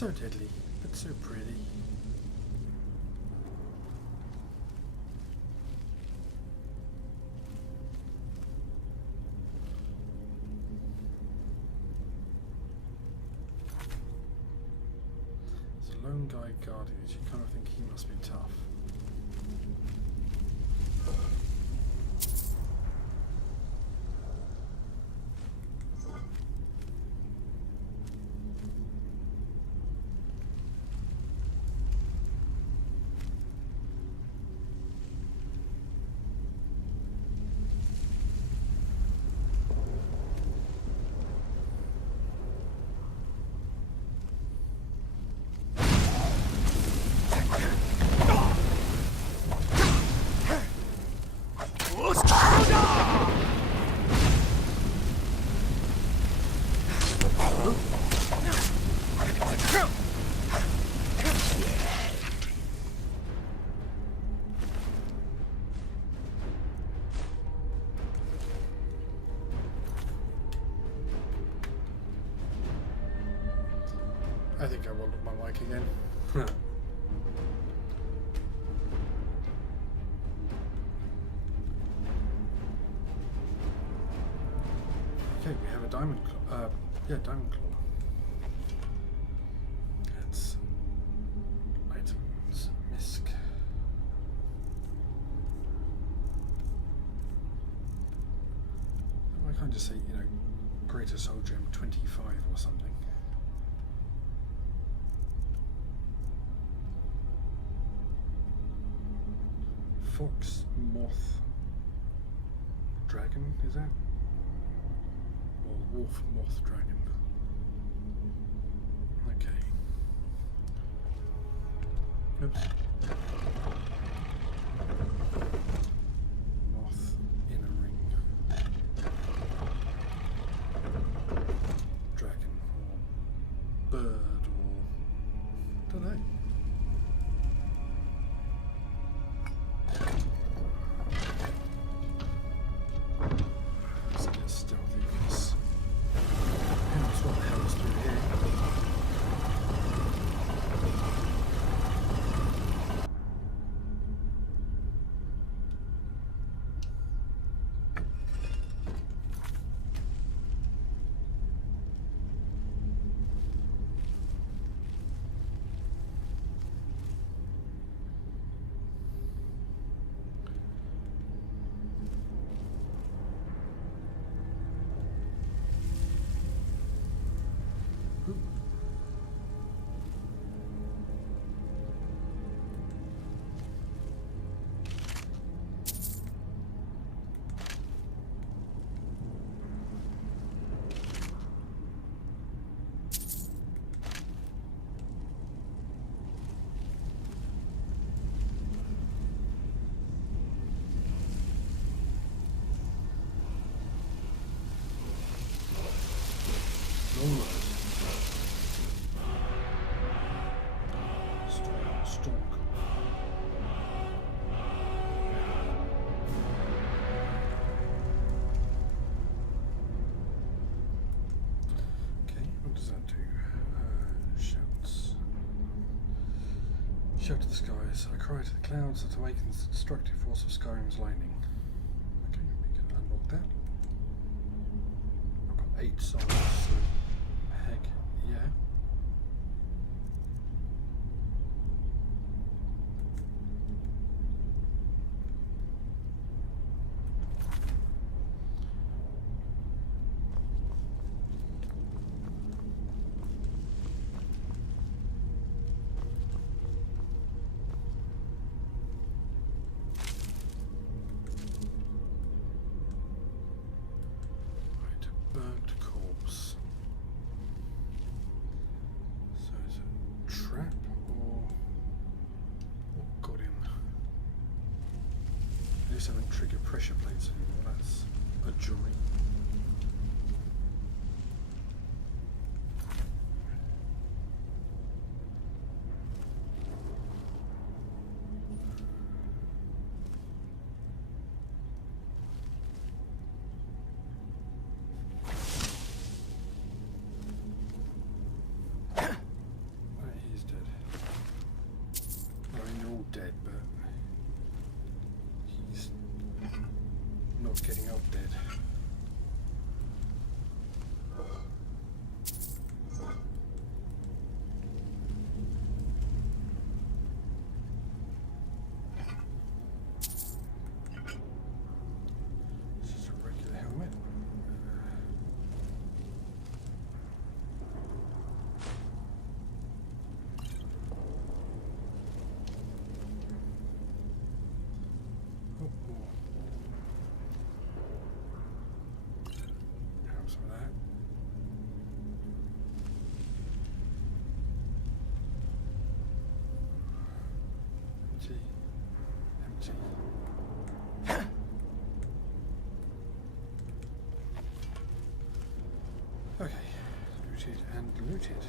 So deadly, but so pretty. It's a lone guy guarding it. You kind of think he must be tough. I think I rolled up my mic again. Okay, we have a diamond claw. Yeah, diamond claw. That's items, misc. I can't just say, you know, Greater Soul Gem 25 or something. Fox, moth, dragon, is that? Or wolf, moth, dragon. Okay. Oops. Moth, inner ring. Dragon, or bird, or... don't know. Shout to the skies, I cry to the clouds that awakens the destructive force of Skyrim's lightning. Okay, we can unlock that. I've got 8 souls, so heck yeah. Something trigger pressure plates anymore. That's a joy. dead, but he's not getting up dead. This is a regular helmet. Have some of that. Empty. Empty. Okay. Looted and looted.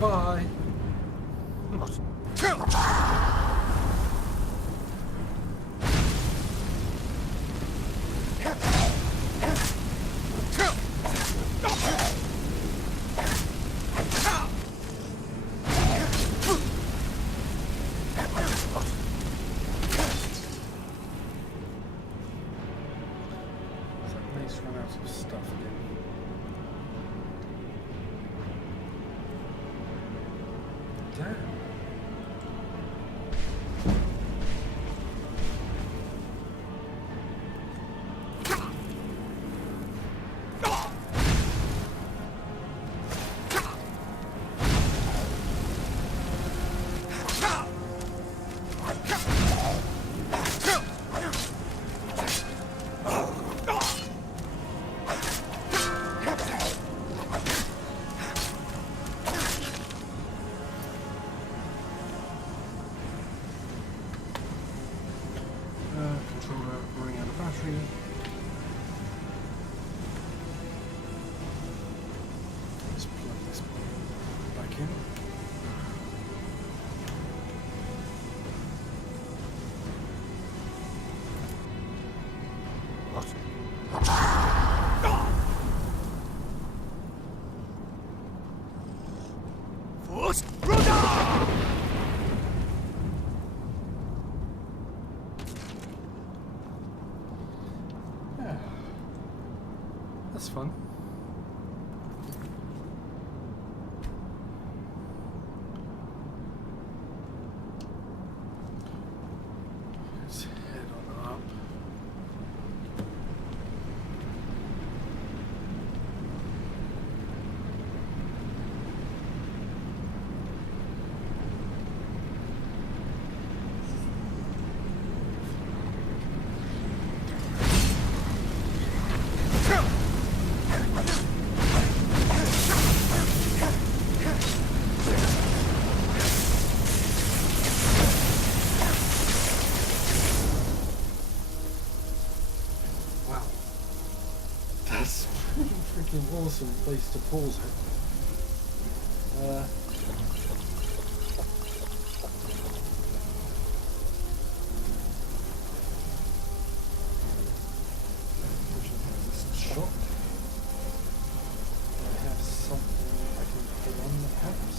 Bye. Mace run out of stuff again. Damn. Controller running out of battery. Let's plug this back in. That's fun. Let's head on up. Wow. That's a pretty freaking awesome place to pause it. Shop. Do I have something I can put on perhaps?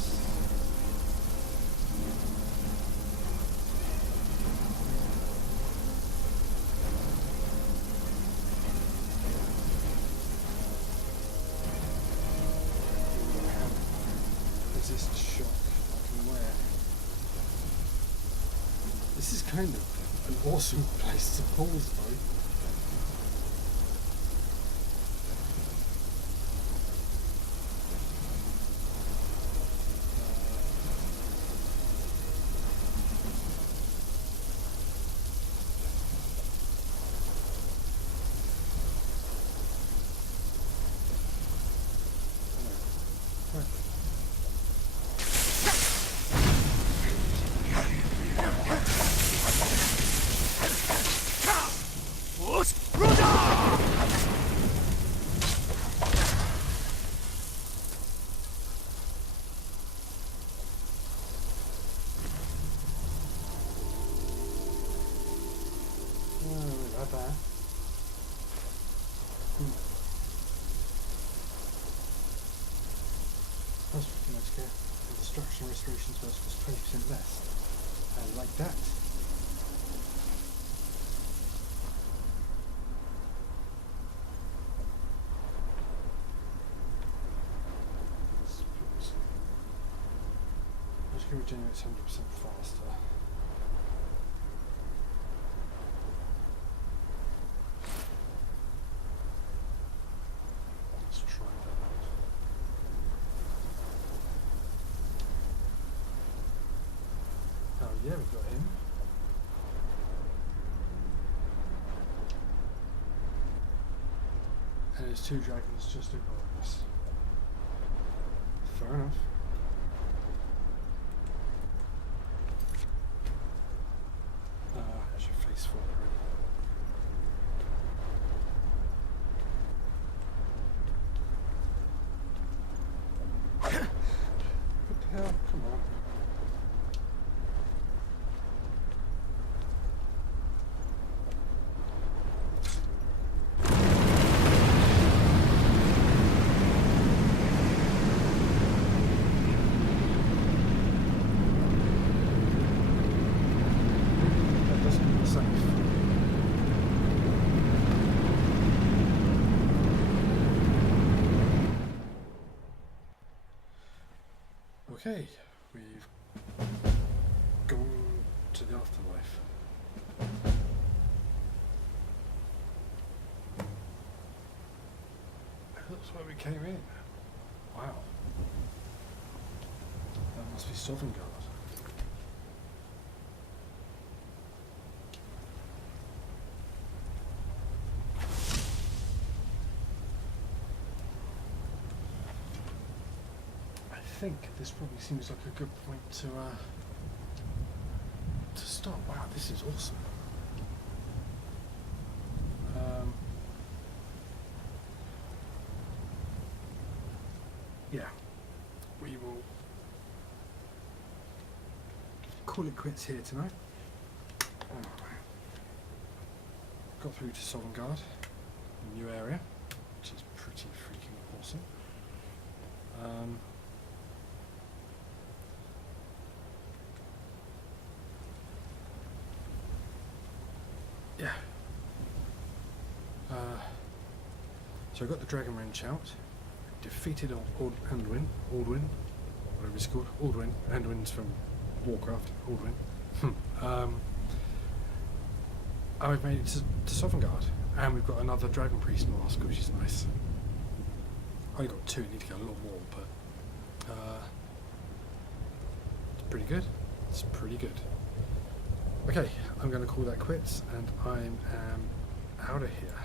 Resist shock I can wear. This is kind of an awesome place to pause though. had there. That's pretty much good. The destruction restoration spells was 20% less. I like that. Regenerates 100% faster. Let's try that out. Oh yeah, we've got him. And there's 2 dragons just ignoring us. Fair enough. Face for it, really. What the hell? Come on. Okay, we've gone to the afterlife. That's where we came in. Wow. That must be Sovngarde. I think this probably seems like a good point to stop. Wow, this is awesome. Yeah, we will call it quits here tonight. Got through to Sovngarde, a new area, which is pretty freaking awesome. Yeah. So I got the Dragon Wrench out, defeated Anduin, whatever it's called. Anduin's from Warcraft, Alduin. And we've made it to Sovngarde, and we've got another Dragon Priest mask, which is nice. I only got 2, need to get a lot more, but it's pretty good. It's pretty good. Okay, I'm going to call that quits, and I am out of here.